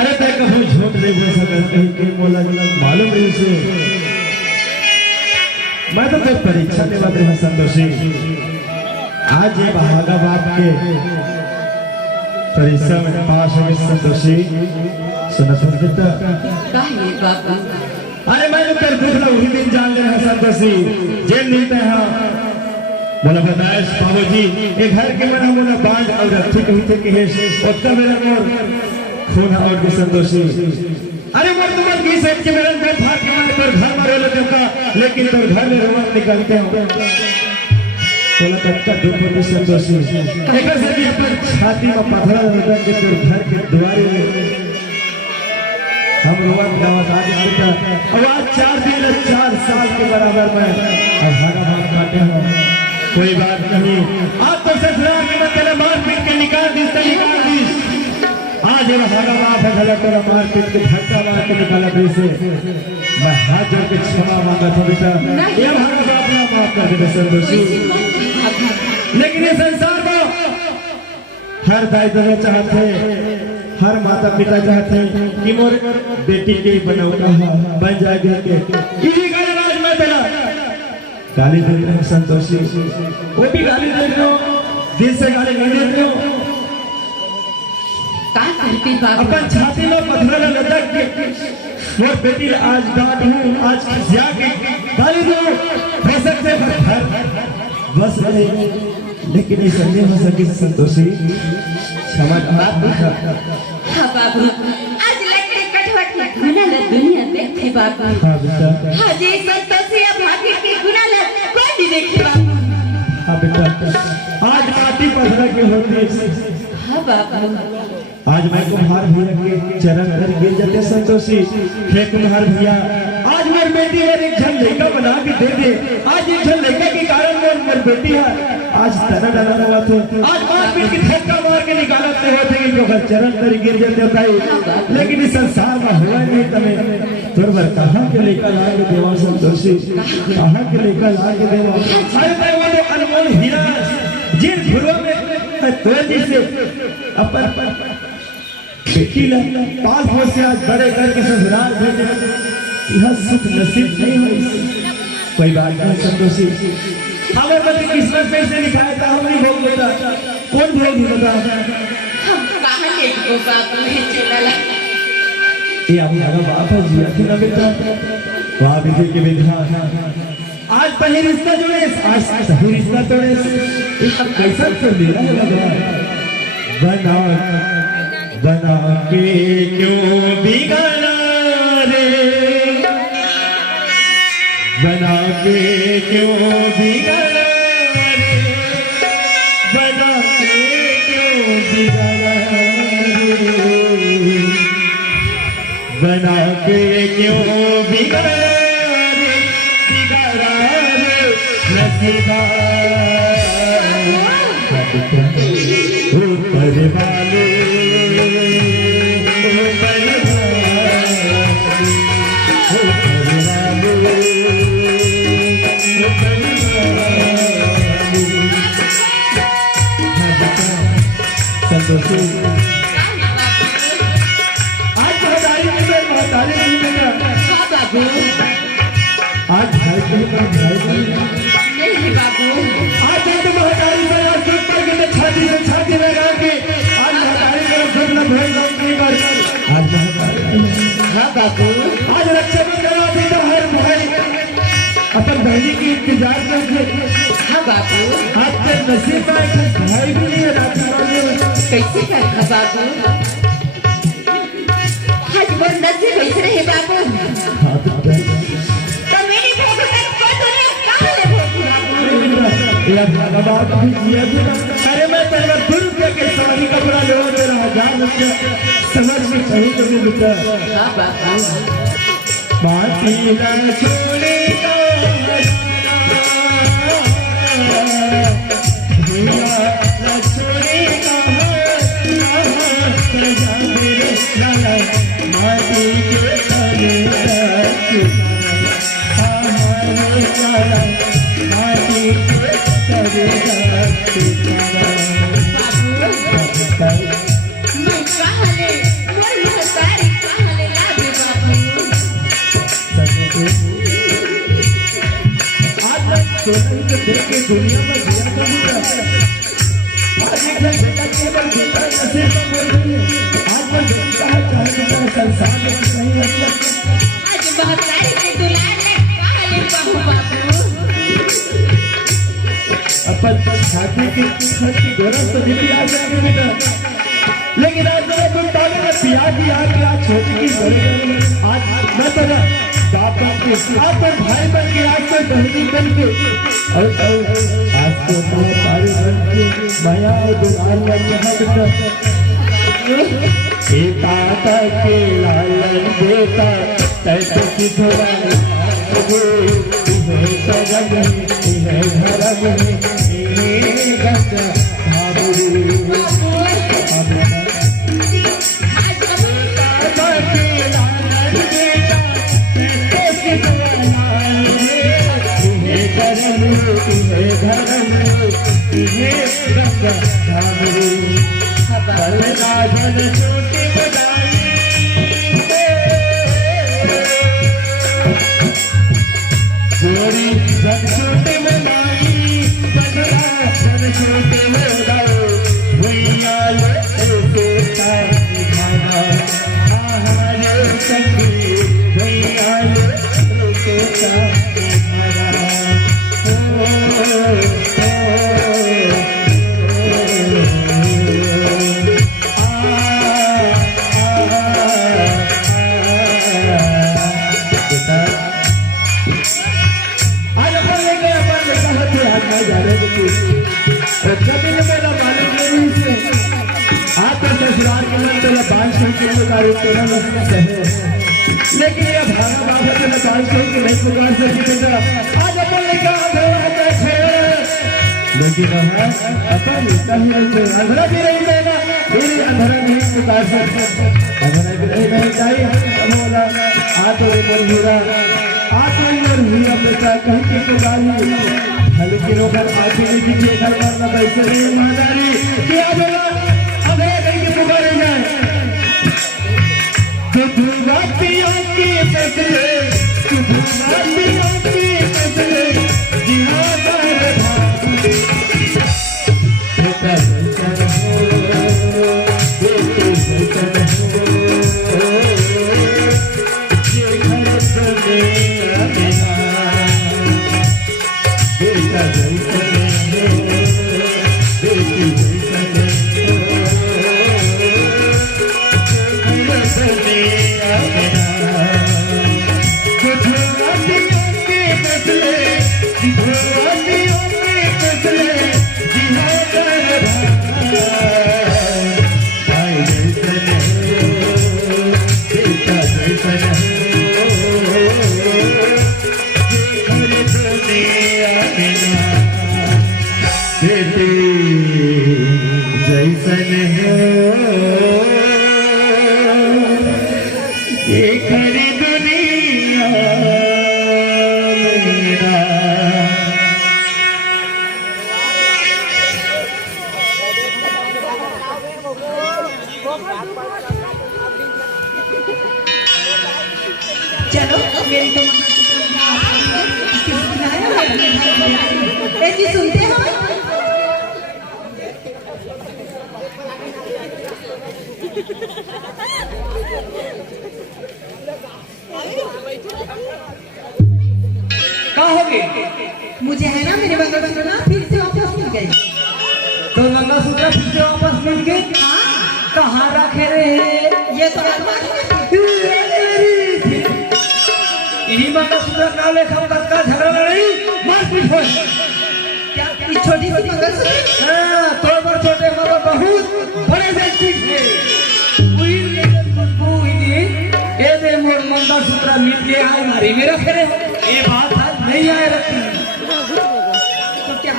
अरे ते कहूँ झूठ नहीं बोल सकता, कहीं कहीं मोला मालूम नहीं से, मैं तो तेरे परीक्षा ले बात रहा संतोषी। आज ये भागा बाप के परीक्षा में पास हो गए संतोषी। सुना सुन बेटा, कहिए बाबू। अरे मैंने तेरे दूसरा वही दिन जान लेना संतोषी, जेल मिलते हैं बोला बताया बाबू जी ये घर के मना बोला बांध और रखी कही थे कि उत्तर मेरा मोर खून और भी संतोषी। अरे मोर तुम की सेठ के मेरे अंदर था कि मैंने तेरे घर में रोले देखा, लेकिन तेरे घर में रोमन निकलते हैं बोला तब का दुख होती संतोषी। एक से भी अपने छाती में पथरा लगा के तेरे घर के द्वारे में हम रोवन गावत आज आते और आज 4 दिन 4 साल के बराबर में अब भागा भाग काटे हैं। कोई बात नहीं, आज तो ससुराल में तेरे मार पीट के निकाल दी, निकाल दी। आज ये भागा बाप है गलत तेरा मार पीट के धक्का मार के निकाला से मैं हाथ जोड़ के क्षमा मांगा था बेटा, ये भागा बाप ना माफ कर दे संतोषी। लेकिन ये संसार को हर दायित्व चाहते, हर माता पिता चाहते हैं कि मोर बेटी के बनौता बन जाएगा के इसी कारण आज मैं तेरा गाली दे रहा हूँ संतोषी, वो भी गाली दे रहा हूँ, दिल से गाली नहीं दे रहा हूँ। अपन छाती में पत्थर लटक के मोर बेटी आज डांट हूँ, आज खिसिया के गाली दूँ, हो सकते घर बस रहे, लेकिन ये नहीं हो सके संतोषी। क्षमा हाँ बाबू, आज लकड़ी कटवट गुना ल दुनिया देखे बाबू। हाँ बेटा, हाँ जी संतोषी अब भाभी की गुना ल कोई नहीं देखे बाबू। हाँ बेटा, आज माटी पथरा के होती। हाँ बाबू, आज मैं कुम्हार भैया के चरण पर गिर जाते संतोषी, हे कुम्हार भैया आज मेरी बेटी और एक झन लड़का बना के दे दे। आज एक झन लड़का के कारण मेरी बेटी है आज तना डाला हुआ थे। आज मार पीट के धक्का मार के निकालते होते कि इनको चरण पर गिर जाते भाई। लेकिन इस संसार में हुआ नहीं तमें तोर बर कहाँ के लेकर ला के देवा संतोषी, कहाँ के लेकर ला के देवा। अरे मैं वो तो अनमोल हीरा जिन घुरुआ में तो जिसे अपन बेटी ला पाल हो से आज बड़े करके ससुराल भेजे। यह सुख नसीब नहीं है कोई बात नहीं संतोषी। हमें पति किस्मत में से लिखा था हम नहीं भोग देता। कौन भोग देता? हम बाहर ले गो बाबू है चला ये अब हमारा बाप है जिया के ना बेटा वाह विधि के विधा। आज पहले रिश्ता जोड़े आज सही रिश्ता तोड़े इसका कैसा कर दे रहा है भगवान। बना बना के क्यों बिगाड़ा रे, बना के क्यों बिगाड़ा रे, बना के क्यों बिगाड़ा रे, बना के क्यों बिगाड़ा रे, बिगाड़ा रे नसीबा ऊपर वाले आज महतारी में महतारी आज भाई के नहीं बाबू आज तो महतारी से आज दूध पर के छाती से छाती लगा के आज महतारी का सब न भेद नहीं कर। आज महतारी हाँ बाबू आज रक्षाबंधन करा देता हर भाई अपन बहनी की इंतजार करके। हाँ बाबू आज के नसीब में एक भाई भी नहीं है राखी वाले कैसे कर बाबू आज वो नसीब कैसे रहे बाबू। हाँ तो तो मेरी भोग का कोई तो नहीं कहाँ ले भोग बाबू। यार भगवान भी जिया भी ना अरे मैं तेरा 2 रुपये के साड़ी कपड़ा ले और तेरा 1000 रुपये समझ में कहीं तो नहीं मिलता। हाँ बाबू बाती न छोड़ेगा भैया न छोड़ेगा माटी के तले माटी के तले मैं कहाँ ले मोर महतारी कहाँ ले ला दे बाबू। आज मैं देख के दुनिया में जिया करूँगा। आज एक बेटा केवल बेटा नसीब में बोल रही है। आज मैं देखता है चाहे मेरा संसार में नहीं लगता। आज महतारी के दुलार में कहाँ ले बाबू बाबू। अपन छाती की छत की गौरव तो जीती आ जाएगी बेटा। लेकिन आज मेरा तुम ताले में पिया की आग आज छोटी की बड़ी आज मैं तेरा बाप की आज तो भाई बन के आज तो बहनी बन के और आज तो मैं पारी बन के माया और दुलार बन के सीता के लालन बेटा तैसे सिधरा गोरी जन छोटे बनाई बदला जन छोटे बनाओ भैया ले खाना आहार संगी भैया ले खाना जमीन मेरा मालिक नहीं से आप ससुराल के अंदर 500 किलो का रुपया लेकिन ये भागा बाबा के निकाल के कि नहीं पुकार सकी बेटा आज अपन का अंधेरा देखे लेकिन अपन कहीं अंधेरा भी नहीं देना फिर अंधेरा नहीं पुकार सकते अंधेरा भी नहीं चाहिए बोला आ तो हीरा आ तो हीरा बेटा कहीं के पुकारी लेकिन ओकर आके नहीं दिखे घर वाला कैसे नहीं मादारी क्या बोला अंधेरा कहीं के पुकारे जाए बातियों की फसले बातियों की फसले चलो मेरी तो ऐसी सुनते हो कहाँ हो गए मुझे है ना मेरे मंगलसूत्र फिर से वापस मिल गए तो मंगलसूत्र फिर से वापस मिल गए कहाँ रखे रहे ये तो यही मंगलसूत्र ना लेखा का झगड़ा लड़ाई मारपीट हो क्या इस छोटी सी मंगलसूत्र तो बड़ छोटे बाबा बहुत बड़े व्यक्ति थे ये दे मोर मंगलसूत्र मिल गया है हमारी मेरा खेरे ये बात आज नहीं आए रखती तो क्या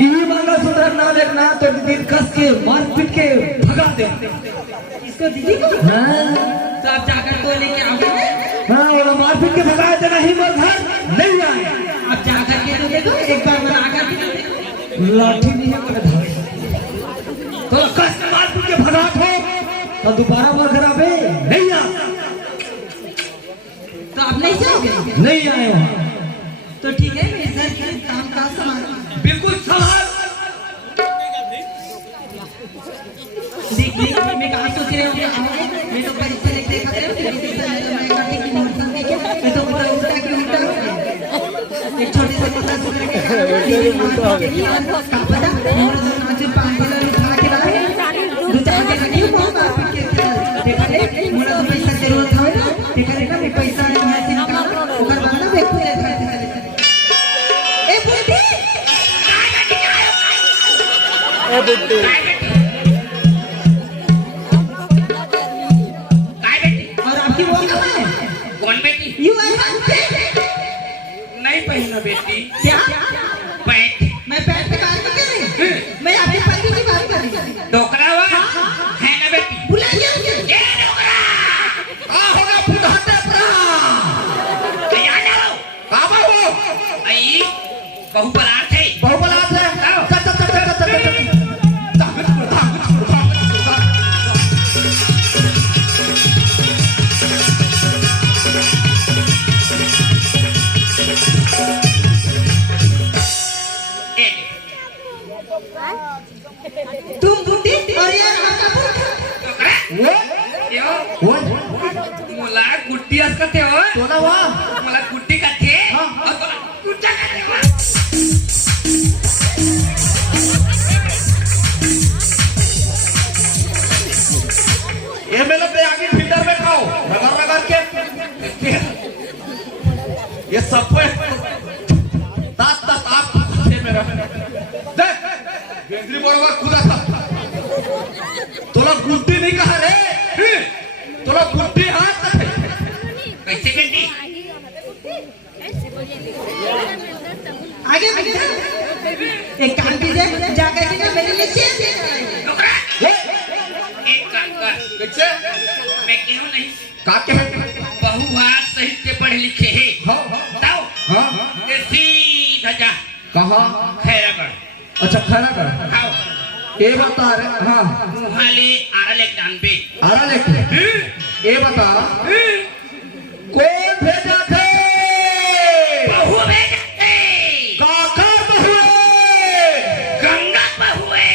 यही मंगलसूत्र ना देखना तो दिन कस के मार पीट के भगा दे इसको दीदी को हाँ तो आप जाकर को लेके आओगे हाँ वो मार पीट के भगाए देना ही मोर घर नहीं आए आप जाकर के तो देखो एक बार मैं आकर के लाठी नहीं है मेरे घर तो कस के मार पीट के भगा दो तो दोबारा मोर घर आवे नहीं आ तो आप नहीं जाओगे नहीं आए वहाँ तो ठीक है मैं घर के काम का संभाल बिल्कुल संभाल देखिए मैं कहाँ सोच रहे होंगे मैं तो परीक्षा लिख देखा मैं तो पूरा उल्टा की उल्टा एक छोटे से पता सुन का पता आज 5 हजार उठा के लाए दो चार के नहीं हुआ बाप के देखा ले मोला तो पैसा जरूरत है ना देखा देखा मैं पैसा यहाँ से निकाल ओकर बाद ना देखो ये खाते ए बुद्धि ए बुद्धि और आपकी वो कहाँ है कौन बेटी यू आर नहीं पहना बेटी क्या पैंट मैं पैर पे बात कर रही हूँ मैं आपके पति की बात कर रही हूँ डोकरा हुआ है ना बेटी बुलाइए उसे ये डोकरा आ होगा फुटहटे प्रा यहाँ जाओ काबा हो आई बहुपरार्थ है बहुबलात है तुम बुद्धि और ये आपका पुत्र वो मला गुड्डी असते हो तोला वा मला गुड्डी काथे और तुला गुड्डा काथे हो ये मेरे पे आगे फिल्टर में खाओ रगड़ रगड़ के ये सब पे तात तात आप ये मेरा देख गेंद्री बरोबर खुदा था तोला गुड्डी नहीं कहा रे तोला गुड्डी हाथ थे आगे भैया एक काम कीजिए जाकर के ना मेरे लिए चेयर ले आए। एक काम कर, कैसे मैं क्यों नहीं का के बहुवार सहित के पढ़े लिखे है हाँ जाओ हाँ ये सीधा जा कहाँ खैरागढ़ अच्छा खैरा कर आओ ये बता रहे हाँ हाले आरा लेक डान पे आरा लेके ये बता कौन भेजा थे बहु भेजे थे काका बहुए गंगा बहुए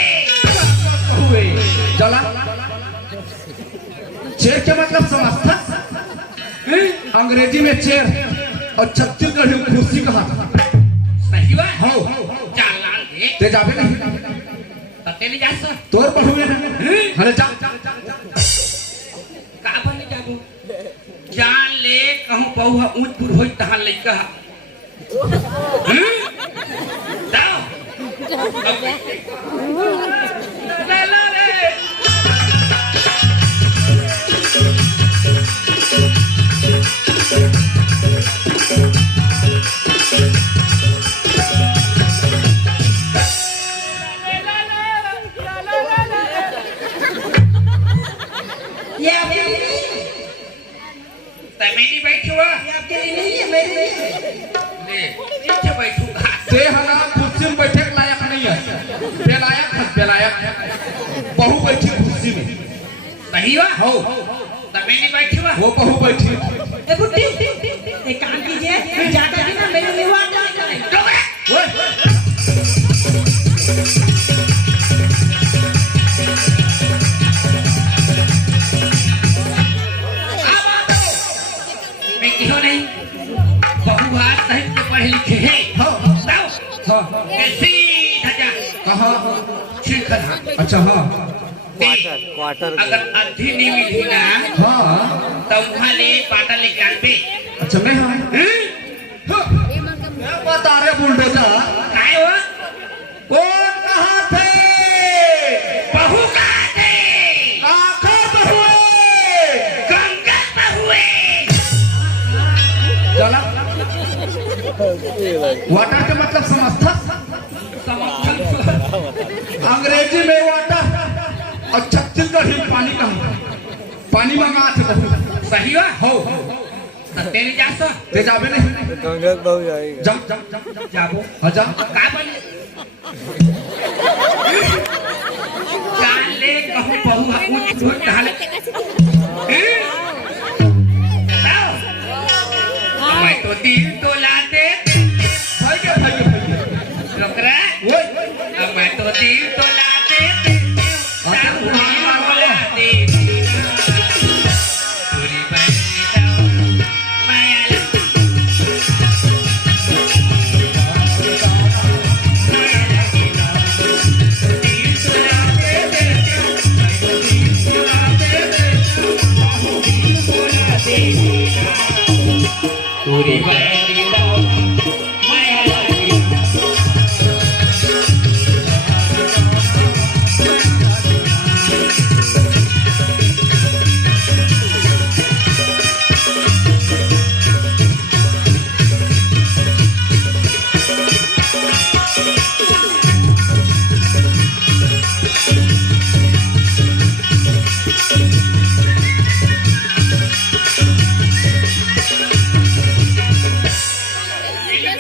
बहुए चला चेयर के मतलब समझता अंग्रेजी में चेयर और छत्तीसगढ़ी में कुर्सी कहा था सही बात हाँ चार लाल दे ते जाबे नहीं तते नहीं जा सर तोर बहुए ना अरे जा का बने जाबो जान ले कहूं बहु ऊंचपुर होई तहां लइका जाओ ला ला रे ये आपके लिए नहीं है, तमेनी बैठो ये आपके लिए नहीं है मेरे लिए। ले नीचे बैठूंगा ते हना कुर्सी में बैठे के लायक नहीं है बेलायक है बेलायक बहु बैठी कुर्सी में सही बा हो तमेनी बैठो वो बहु बैठी ए बुट्टी एक काम कीजिए जाकर के ना मेरे लिए वाटर लेकर आए। ओए मैं क्यों नहीं बहुवार सहित के पढ़े लिखे हैं हाँ जाओ हाँ ऐसी धजा कहाँ छिड़कर हाँ अच्छा हाँ क्वार्टर अगर अधी नहीं मिली ना हाँ तो वहाँ ले पाटा लेके आन पे अच्छा मैं हाँ क्या बता रहे बुलडोजर काय हो कौन कहाँ थे बहु कहाँ थे काका बहुए गंगा बहुए चला वाटर के मतलब समझता अंग्रेजी में वाटर और छत्तीसगढ़ी में पानी का पानी मंगा थे बहु सही बा हो सत्य नहीं जा सो ते जाबे नहीं गंगा बहु जाएगी जा जाबो हाँ जा का बने जान ले कहूँ बहु ऊंच ढोल ढाल मैं तो दिल तो लाते भाई के भाई के भाई के रोक रहा वो अब मैं तो दिल तो लाते लाते पूरी बनी माया पूरी बनी माया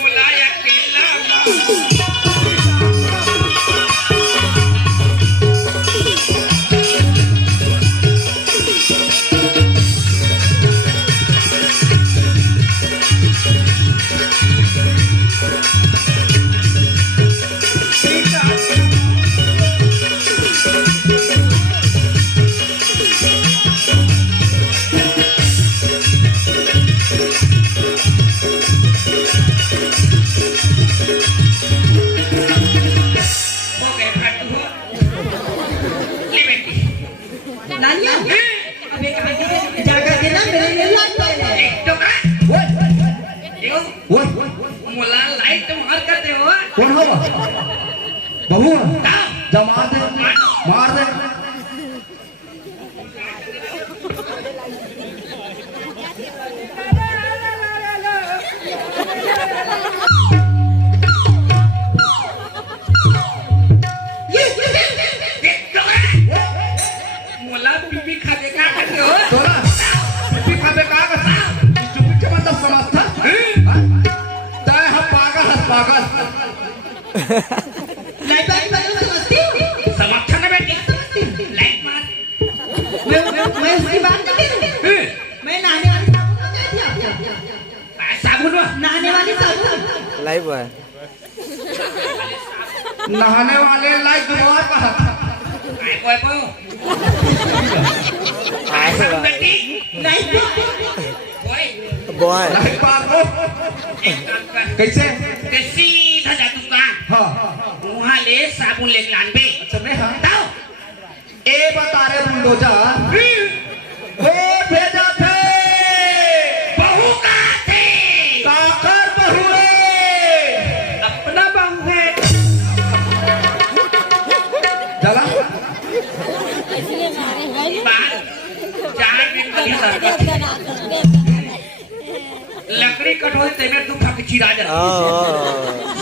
बुलाया केला हो गए फाटू हो ले बेटी नानिया अब एक काम कीजिए जाकर के ना मेरे लिए वाटर ले आए। एक टोकरा वो देखो वो मोला लाइट तुम हर करते हो कौन हो बहु जाओ जा मार दे मार दे लाइट वाली बात समझती हो? समझता ना बेटी लाइट मार मैं उसकी बात नहीं कर रही। मैं नहाने वाली साबुन हो गई थी। साबुन नहाने वाली साबुन। लाइव है नहाने वाले लाइक दुआ कहा कोई कोई साबुन बेटी लाइट कोई बॉय लाइक पार को एक काम कर कैसे ते सीधा जा तू का हाँ वहाँ ले साबुन लेके लानबे चले हाँ बताओ ए बता रे बुलडोजर वो भेजा थे बहू कहाँ थे काकर बहू रे अपना बहू है चला बाहर चार दिन कभी लकड़ी कटोरी तेरे तू फक चिरा जा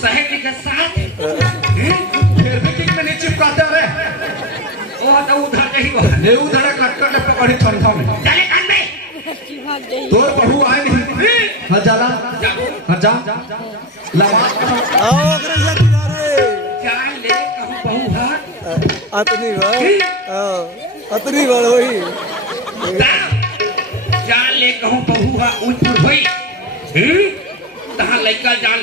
शहर के साथ फिर भी टिक में नहीं चिपकाते रे वो तो उधर नहीं वो ले उधर कटकट पे कड़ी ठंडा में चले कान में तोर बहू आए नहीं हाँ जाला हाँ जा लवास आओ अगर जल्दी जा रे चार ले कहूँ बहू हाथ अतनी बार अतनी बार वही जान ले कहूँ बहू हा उजपुर भई तहाँ लड़का जान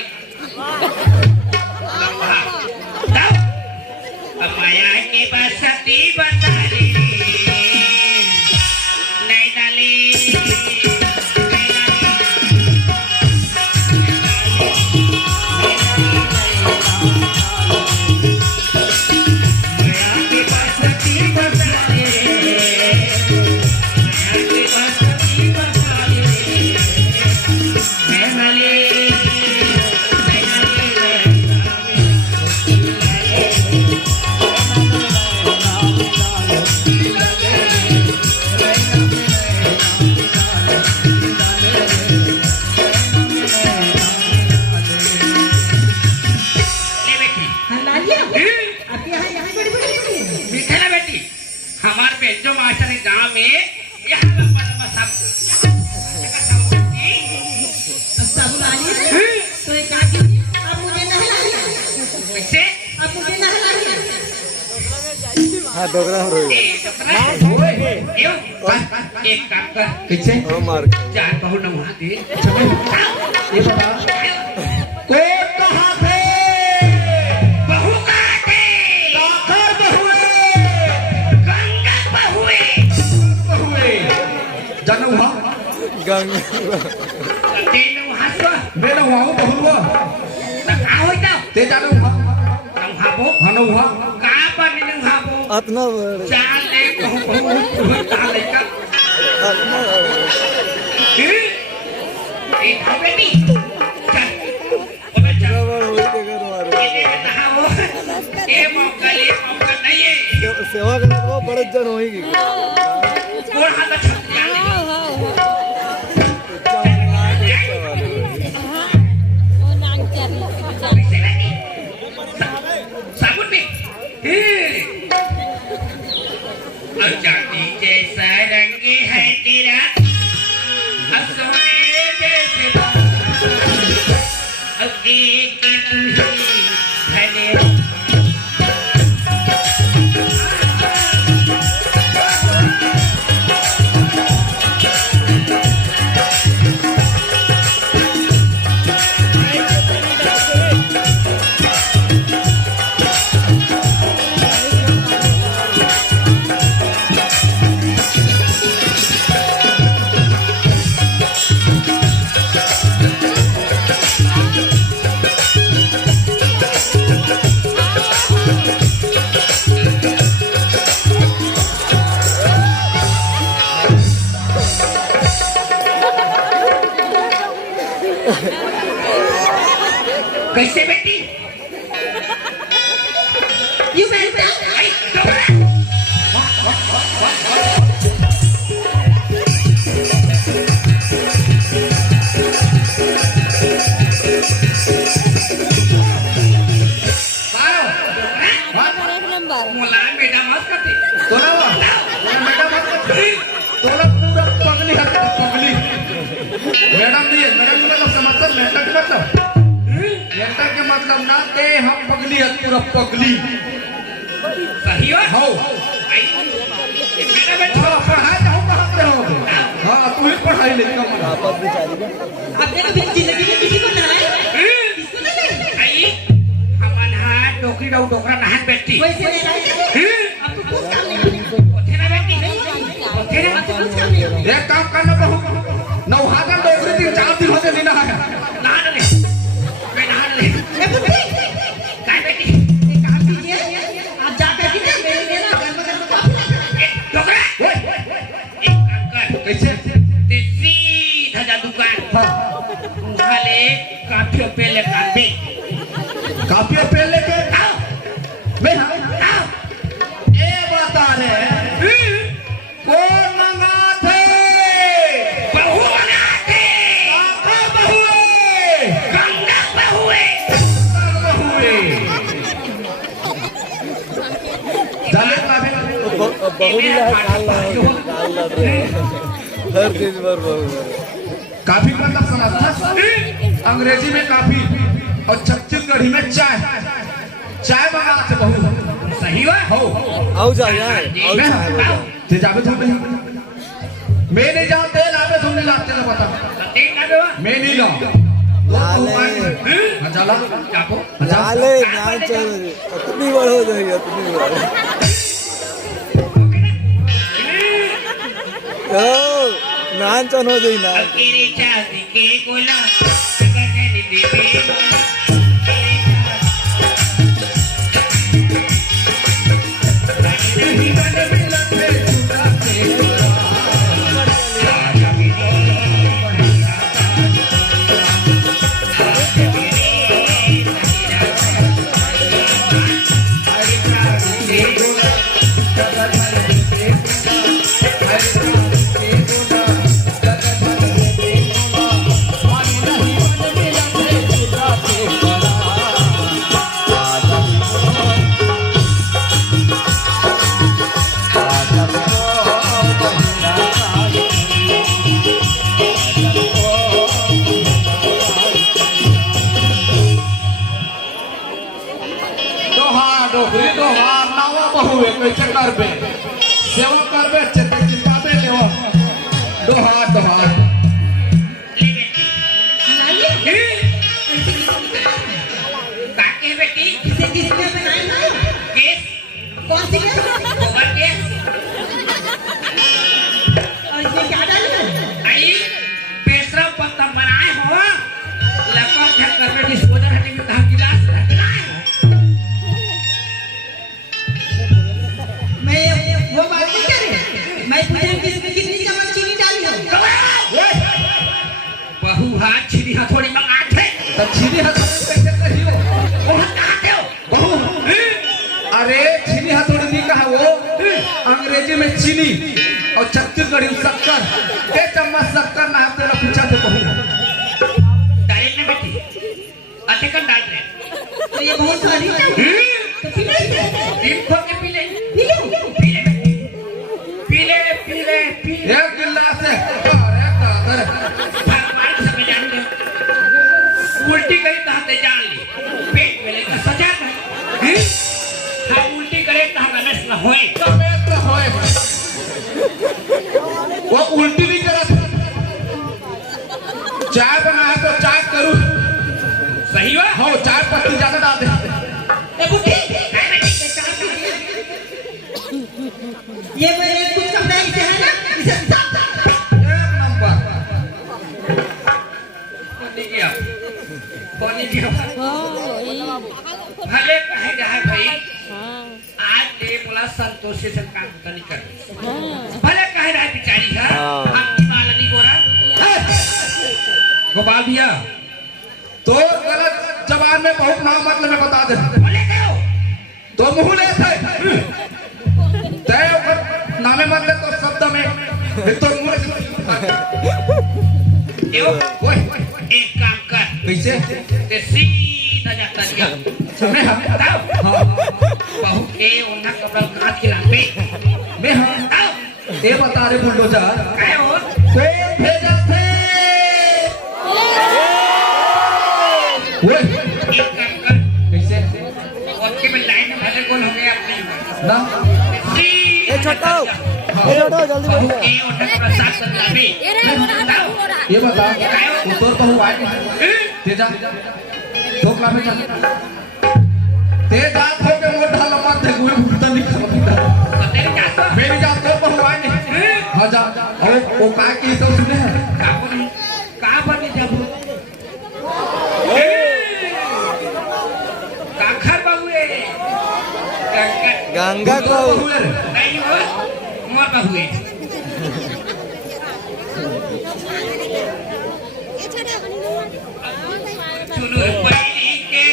माया के बसती बताली नहीं डाली हमारे बेंजो मास्टर है गांव में यहाँ लंबा लंबा साबुन आ रही है तो एक काम कीजिए आप मुझे नहलाइए कैसे आप मुझे नहलाइए हाँ डोगरा हो रही एक काम कर कैसे है मार चार बहु नहा दे ये बता को कहाँ थे बहू कहाँ थे काकर बहू रे गंगा बहुए बहू रे जानू हाँ गंग तेन वहाँ से मैं ना हुआ हूँ बहू हुआ कहाँ हो जाओ ते जानू हाँ नहा बो हाँ ना हुआ कहाँ पर नहा बो अतना बड़ चार ले कहूँ बहु कहाँ लेकर अतना एक बेटी चल ओबे चल बड़ होई के घर मारे ये नहा वो ये मौका नहीं है सेवा करना वो बड़े जन होएगी कौन हाथ छप जाने साबुन में चांदी जैसा रंग है तेरा सोने जैसे अब एक धने कैसे बेटी यू बेटा आई डोरा मुलायम बेटा मत करते तोला हुआ मैडम मत करते तोला पूरा पगली है पगली मैडम नहीं है मैडम का मतलब समझता मेंटल के मतलब मेंटल के मतलब ना जाते हम पगली है पूरा पगली सही हो हो आई मेरा बेटा हाँ पढ़ाई जाऊँ कहाँ से रहोगे हाँ तू ही पढ़ाई ले कम आपस बेचारी का आपने कभी जिंदगी में किसी को नहाया किसको नहीं आई हमन हा डोकरी डो डोकरा नहान बेटी वैसे नहीं आपको कुछ काम नहीं ओथेना बेटी ओथेना आपको कुछ काम नहीं एक काम करना बहू नौहागन डोकरी 3-4 दिन होते नहीं नहाया नहान ले मैं नहान ले ए बुद्धि काय बेटी एक काम कीजिए आप जाकर के ना मेरे लिए ना गर्मा गर्मा कॉफी लाकर डोकरा एक काम कर कैसे ते सीधा जा दुकान हाँ खाले काफी पे ले काफी काफी पेड़ लेके आओ मैं हाँ आओ ए बता रहे कौन मंगा थे बहू बनाते काका बहुए गंगा बहुए बहुए चले काफी बहू भी है काल लड़ रहे हर दिन भर बहू काफी मतलब समझता अंग्रेजी में काफी और छत्तीसगढ़ी में चाय चाय मंगा से बहु सही हुआ हो आओ जा यार आओ मैं जा ते जावे तुम नहीं मैं नहीं जाते लावे तुम नहीं लाते ना बता ठीक ना दो मैं नहीं ला लाले चला जाको लाले नाच चल अपनी बड़ हो जाएगी अपनी बड़ ओ नाचन हो जाई ना अकेले चाहती के कोला गगन दीपे डोकरी दोहार नावा बहुए कैसे करबे सेवा करबे चिंताबे लेवा दोहार दोहार काके बेटी इसे किसने बनाया ना केस कौन सी केस ओवर केस और इसमें क्या डाला है आई पेशरा पत्ता बनाए हो लपक झक कर बेटी सोजर हटे में कहा गिलास रखना है मैं वो बात नहीं कर रही मैं पूछा किसमें कितनी चम्मच चीनी डाली हो बहु हाथ छिड़ी हथौड़ी मंगा थे तो छीनी हथौड़ी कैसे कही हो वो कहाते हो बहु अरे छीनी हथौड़ी नहीं कहा वो अंग्रेजी में चीनी और छत्तीसगढ़ी में शक्कर के चम्मच शक्कर ना तेरा पीछा तो बहु डाले ना बेटी अते कर डाल रहे तो ये बहुत सारी चाहिए तो पी लीजिए दिन खो के पी ले पी लो पी ले बेटी पी ले पी ले पी ले एक गिलास है अरे कादर भगवान सब जान ले उल्टी करी कहते जान ली पेट में लेकर सजा कर हम उल्टी करे तो हम नस न होए तबे तो होए वो उल्टी नहीं करा चाय बना है तो चाय करूँ सही हुआ हो चाय पत्ती ज्यादा डाल दे ए बुद्धि ये मेरे कुछ कपड़ा इसे है ना इसे साफ एक नंबर पानी दिया भले कहे रहा भाई आज ले बोला संतोषी से काम तो नहीं कर भले कहे रहा बेचारी है हम नाला नहीं गोरा गोपाल भैया तो गलत जबान में बहुत नाम मतलब मैं बता दे भले कहो तो मुंह ले थे तय नामे मतलब तो शब्द में तो मुंह देखो ओए एक काम कर कैसे ते सीधा जाता दिया मैं हम बताओ हाँ बहू के उन्ना कपड़ा काट के लापे मैं हम बताओ ये बता रहे बुलडोजर काय हो कोई भेजा थे ओए एक काम कर ना ए छोटा जल्दी बहू बैठ के ओटा प्रसाद बदलावे ये बता तोर बहू आए ते जा ठोकला में जा ते जा ठोके मोटा लम्बा ते गुए भूता निकल तेरी जात मेरी जा तोर बहू आए हां जा ओ का की तो सुने का बनी जब काखर बहुए गंगा को नहीं हो मोर बहुए सुनो पहली के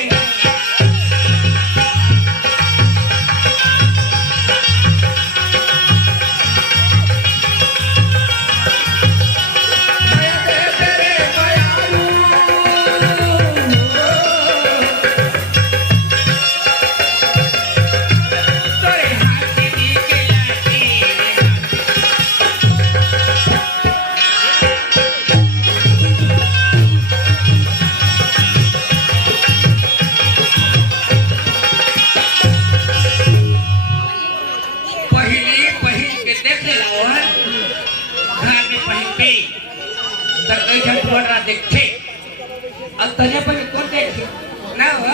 देखे अब तने पर कौन देखे ना हो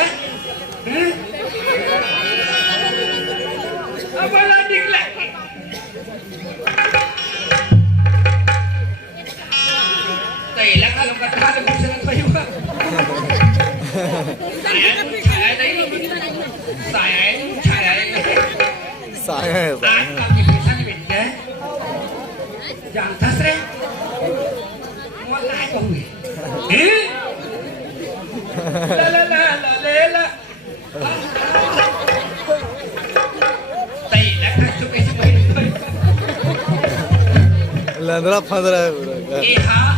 अब वाला निकला तो इलाका लोग कथा से पूछने को हुआ छाया नहीं साया है आज आपके पैसा नहीं बेच गए जानता से मोला है कहूँगी ला ला ला ला ले ला तई लखा चुके से कोई लंदरा फंद रहा है पूरा ये हाँ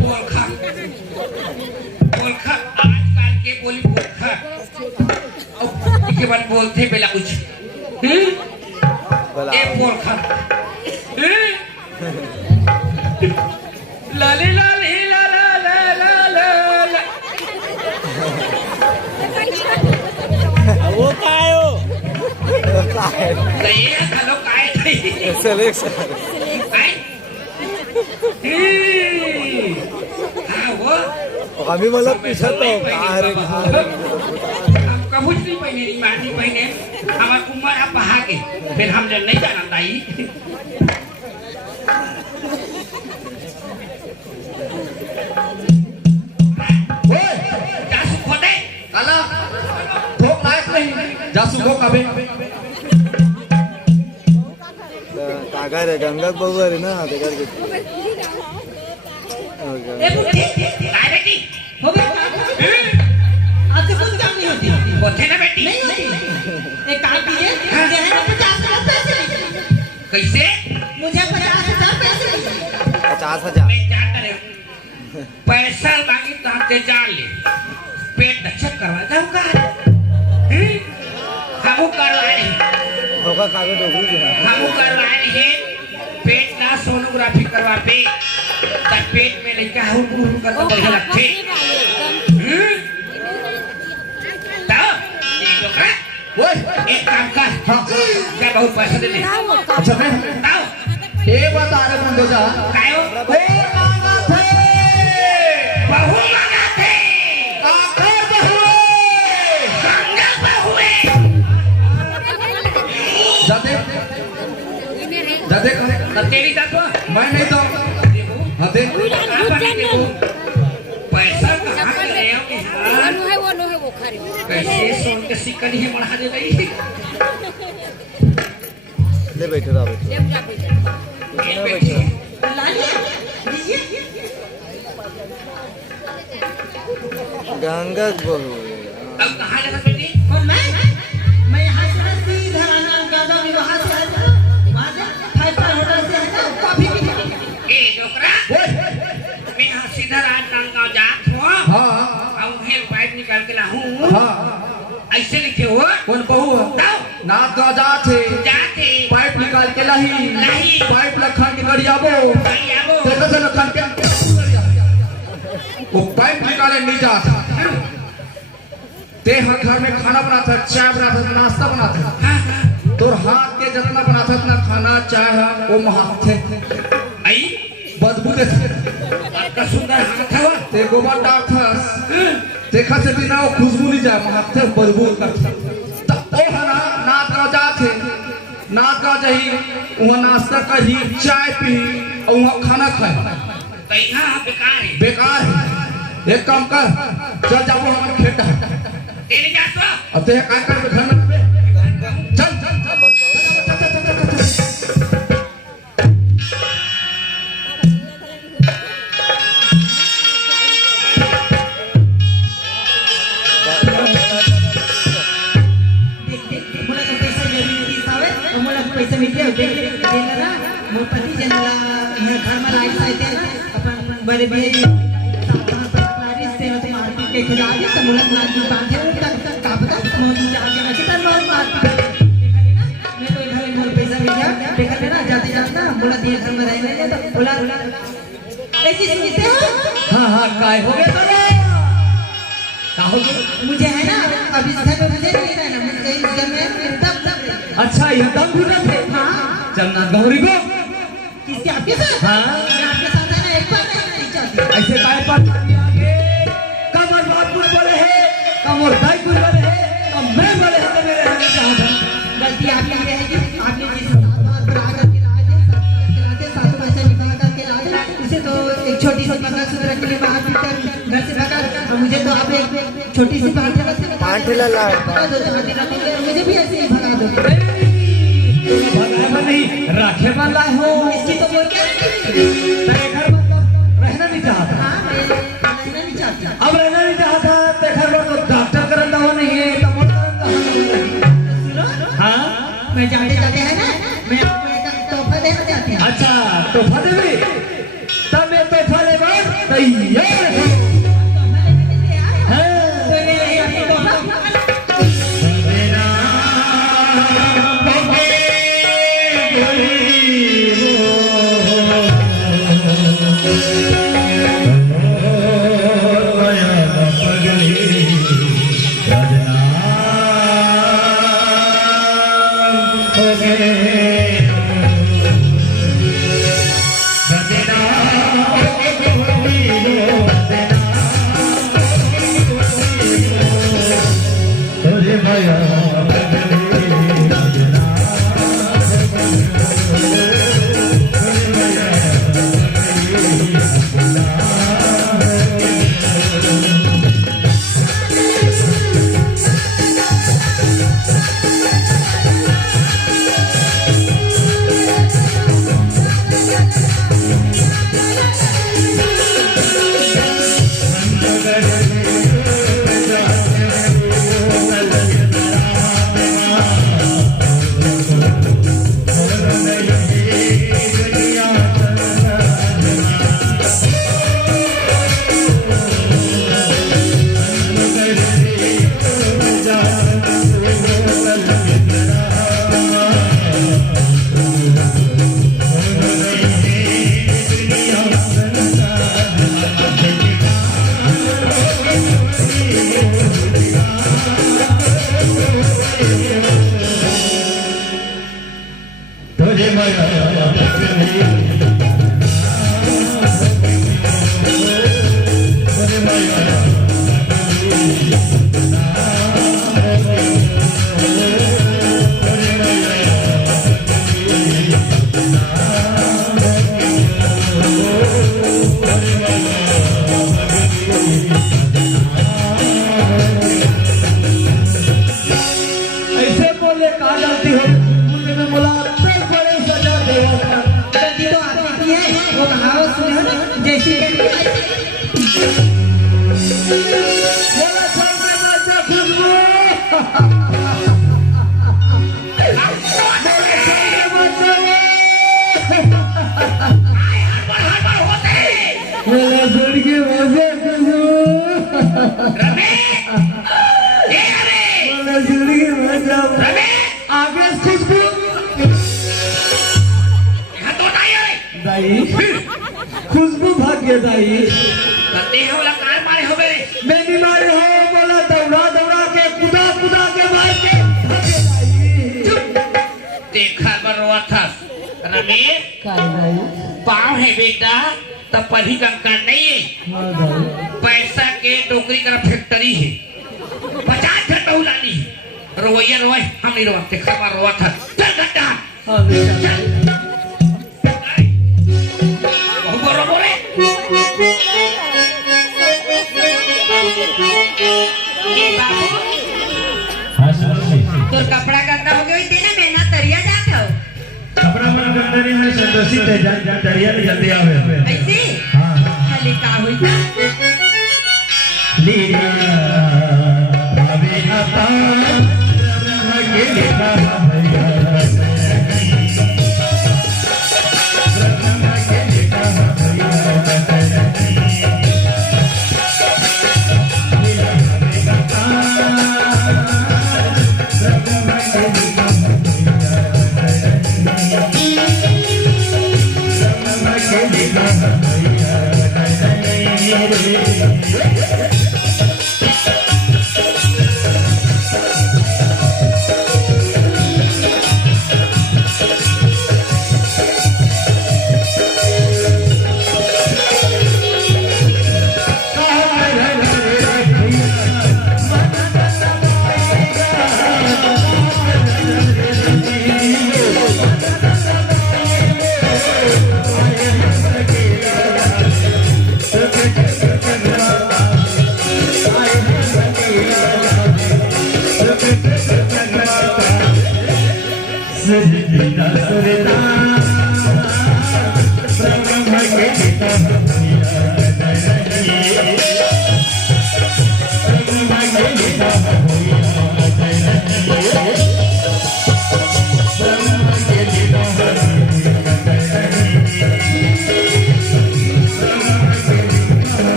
पोलखा आजकल के बोली पोलखा अब इसके बाद बोलते बेला कुछ ये पोलखा लाली लाली ला ला ला ला ला वो कायो काय नहीं है हेलो काय थी सिलेक्शन काय हाँ वो हमें मतलब पूछा तो कहाँ रे हम कबूच नहीं पहने नहीं मारनी पहने हमारे उम्र आप बहा के फिर हमने नहीं जाना दाई जासू खोदे काला ठोक लायक नहीं जासू को कबे काका रे गंगा बहू रे ना ते करके ए बुद्धि काय बेटी हो गया आपसे कुछ काम नहीं होती होते ना बेटी एक काम कीजिए मुझे है ना 50,000 पैसे दीजिए कैसे मुझे 50,000 पैसे दीजिए 50,000 मैं जानता रहे पैसा मांगी तो हमसे जान ले पेट अच्छा करवा जाऊंगा हमू करवाए होगा कागज डोगरी के हमू करवाए हैं पेट ना सोनोग्राफी करवा पे तब पेट में लड़का हम गुरु का तो बढ़िया लगते ओए एक काम कर क्या बहुत पैसा दे दे अच्छा मैं ताऊ ये बता रे मुंडो जा कायो ओ मांगा थे बहू मांगा थे आकर बहुए गंगा बहुए जाते जाते तो तेरी जातो मैं नहीं तो हाँ दे पैसा कहाँ से ले आओगे कैसे सोन के सिक्कन ही बढ़ा दे रही ले बैठो रहा बैठो गंगा बहू अब कहाँ जाना बेटी और मैं यहाँ से सीधा आना गाजा भी वहाँ से आना वहाँ से 5 स्टार होटल से आना कॉफी भी पीना ए डोकरा मैं यहाँ सीधा राजनांदगांव जात हूँ हाँ और हेल पाइप निकाल के लाऊं हाँ ऐसे लिखे हो कौन बहू नाथ का जाते जाते पाइप निकाल के लाही लाही। पाइप लखन के गरियाबो गरियाबो। देखो से लखन के वो पाइप निकाले नहीं जाता ते हर घर में खाना बनाता चाय बनाता नाश्ता बनाता तोर हाथ के जितना बनाता ना खाना चाय वो महक थे आई बदबू देते आपका सुंदर हाथ है वो ते गोबर डालता देखा से बिना वो खुशबू नहीं जाए महक थे बदबू करता तब ओ हना नात का जाते नात का जही वहाँ नाश्ता कही चाय पी और वहाँ खाना खाए कहीं बेकार है बेकार है एक काम कर चल जाओ हमारे खेत है तेरे जाता अब ते काय कर घर में चल चल मोला तो पैसा जरूरी सावे और मोला पैसा मिलते हो देला ना मोर पति जनला यहाँ घर में लाइट आते अपन बड़े बड़े लारिस से तो मार्केट के खिला दे तो मोला लाज में बांधे तक का पता मोर जाके मछली तर मार मैं तो घर मोर पैसा मिल गया देखा ना जाते जाते मोला दिए घर में रहने तो बोला ऐसी सुनते हो हाँ हाँ काय हो गया तो क्या हो गया मुझे है ना अभी घर में मुझे नहीं रहना मुझे इस घर में तब अच्छा ये दम घुटा थे हाँ चलना गौरी को किसके आपके साथ हाँ मैं आपके साथ रहना एक बार नहीं चाहती ऐसे काय पर आगे कमर बात कुछ बोले है कमर भाई कुछ बोले है और मैं बोले है तो मेरे रहना चाहता हूँ गलती आपकी ये है कि आपने जिस बात पर आकर के लाते सातों पैसे निकाल कर के लाते उसे तो एक छोटी सी मंगलसूत्र के लिए बाहर भीतर घर से भगा और मुझे तो आप एक छोटी सी पांठेला ला मुझे भी ऐसे ही भगा दो भगाए नहीं राखे वाला हो इसकी तो बोल क्या तेरे घर मतलब रहना नहीं चाहता हाँ मैं रहना नहीं चाहती अब रहना नहीं चाहता तेरे घर में तो डॉक्टर करता हो नहीं है तो मोटा सुनो हाँ मैं जाते जाते है ना मैं आपको एक तोहफा देना चाहती हूँ अच्छा तोहफा देवी तब मैं तोहफा ले बार तैयार हूँ आगे खुशबू दाई खुशबू भाग्य दाई मैं बीमारी हो बोला दौड़ा दौड़ा के कुदा कुदा के मार के भागे दाई रोआ था रमेश पाँव है बेटा तब पढ़ी कंकार नहीं है पैसा के डोकरी का फैक्ट्री है 50 घंटा उलानी है रोइया रोए हम नहीं रोते खबर रोआ था चल घंटा बरोबर है तोर कपड़ा गंदा हो गयो इतने ना मेहनत तरिया जात हो कपड़ा मन गंदा नहीं है संतोषित है दरिया में जल्दी आवे ऐसे हां खाली का होई था लीला अबे आता ब्रह्म के लिखा भैया ब्रह्म के लिखा भैया लीला अबे आता ब्रह्म के लिखा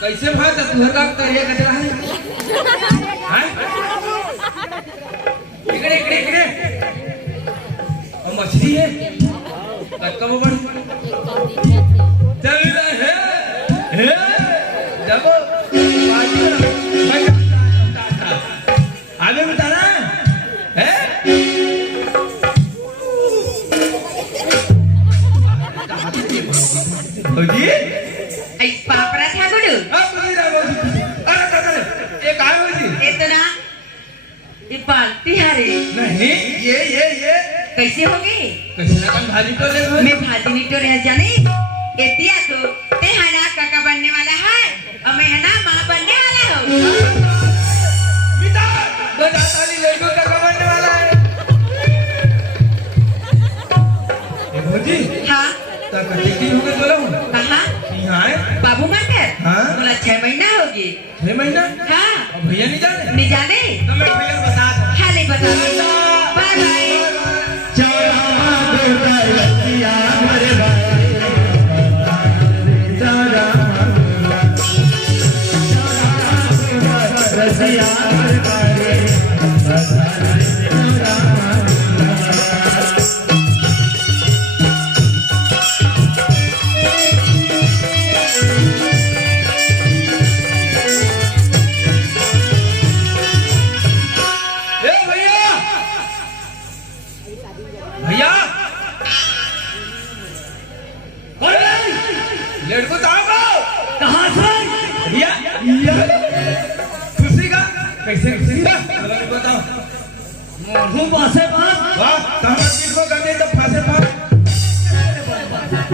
कैसे भाग तुहर का तरिया कचरा है हैं इकडे इकडे इकडे और मछली है कब बड़ी चल है जब आगे बताना है जी ऐ पापड़ा था गुडू ये काय होती इतना ये पालती हरे नहीं ये कैसे होगी कैसे ना कम भाजी तो ले मैं भाजी नहीं तो रह जाने एतिया तो ते हना काका बनने वाला है और मैं है ना माँ बनने वाला हूँ मिता दो जाताली लड़कों का बनने वाला है ये भौजी हाँ तो कटी की हो गई बोलो कहाँ यहाँ है बाबू मातर हाँ? बोला 6 महीना होगी 6 महीना हाँ अब भैया नहीं जाने नहीं जाने तो मैं भैया बता दूं खाली बता बाय बाय भैया लड़को कहाँ से भैया खुशी का कैसे खुशी का बताओ मोरू पासे बात वाह कहाँ किसको करने तो फांसे फांस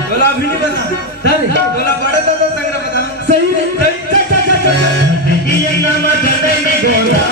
बोला अभी नहीं बता चल बोला बड़े तो संग्रह बता सही है सही चल ये नाम जने में गोला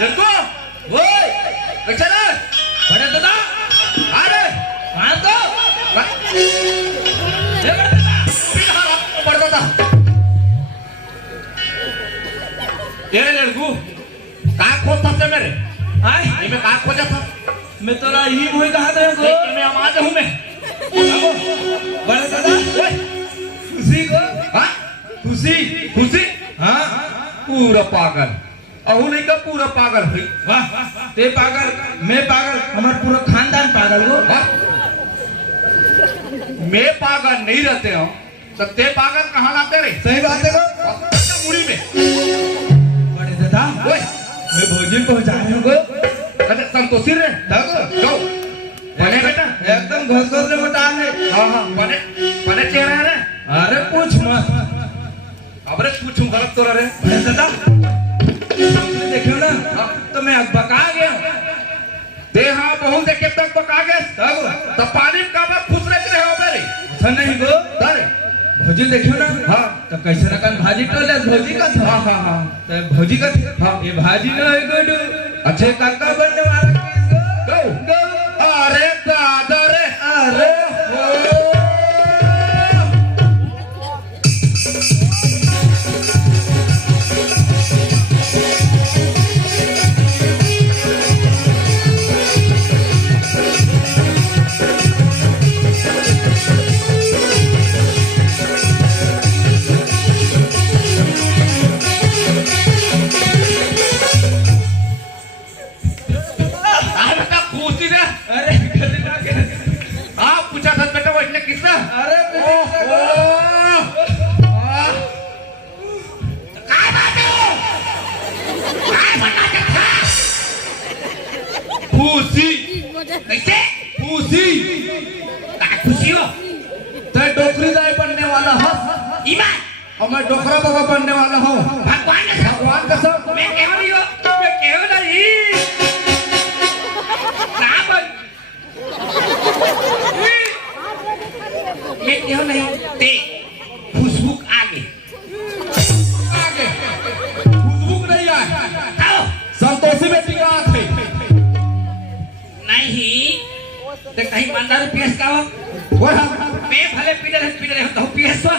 लड़को वो चल बड़े दादा अरे हाँ तो पड़ता था ये लड़कू कहाँ खोजता था मेरे हाँ ये मैं कहाँ खोजा था मैं तो ही वही कहा था को मैं आवाज हूँ मैं बड़े दादा खुशी को हाँ खुशी खुशी हाँ पूरा पागल अहू नहीं का पूरा पागल हुई वाह ते पागल मैं पागल हमारा पूरा खानदान पागल हो हाँ? मैं पागल नहीं रहते हो तो ते पागल कहाँ लाते रहे सही बात है को मुड़ी में बड़े दादा ओए मैं भोजन पहुंचा रहा हूँ को कदे संतोषी रे देखो go बने बेटा एकदम घोस घोस ले बता है हाँ हाँ बने बने चेहरा है ना अरे पूछ मत अबरे पूछूं गलत तो रहे बड़े दादा देखो ना तो मैं अब बका गया दे हाँ बहुत देखे तक पका गए तब तो पानी में काबा खुश रहे हो मेरे ऐसा नहीं गो अरे भोजी देखो ना हाँ तो कैसे ना कन भाजी टोले भोजी का था हाँ हाँ हाँ तो भोजी का था हाँ। ये भाजी ना है गुडू अच्छे काका बनने वाला go अरे दादा रे अरे खुशी रे अरे कितना के हाँ पूछा था बेटा वो इसने किसने अरे खुशी कैसे खुशी का खुशी हो ते डोकरी दाई बनने वाला हस ईमान और मैं डोकरा बाबा बनने वाला हूँ भगवान ने सब भगवान का सब मैं केवल ही हो मैं केवल ही ना बन मैं केवल नहीं ते खुशबू आगे आगे खुशबू नहीं आए आओ संतोषी बेटी का थे नहीं ते कहीं मंदार पीएस का हो वो हम मैं भले पीडर हो तो पीएस हो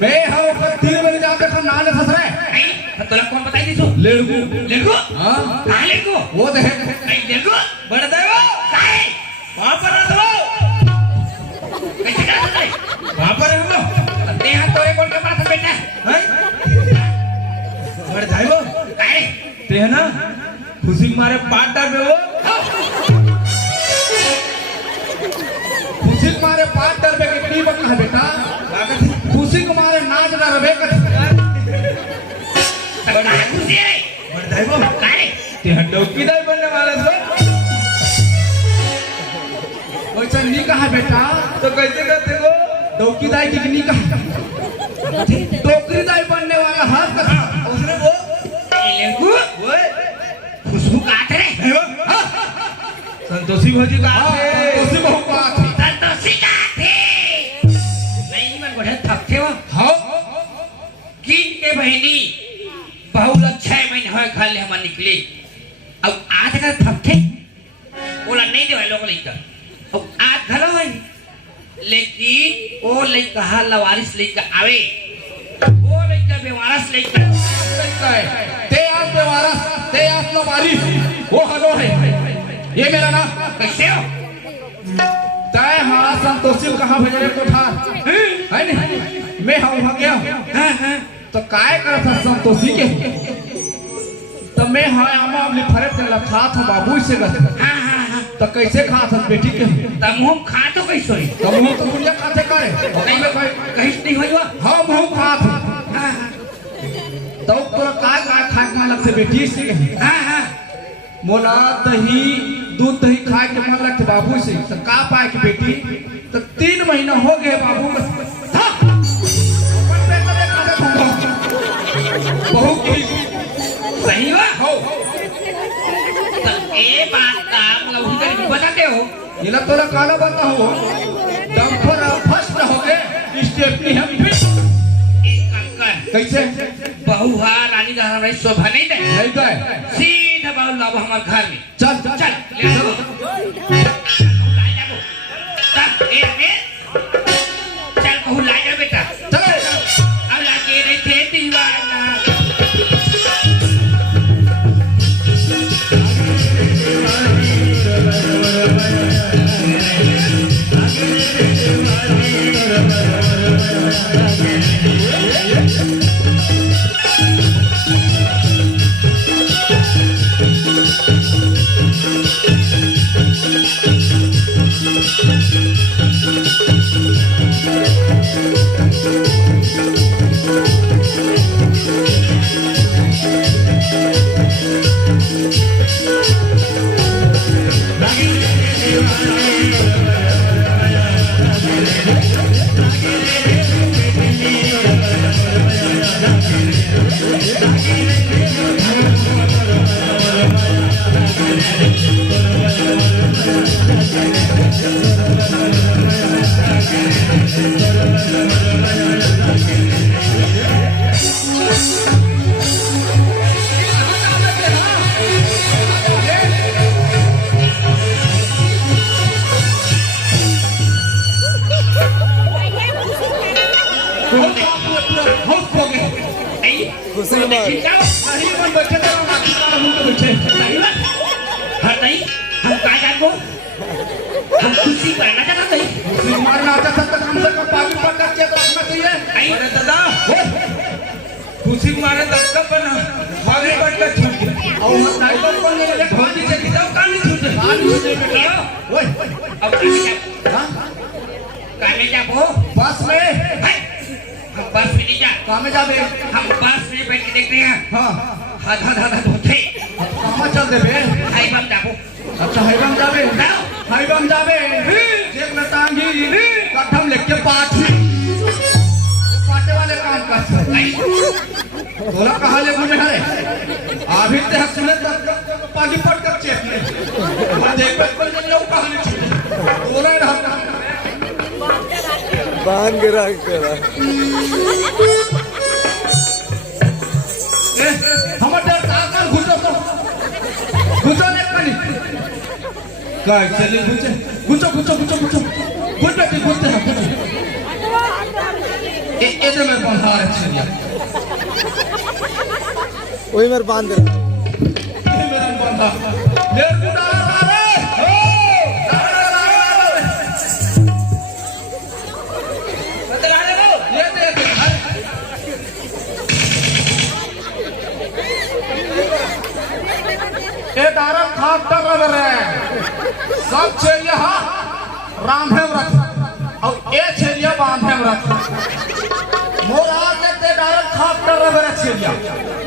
मैं हूँ पर 3 बजे जाके तो नाले फंस रहे नहीं तो तोला कौन बताई दी सो लेड़ू लेगो हाँ कहाँ लेगो वो देख नहीं लेगो बड़ा देवो काहे वहां पर आ दो कैसे करा सकते वहां पर हम ते हाथ तोरे कौन के पास बैठा बड़े देवो काहे ते है ना खुशी मारे पार्टनर में वो खुशी तुम्हारे पाँच डर में कितनी बकला है बेटा खुशी तुम्हारे नाच ना रवे कर बड़ा खुशी है बड़े देवो काहे ते हड्डोकी दाई बनने वाला सो वैसे नहीं कहा बेटा तो कैसे करते हो डोकी दाई दिखनी कहा डोकरी दाई बनने वाला हाथ का उसने वो लेगो वो खुशबू काट रे संतोषी भोजी का उसी बहु बात है संतोषी काटे नहीं मन बढ़े थकते हो हाँ किन के बहनी बहुत 6 महीने हो घर ले हम निकले अब आज का थकते बोला नहीं दे लोग लेकर अब आज घलो है लेकिन वो लेकर हाल लवारिस लेकर आवे वो लेकर बेवारस लेकर ते आप बेवारस ते आप लो बारिश वो हलो है ये मेरा नाम कैसे हो तय हमारा संतोषी कहाँ भेजे कोठार है नहीं मैं हूँ वहाँ गया तो काय कर था संतोषी के तो मैं हाँ आमा अपनी फरे से लखा था बाबू से हाँ तो कैसे खा था बेटी के तब हम खा तो कैसे होई तो मुँह तो दुनिया खाते करे कहीं नहीं हुआ हाँ मुँह खा था तो तोरा काय काय खाए के अलग से बेटी से हाँ मोला दही दूध दही खाए के मन लगते बाबू से तो का पाए की बेटी तो 3 महीना हो गए बाबू बहू की सही हुआ हो तो ये बात का मतलब उधर बताते हो ये ला तोरा काला बता हो डंपर फर्स्ट हो गए स्टेपनी हम एक कंकर कैसे बहु हा रानी का हमारी शोभा नहीं दे नहीं गए सीधा और लाओ हमारे घर में चल चल चल ले आओ लाई जाओ चल ए चल कहूँ लाई जा बेटा चल अब लाके रहे थे दीवाना खुशी में नहीं मन बैठे तो माथी का मुंह तो बैठे नहीं बात हर नहीं हम कहाँ जाएंगे हम खुशी करना चाहते हैं मारना चाहता तो कम से कम पानी पकड़ के रखना चाहिए नहीं अरे दादा खुशी मारे दस्तक बना भागे बढ़ के छूट गया और नहीं तो कौन ले धोनी से किताब कान नहीं छूटे ओए अब कहाँ जाओ हां कहाँ में जाओ बस में हम बस में नहीं जा कहां में जाबे हम बस में बैठ के देख रहे हैं हां आधा आधा धोते कहां चल देबे हाई बम जाओ अच्छा हाईबम जाबे हाईबम जाबे देख न टांगी कठम लेके पाठी पाटे वाले काम करते तोला कहा ले घूमे है अभी ते हसले तक पानी पट कर चेक ले मैं देख पर लोग कहानी छूटे तोला रहता बांध के रख तेरा हमर डर ताकन घुसो तो घुसो ने कनी काय चली घुसे घुसो घुसो घुसो घुसो घुसो की घुसते हैं ए दे में बंधार छिया वही मेरे बांध दे ए मेरा बंधा मेरे गुदार रे हो बदला ले लो ये दे ए दारा खाक कर रे सब छेरिया रामहेम रख और ए छेरिया बांधेम रख मोर आज ते दारा खाक कर रे छेरिया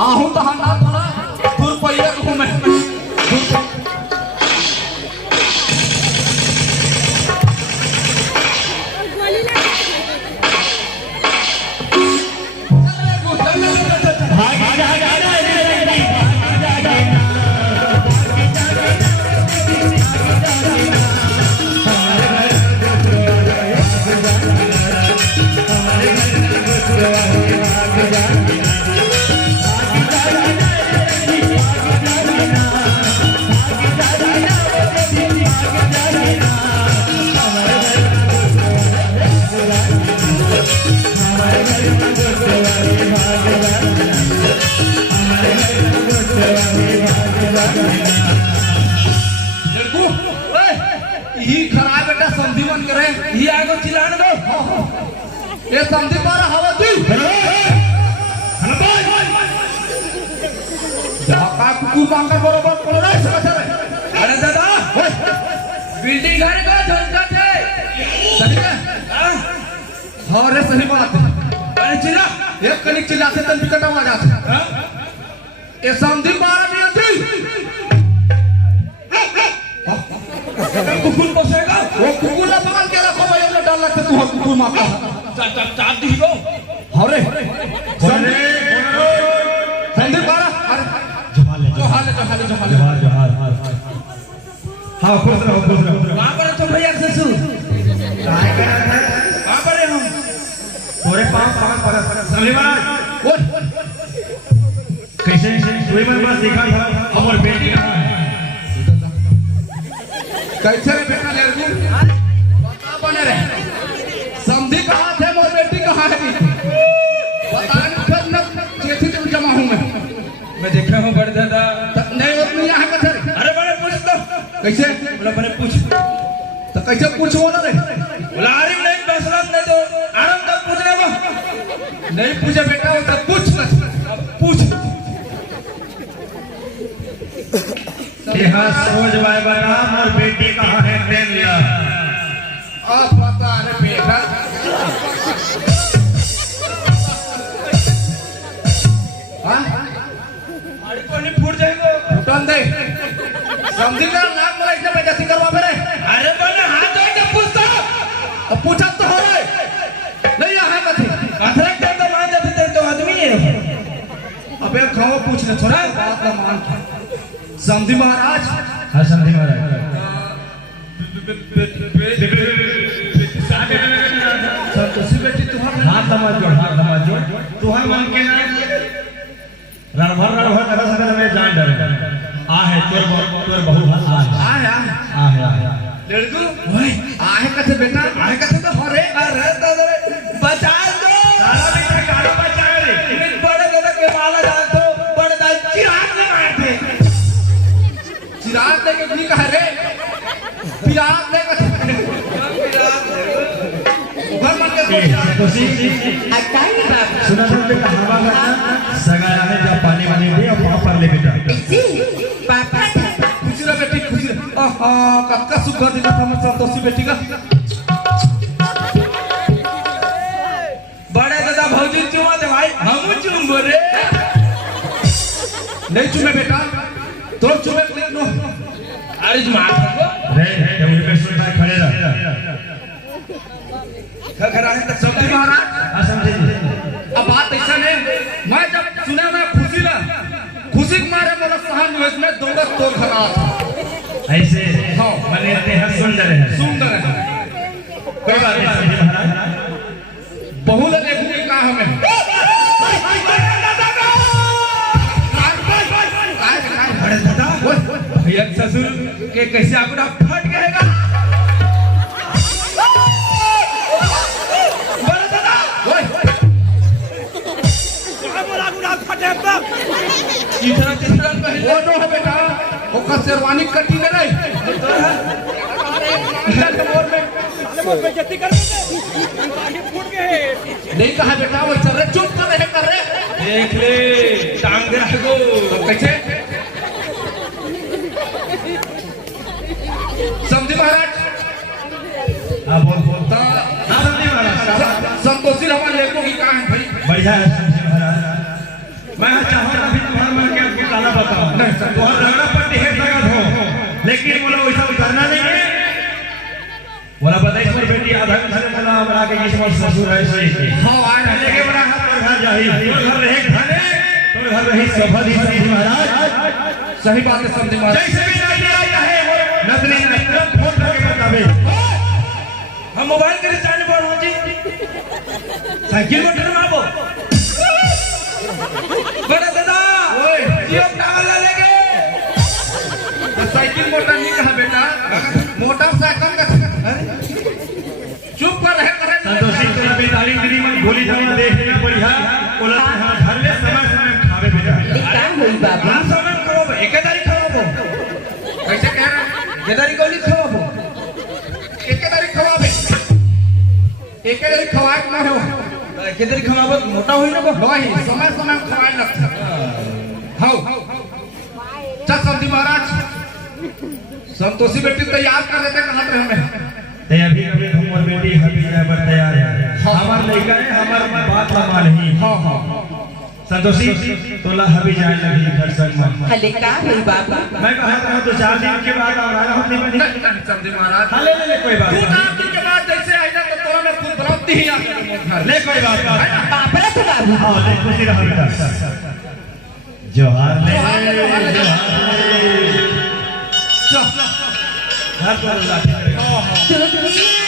आहू तो ना थोड़ा दूर पइए घूमे ही खराब बेटा संधि बन करे ये आगो चिल्लाने दो ये संधि पर हवा दी का कुकू मांगर बरोबर बोल रहा है समझ रहे अरे दादा बिल्डिंग घर का झटका थे सही है हाँ रे सही बात है अरे चिल्ला एक कनिक चिल्लाते तन विकट आवाज आते ये संधि 12 नहीं आती कुकुर बसेगा वो कुकुर ना पकड़ के रखो भाई हमने डाल रखे तू कुकुर मारता चाप दी दो हरे संधि 12 अरे जो हाल हाँ खुश रहो कहाँ पर तुम भैया ससुर कहाँ पर है हम थोड़े पाँव पर समझे कैसे कोई बार सीखा था हमारे बेटी कैसे रे बेटा लड़की बता बने रे समझी कहाँ थे मोर बेटी कहाँ है बता फिर न चेठी तो जमा हूँ मैं देखा हूँ बड़े दादा नहीं उतनी यहाँ कथे अरे बड़े पूछ तो कैसे बोला बड़े पूछ तो कैसे पूछ बोला रे बोला अरे नहीं बसरत नहीं तो आराम तक पूछने को नहीं पूछे बेटा वो सब पूछ अब पूछ यहाँ सोच भाई बता और बेटी कहाँ है ट्रेन ला अब बता रे बेटा हाँ अरे कोई नहीं फूट जाएगा फुटन दे समझी कर नाक में ऐसे बेइज्जती करवा मेरे अरे बोले हाथ जोड़ के पूछता अब पूछा तो हो रहा है नहीं यहाँ कथे अथरक कर तो मान जाते तेरे तो आदमी नहीं रहे अबे खाओ पूछने छोड़ा बात ना मान समझी महाराज हाँ समझी महाराज संतोषी बेटी तुम्हारे हाथ समझ जोड़ तुम्हारे मन के नाम रणभर लगा सके तो मैं जान डरे आ है तोर बहु आ है लड़कू आहे कथे बेटा आहे कथे तो हो रे अरे दादा बचा दो सारा बेटा गाड़ी बचा रे बड़े दादा के माला डाल दो बड़े दादा चिराग से मार दे चिराग दे के भी कह रे पिराग दे के घर मन के तोसी अकाई बाबा सुना सुन बेटा हवा का सगारा में जब पानी वानी दे और वहां पर ले बेटा जी पापा खुशी रे बेटी खुशी रे आहा कक्का सुख दे हम संतोषी बेटी का बड़े दादा भौजी चुमा दे भाई हम चुम बोले नहीं चुमे बेटा तो चुमे क्लिक नो अरे मार को रे जब पे सुन भाई खड़े रह खखरा है तक समझी महाराज हां समझे अब बात ऐसा नहीं मैं जब सुना ना खुशी के मारे मेरा सहन में दौड़त तोड़ खड़ा था ऐसे हाँ। मने रहते हैं सुंदर है सुंदर है कोई बात नहीं समझे महाराज बहुल देखने का हमें बड़े दादा भैया ससुर के कैसे आपका फट गएगा बड़े दादा इतना तीसरा पहले वो नो है बेटा ओकर शेरवानी कटी ले रही नहीं कहा बेटा वो चल रहे चुप कर रहे कर रहे देख ले टांग दे रखो तो कैसे समझी महाराज हां बोल तो हां समझे महाराज संतोषी हमारे लड़कों की कहानी भाई बढ़िया है समझे महाराज मैं चाहूंगा भी तुम्हारे मन के आपके काला बताओ नहीं, सर। बहुत रगड़ा पर ढेर लगत हो लेकिन बोला वैसा उतारना नहीं है बोला बताइए मेरी बेटी आधा घंटा से बोला हमरा के इस वर्ष ससुर है सही हाँ आए ना लेके बड़ा हाथ पर घर जाही तो घर रहे घरे तो घर रही सफल ही समझे महाराज सही बात है समझी महाराज जैसे भी नजर आया है नदनी ने तुरंत फोन करके बतावे हम मोबाइल के रिचार्ज पर हो जी साइकिल को टरमाबो बड़े दादा ओए जियो टावर लेके तो साइकिल मोटर नहीं कहा बेटा मोटरसाइकिल का चुप कर रहे संतोषी तेरा बेताली तेरी मन भोली जमा देख लेना बढ़िया बोला हां घर ले समय समय खावे बेटा लिखा हुई बाबा हां समय खवाबो एक तारीख खवाबो कैसे कह रहे एक तारीख को नहीं खवाबो एक तारीख खवाबे एक तारीख खवाए ना हो एक तारीख खवाबो मोटा होई ना को नहीं समय समय खवाए लगता हाँ चल समझी महाराज संतोषी बेटी तैयार कर देते कहा थे हमें ते अभी अभी हम और बेटी हबी जाए पर तैयार है हमार लड़का है हमार बात ला मान ही हाँ हाँ संतोषी तोला हबी जाए लगी घर संग में हले का हुई बाबा मैं कहा था तो 4 दिन के बाद आ रहा हूं नहीं नहीं समझी महाराज हां ले कोई बात तू नहीं 4 दिन के बाद जैसे आई ना तो तोरा में खुद बराती ही आके घर ले कोई बात नहीं बापरा तो बाबू हां ले खुशी रहो बेटा जोहार ले चल घर पर लाठी शरण में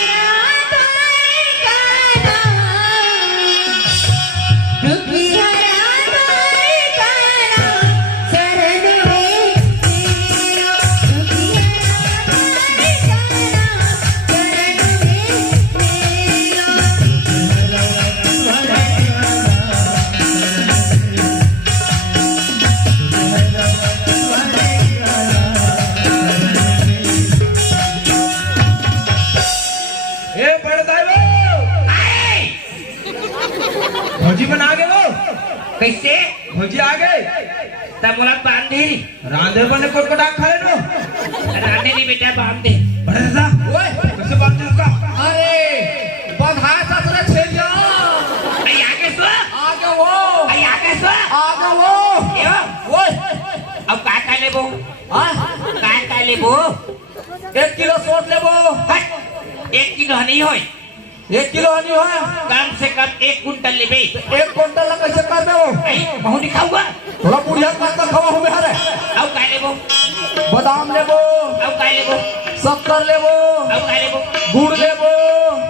फौजी बना गए वो कैसे फौजी आ गए तब बोला बांधे रांधे बने कोट डाक खा ले लो रांधे नहीं बेटा बांधे बड़े दादा ओए कैसे बांधे उसका अरे बधाई ससुर छेलिया आई आगे सो आगे वो आई आगे सो आगे वो यो ओए अब का लेबो हां का लेबो 1 किलो सोट लेबो हट 1 किलो नहीं होय 1 किलो हनी है कम से कम 1 कुंटल लेबे 1 क्विंटल ला कैसे कर देबो आई बहु दिखाऊंगा थोड़ा बुढ़िया काट कर खवा हमें हरे अब का लेबो बादाम लेबो अब का लेबो शक्कर लेबो अब का लेबो गुड़ लेबो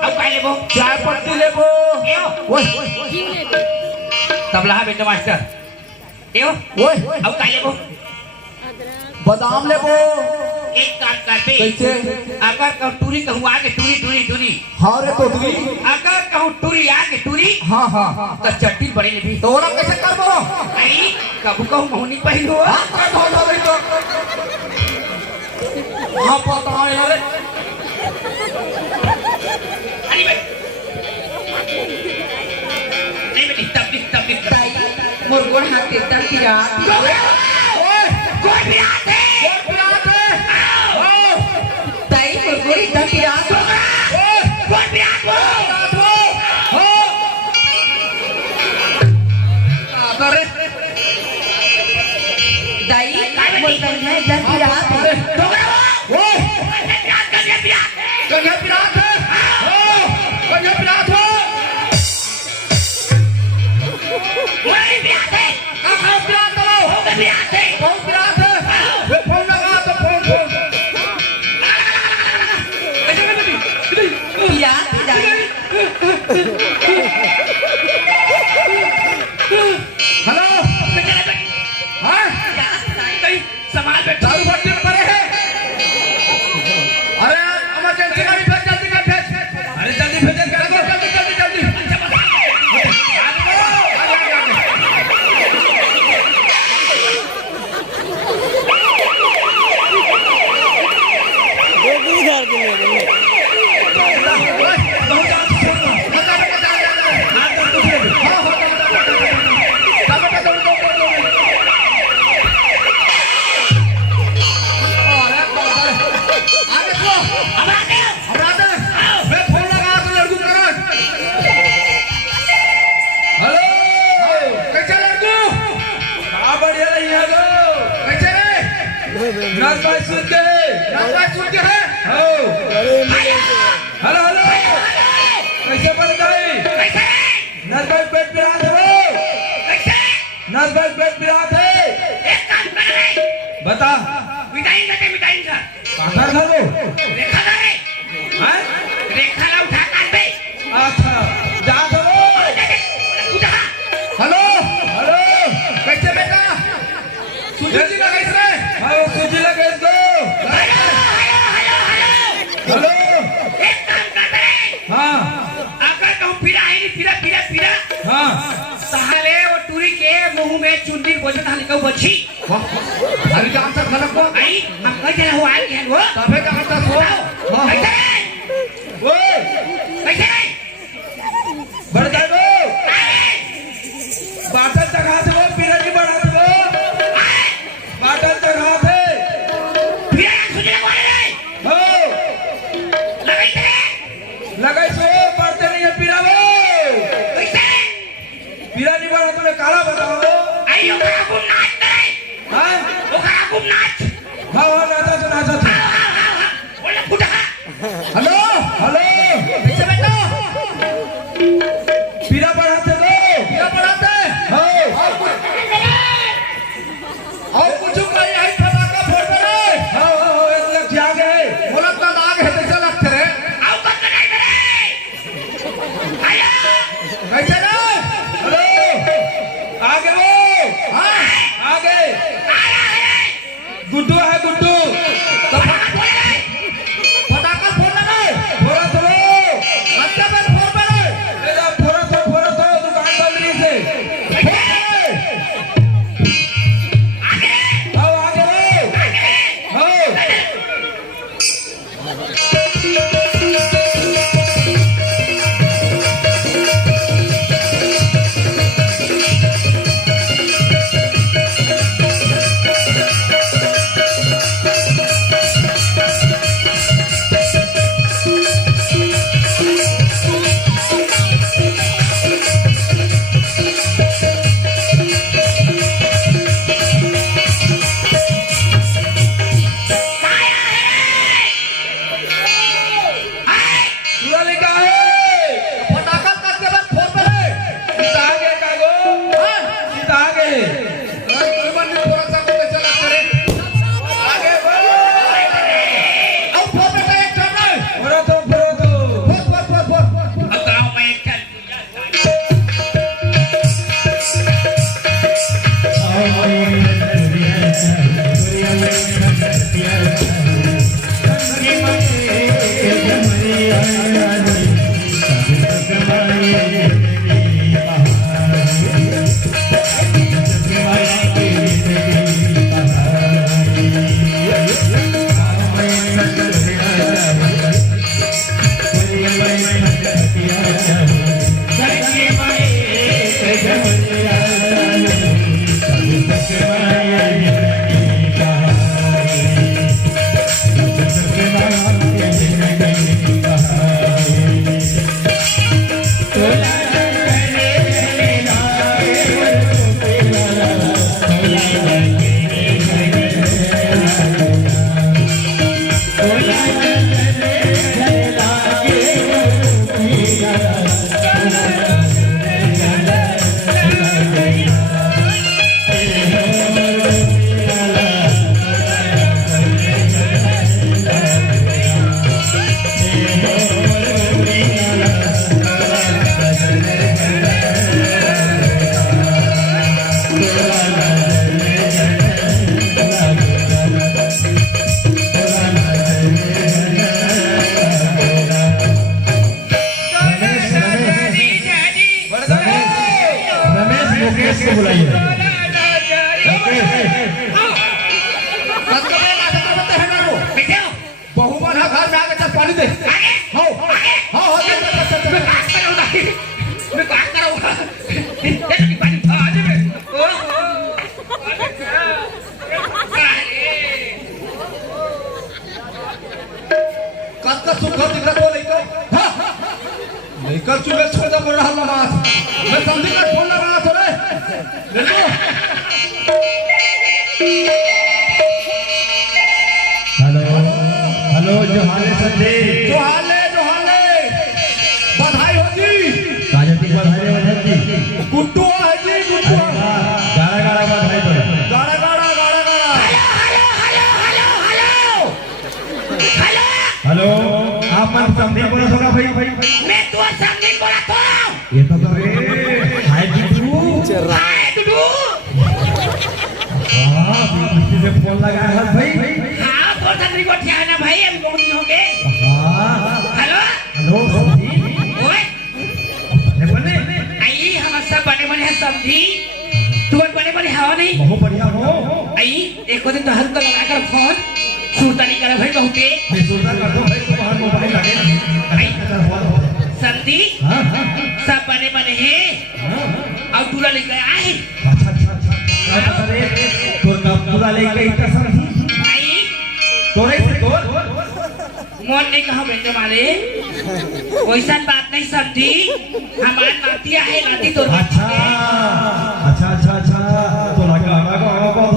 अब का लेबो चाय पत्ती लेबो यो ओए तबला है बेटा मास्टर यो ओए अब का लेबो बादाम लेबो एक काम करते कैसे अगर कहूँ टूरी कहूँ आगे टूरी टूरी टूरी हाँ रे तोतली अगर कहूँ टूरी आगे टूरी हाँ हाँ तो चट्टी बड़ी लेबी तो ओरा कैसे करबो आई कबू कहूँ मोहनी पहन हो हाँ कर दो ना तो हाँ पता है यार अरे भाई नहीं बेटी तब मोर गोड़ हाथ के तक किया ओए कोई भी आते ताई मोर गोड़ तक किया कोई भी आते दाई मोर कन्या तक किया किया दाई हेलो हाँ सवाल बेटा दारू भट्टी में पड़े हैं अरे इमरजेंसी में भी भेज जल्दी कर भेज अरे जल्दी भेजे जल्दी इधर के लिए हेलो हेलो कैसे बन गई नर्स भाई पेट पिरा दो नर्स भाई पेट पिरा दे बता काकर था वो हैं अच्छा जा दो हेलो हेलो कैसे बेटा सुजी का कैसे हाँ वो सूजी लगे दो हेलो हाँ अगर कहूँ फिरा हाँ साले वो टूरी के मुंह में चुंडी बोझा था निकल बची अरे का आंसर खलक को आई हम कह रहे हो आई है वो तबे का आंसर सो हां वो कैसे बढ़ जाए वो बाटल तक हाथ वो पीरा जी बढ़ा दो बाटल तक हाथ है फिरा सुझे बोले हो लगाई सो बढ़ते नहीं है पीरा वो कैसे पीरा नहीं बढ़ा तुमने काला बताओ आई हो का गुम नाच करे हाँ वो का गुम नाच हाँ हाँ नाचा था बोले फुटा हेलो हेलो कैसे बेटा पीरा बढ़ाते दो क्या पढ़ाते हो और कुछ का यही फटाका फोड़ दे हाँ हाँ हाँ एक लग जा गए बोला का नाग है कैसे लगते रे आओ कर नहीं मेरे आया कैसे रे हेलो आगे वो हां आगे गुड्डू है गुड्डू फटाका फोड़ दे थोड़ा तो अच्छा बस फोड़ दे मेरा फोड़ा तो दुकान बंद नहीं से आओ आगे हो लेकर चुके छोटा बोल रहा नमाज मैं समझी का फोन लगा तो रे देखो हेलो हेलो जोहाले संजय जोहाले बधाई हो जी काजती बधाई जी गुड्डू है जी गुड्डू गाड़ा गाड़ा बधाई तो गाड़ा हेलो आप मन समझी बोला होगा भाई मैं तो समझी बोला तो ये तो रे हाय गुड्डू हाय गुड्डू हां किसी से फोन लगाया है भाई हां बोल समझी को क्या ना भाई हम बहुत दिन हो गए हां हेलो हेलो समझी ओए बने आई हम सब बने बने हैं समझी तू बने बने हो नहीं बहुत बढ़िया हो आई एक दिन तो हल्का लगा कर फोन सूरता नहीं करे भाई बहुते मैं सोचता कर दो भाई तुम्हारा मोबाइल लगे संधि हां हां सब बने बने हैं और दूल्हा लेकर आए अच्छा अरे तो कब पूरा लेके इतना समझी आई तोरे से तोर मोन ने कहा बेटे मारे वैसा बात नहीं समझी हमारी नातिया है नाती तो अच्छा तो लगा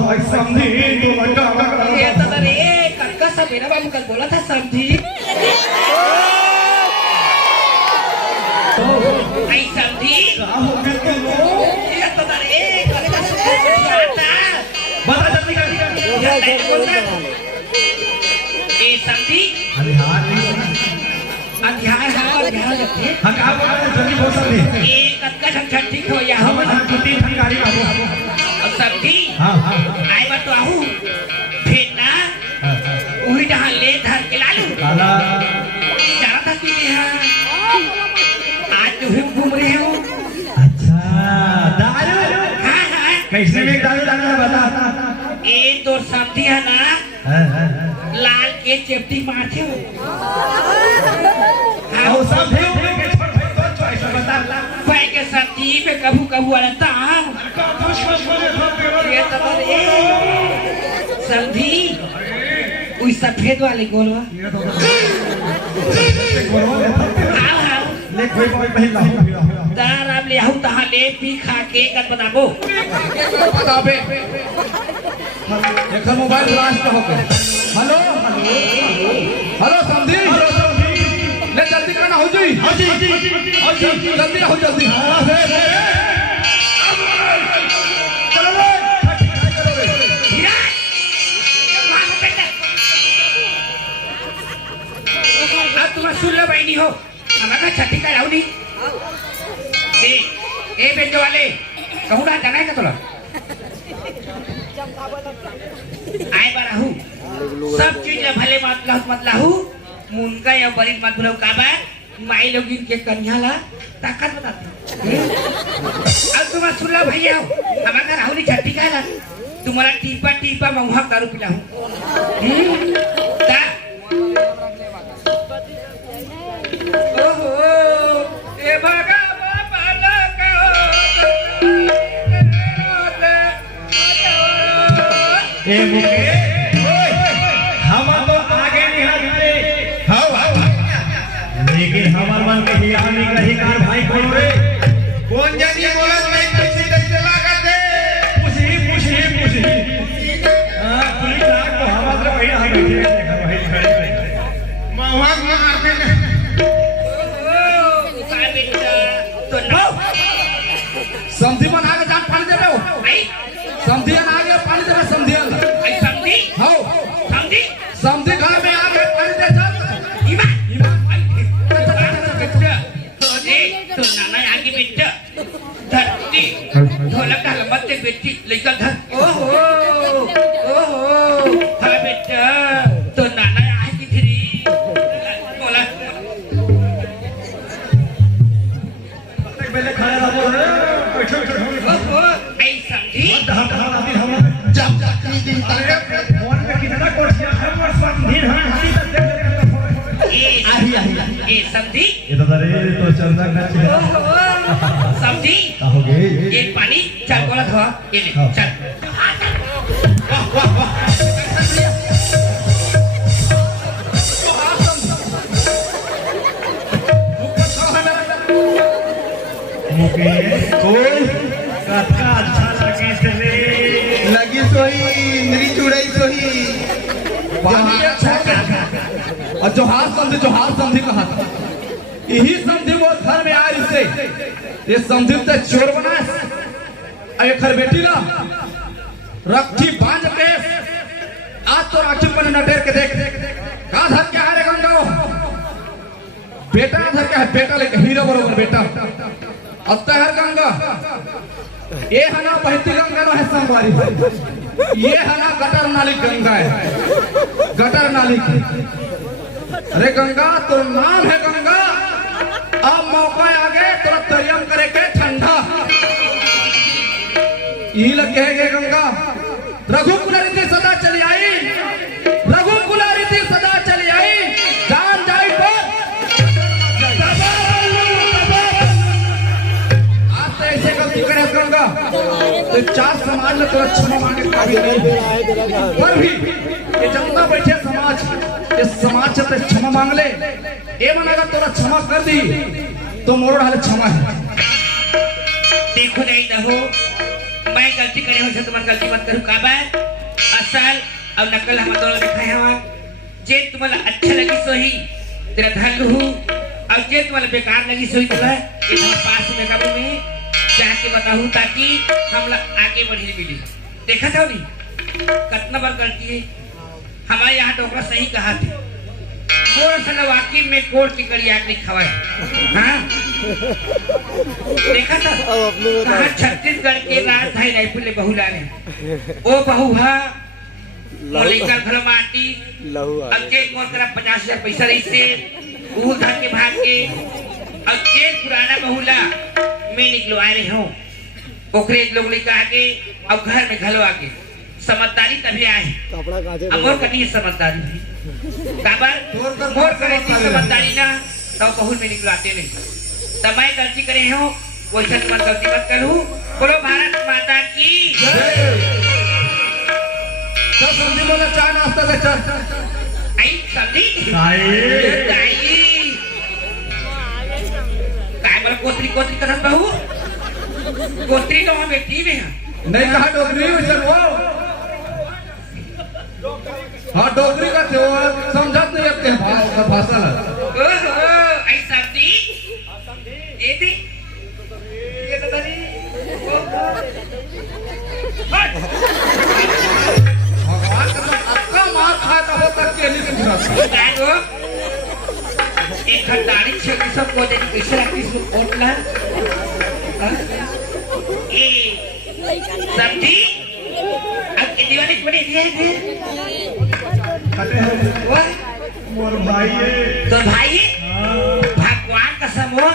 भाई समझी तो लगा ये तो रे कक्का सब मेरा बाबू कल बोला था समझी आई समझी ये तो रे कक्का सब बता जल्दी कर ये समझी अध्याय अध्याय रखे हम आप जल्दी बोल सकते ये कक्का झंझट ठीक हो या हम छुट्टी ठंडी बाबू अब समझी हां आई बात तो आहू फिर ना वही जहाँ ले धर के लालू काला जाना था कि यहाँ आज जो भी घूम रहे हो अच्छा दारू हाँ हाँ कैसे में दारू डालना बता ये तो समझी है ना लाल के चेपटी मारते हो हाँ वो सब भी के छोड़ भाई तो चॉइस बता भाई के समझी पे कभू कभू रहता ये तो ये समझी उस सफेद वाले गोलवा हाँ हाँ ले कोई पहले लाओ तार अब ले आऊँ तहाँ ले पी खा के कर बताबो बताबे देखो मोबाइल ब्लास्ट हो गया हेलो समझी ले जल्दी करना हो जी जल्दी हो जल्दी चलो रे हीरा मार बेटा अब तुम सुन लो बहनी हो हमारा छठी का लाऊं नहीं ए बेटे वाले कहूँ ना जाना है क्या तुला आए बार हूँ सब चीज ले भले मत लाहू मुनका या बड़ी मत बुलाओ काबा माई लोग इनके कन्या ला ताकत बताते अब तुम्हारा सुनला भैया हमारा राहुल छठी का ला तुम्हारा टीपा टीपा महुआ दारू पिलाऊं ओहो ए भागा ए मुके हम तो आगे नहीं हटते लेकिन हमार मन के ही आने का अधिकार भाई कौन रे कौन जानी बोला नहीं कैसे लागत है पूछी हां पुलिस लाग तो हमारे भाई आ बैठे भाई खड़े महुआ मारते काय बेटा तो ना समझी मन आगे जान पानी दे रहे हो आई समझियन आगे पानी दे रहे समझियन आई समझी हो समझी समझी घर में आगे पानी दे चल इमा तो नाना आगे बेटा धरती ढोलक का लंबा ते बेटी लेकर धर ओहो हाँ बेटा तो नाना आगे धीरे बोला पहले खड़े रहो बैठो ओहो आई समझी जब जाती दिन तक फोन में कितना कोशिश हम समझी हां ए समझी ये तो दरे तो चंदा का ओहो समझी हो गए ये पानी चल बोला था ये ले चल वाह मुके कोई कथा अच्छा लगे से लगी सोही इंद्री चुड़ाई सोही पानी और जोहार समझी कहा था यही समझी वो घर में आए इससे ये समझी तो चोर बना अरे खर बेटी ना रखी बांध के आज तो राखी पर नटेर के देख कहा धर क्या है गंगा बेटा धर क्या है बेटा लेके हीरा बरोबर बेटा अब तहर गंगा ये हना बहती गंगा ना है संगवारी ये हना गटर नाली गंगा है गटर नाली अरे गंगा तो नाम है गंगा अब मौका आ गए तो तरियम करे के ठंडा ई लगे है गंगा रघुकुल रीति सदा चली आई रघुकुल रीति सदा चली आई जान जाई पर आज तो ऐसे गलती करे गंगा तो चार समाज में तो क्षमा मांगे काबिल नहीं पर भी ये जितना बैठे समाज इस समाज से क्षमा मांग ले ये मन अगर तोरा क्षमा कर दी तो मोर हाल क्षमा है देखो नहीं ना हो मैं गलती करे हो तुम्हारी गलती मत करूँ काबा असल और नकल हम दोनों दिखाए हवा जे तुम्हारा अच्छा लगी सोही तेरा धन लू और जे तुम्हारा बेकार लगी सोही तेरा ये पास में काबू में जाके बताऊं ताकि हम आगे बढ़ी मिली देखा था नहीं कितना बार गलती है हमारे यहाँ डॉक्टर सही कहा थे कोर सन वाकई में कोर की कड़ी आग नहीं खवाए हाँ देखा था कहा छत्तीसगढ़ के राजधानी रायपुर ले बहू ला रहे वो बहू हा मोलिका घर माटी अब जे मोर तरफ 50,000 पैसा रही से वो धन के भाग के अब जे पुराना बहुला मैं निकलो आ रही हूँ ओकरे लोग ने कहा के अब घर में घलो आके समझदारी तभी आए अमोर कटी समझदारी काबर मोर करे समझदारी ना तो बहुत में निकलाते नहीं तब मैं गलती करे हो वैसे तुम गलती मत करूं बोलो भारत माता की चल समझी बोला चाय नाश्ता ले चल आई समझी काय बोला कोतरी करत बहू कोतरी तो हम बेटी में है नहीं कहा डोगरी वैसे वो हाँ डोगरी का थे वो समझत नहीं लगते हैं भाषा आई समझी ये थी ये तो तरी भगवान का अक्का मार खाए तो हो तक के नहीं समझा काय हो एक खंडारी छेड़ी सब को देनी कैसे रखती इसको ओटला ए समझी अब दीवानी बड़ी थे वाह मोर भाई है तो भाई भगवान कसम हो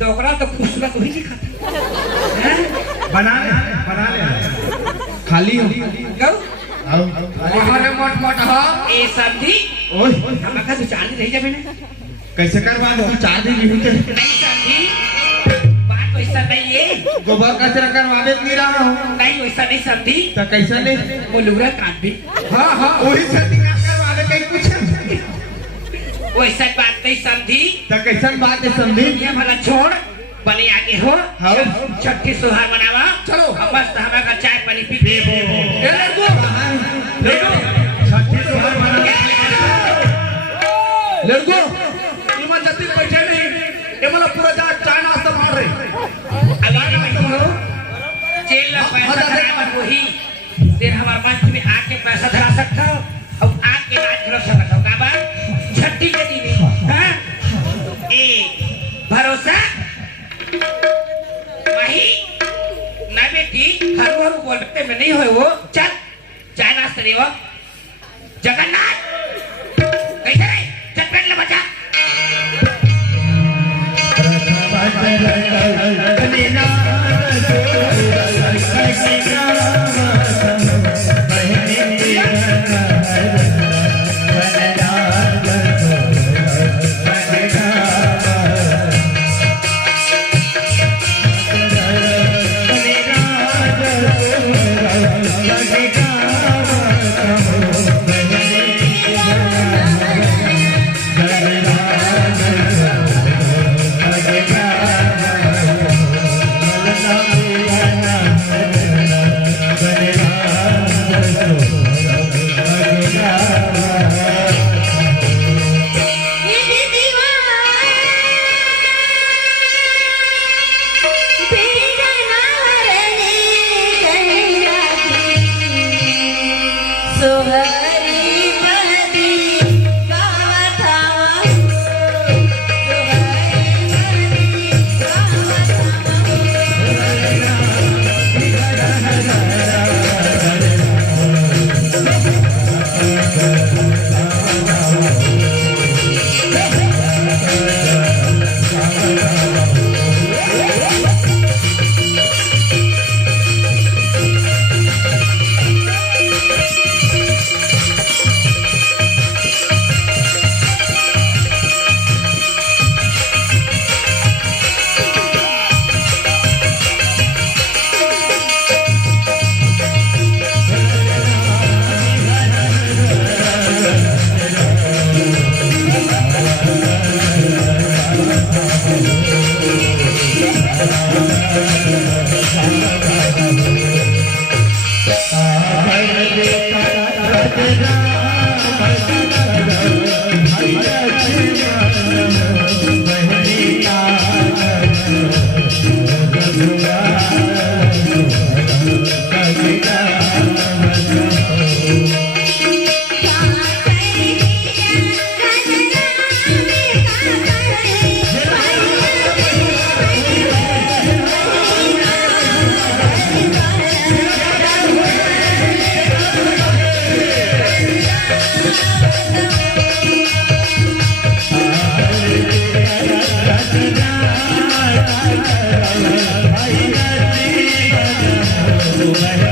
टोकरा तो खूबसूरत ही नहीं खाता बना ले खाली हो गौ हमारे मोट मोट हो ए समझी ओए हम का विचार नहीं जाबे ना कैसे करवा दो 4 दिन ही नहीं समझी बात वैसा नहीं है गोबर कचरा करवावे नहीं रहा हूँ नहीं वैसा नहीं समझी तो कैसे नहीं वो लुगरा काट भी हाँ वही से निकाल करवावे कहीं कुछ वैसा बात नहीं समझी तो कैसे बात है समझी ये भला छोड़ बनी आगे हो हाँ। छठी सुहार मनावा चलो। हम मस्त हमारा का चाय पानी पी ए लड़को छठी त्योहार मना लड़को इमा जति पैसे नहीं ये मला पूरा जा चाय नाश्ता मार रहे अगर मैं तुम हो जेल में पैसा धरा वही फिर हमारे मंच में आके पैसा धरा सकता हो और आके नाच कर सकता हो का बात छठी के दिन हां ए भरोसा वही ना बेटी हर हर बोलते में नहीं होए वो चल चाय नाश्ता नहीं हो जगन्नाथ कैसे रे चटपट ले बचा भाई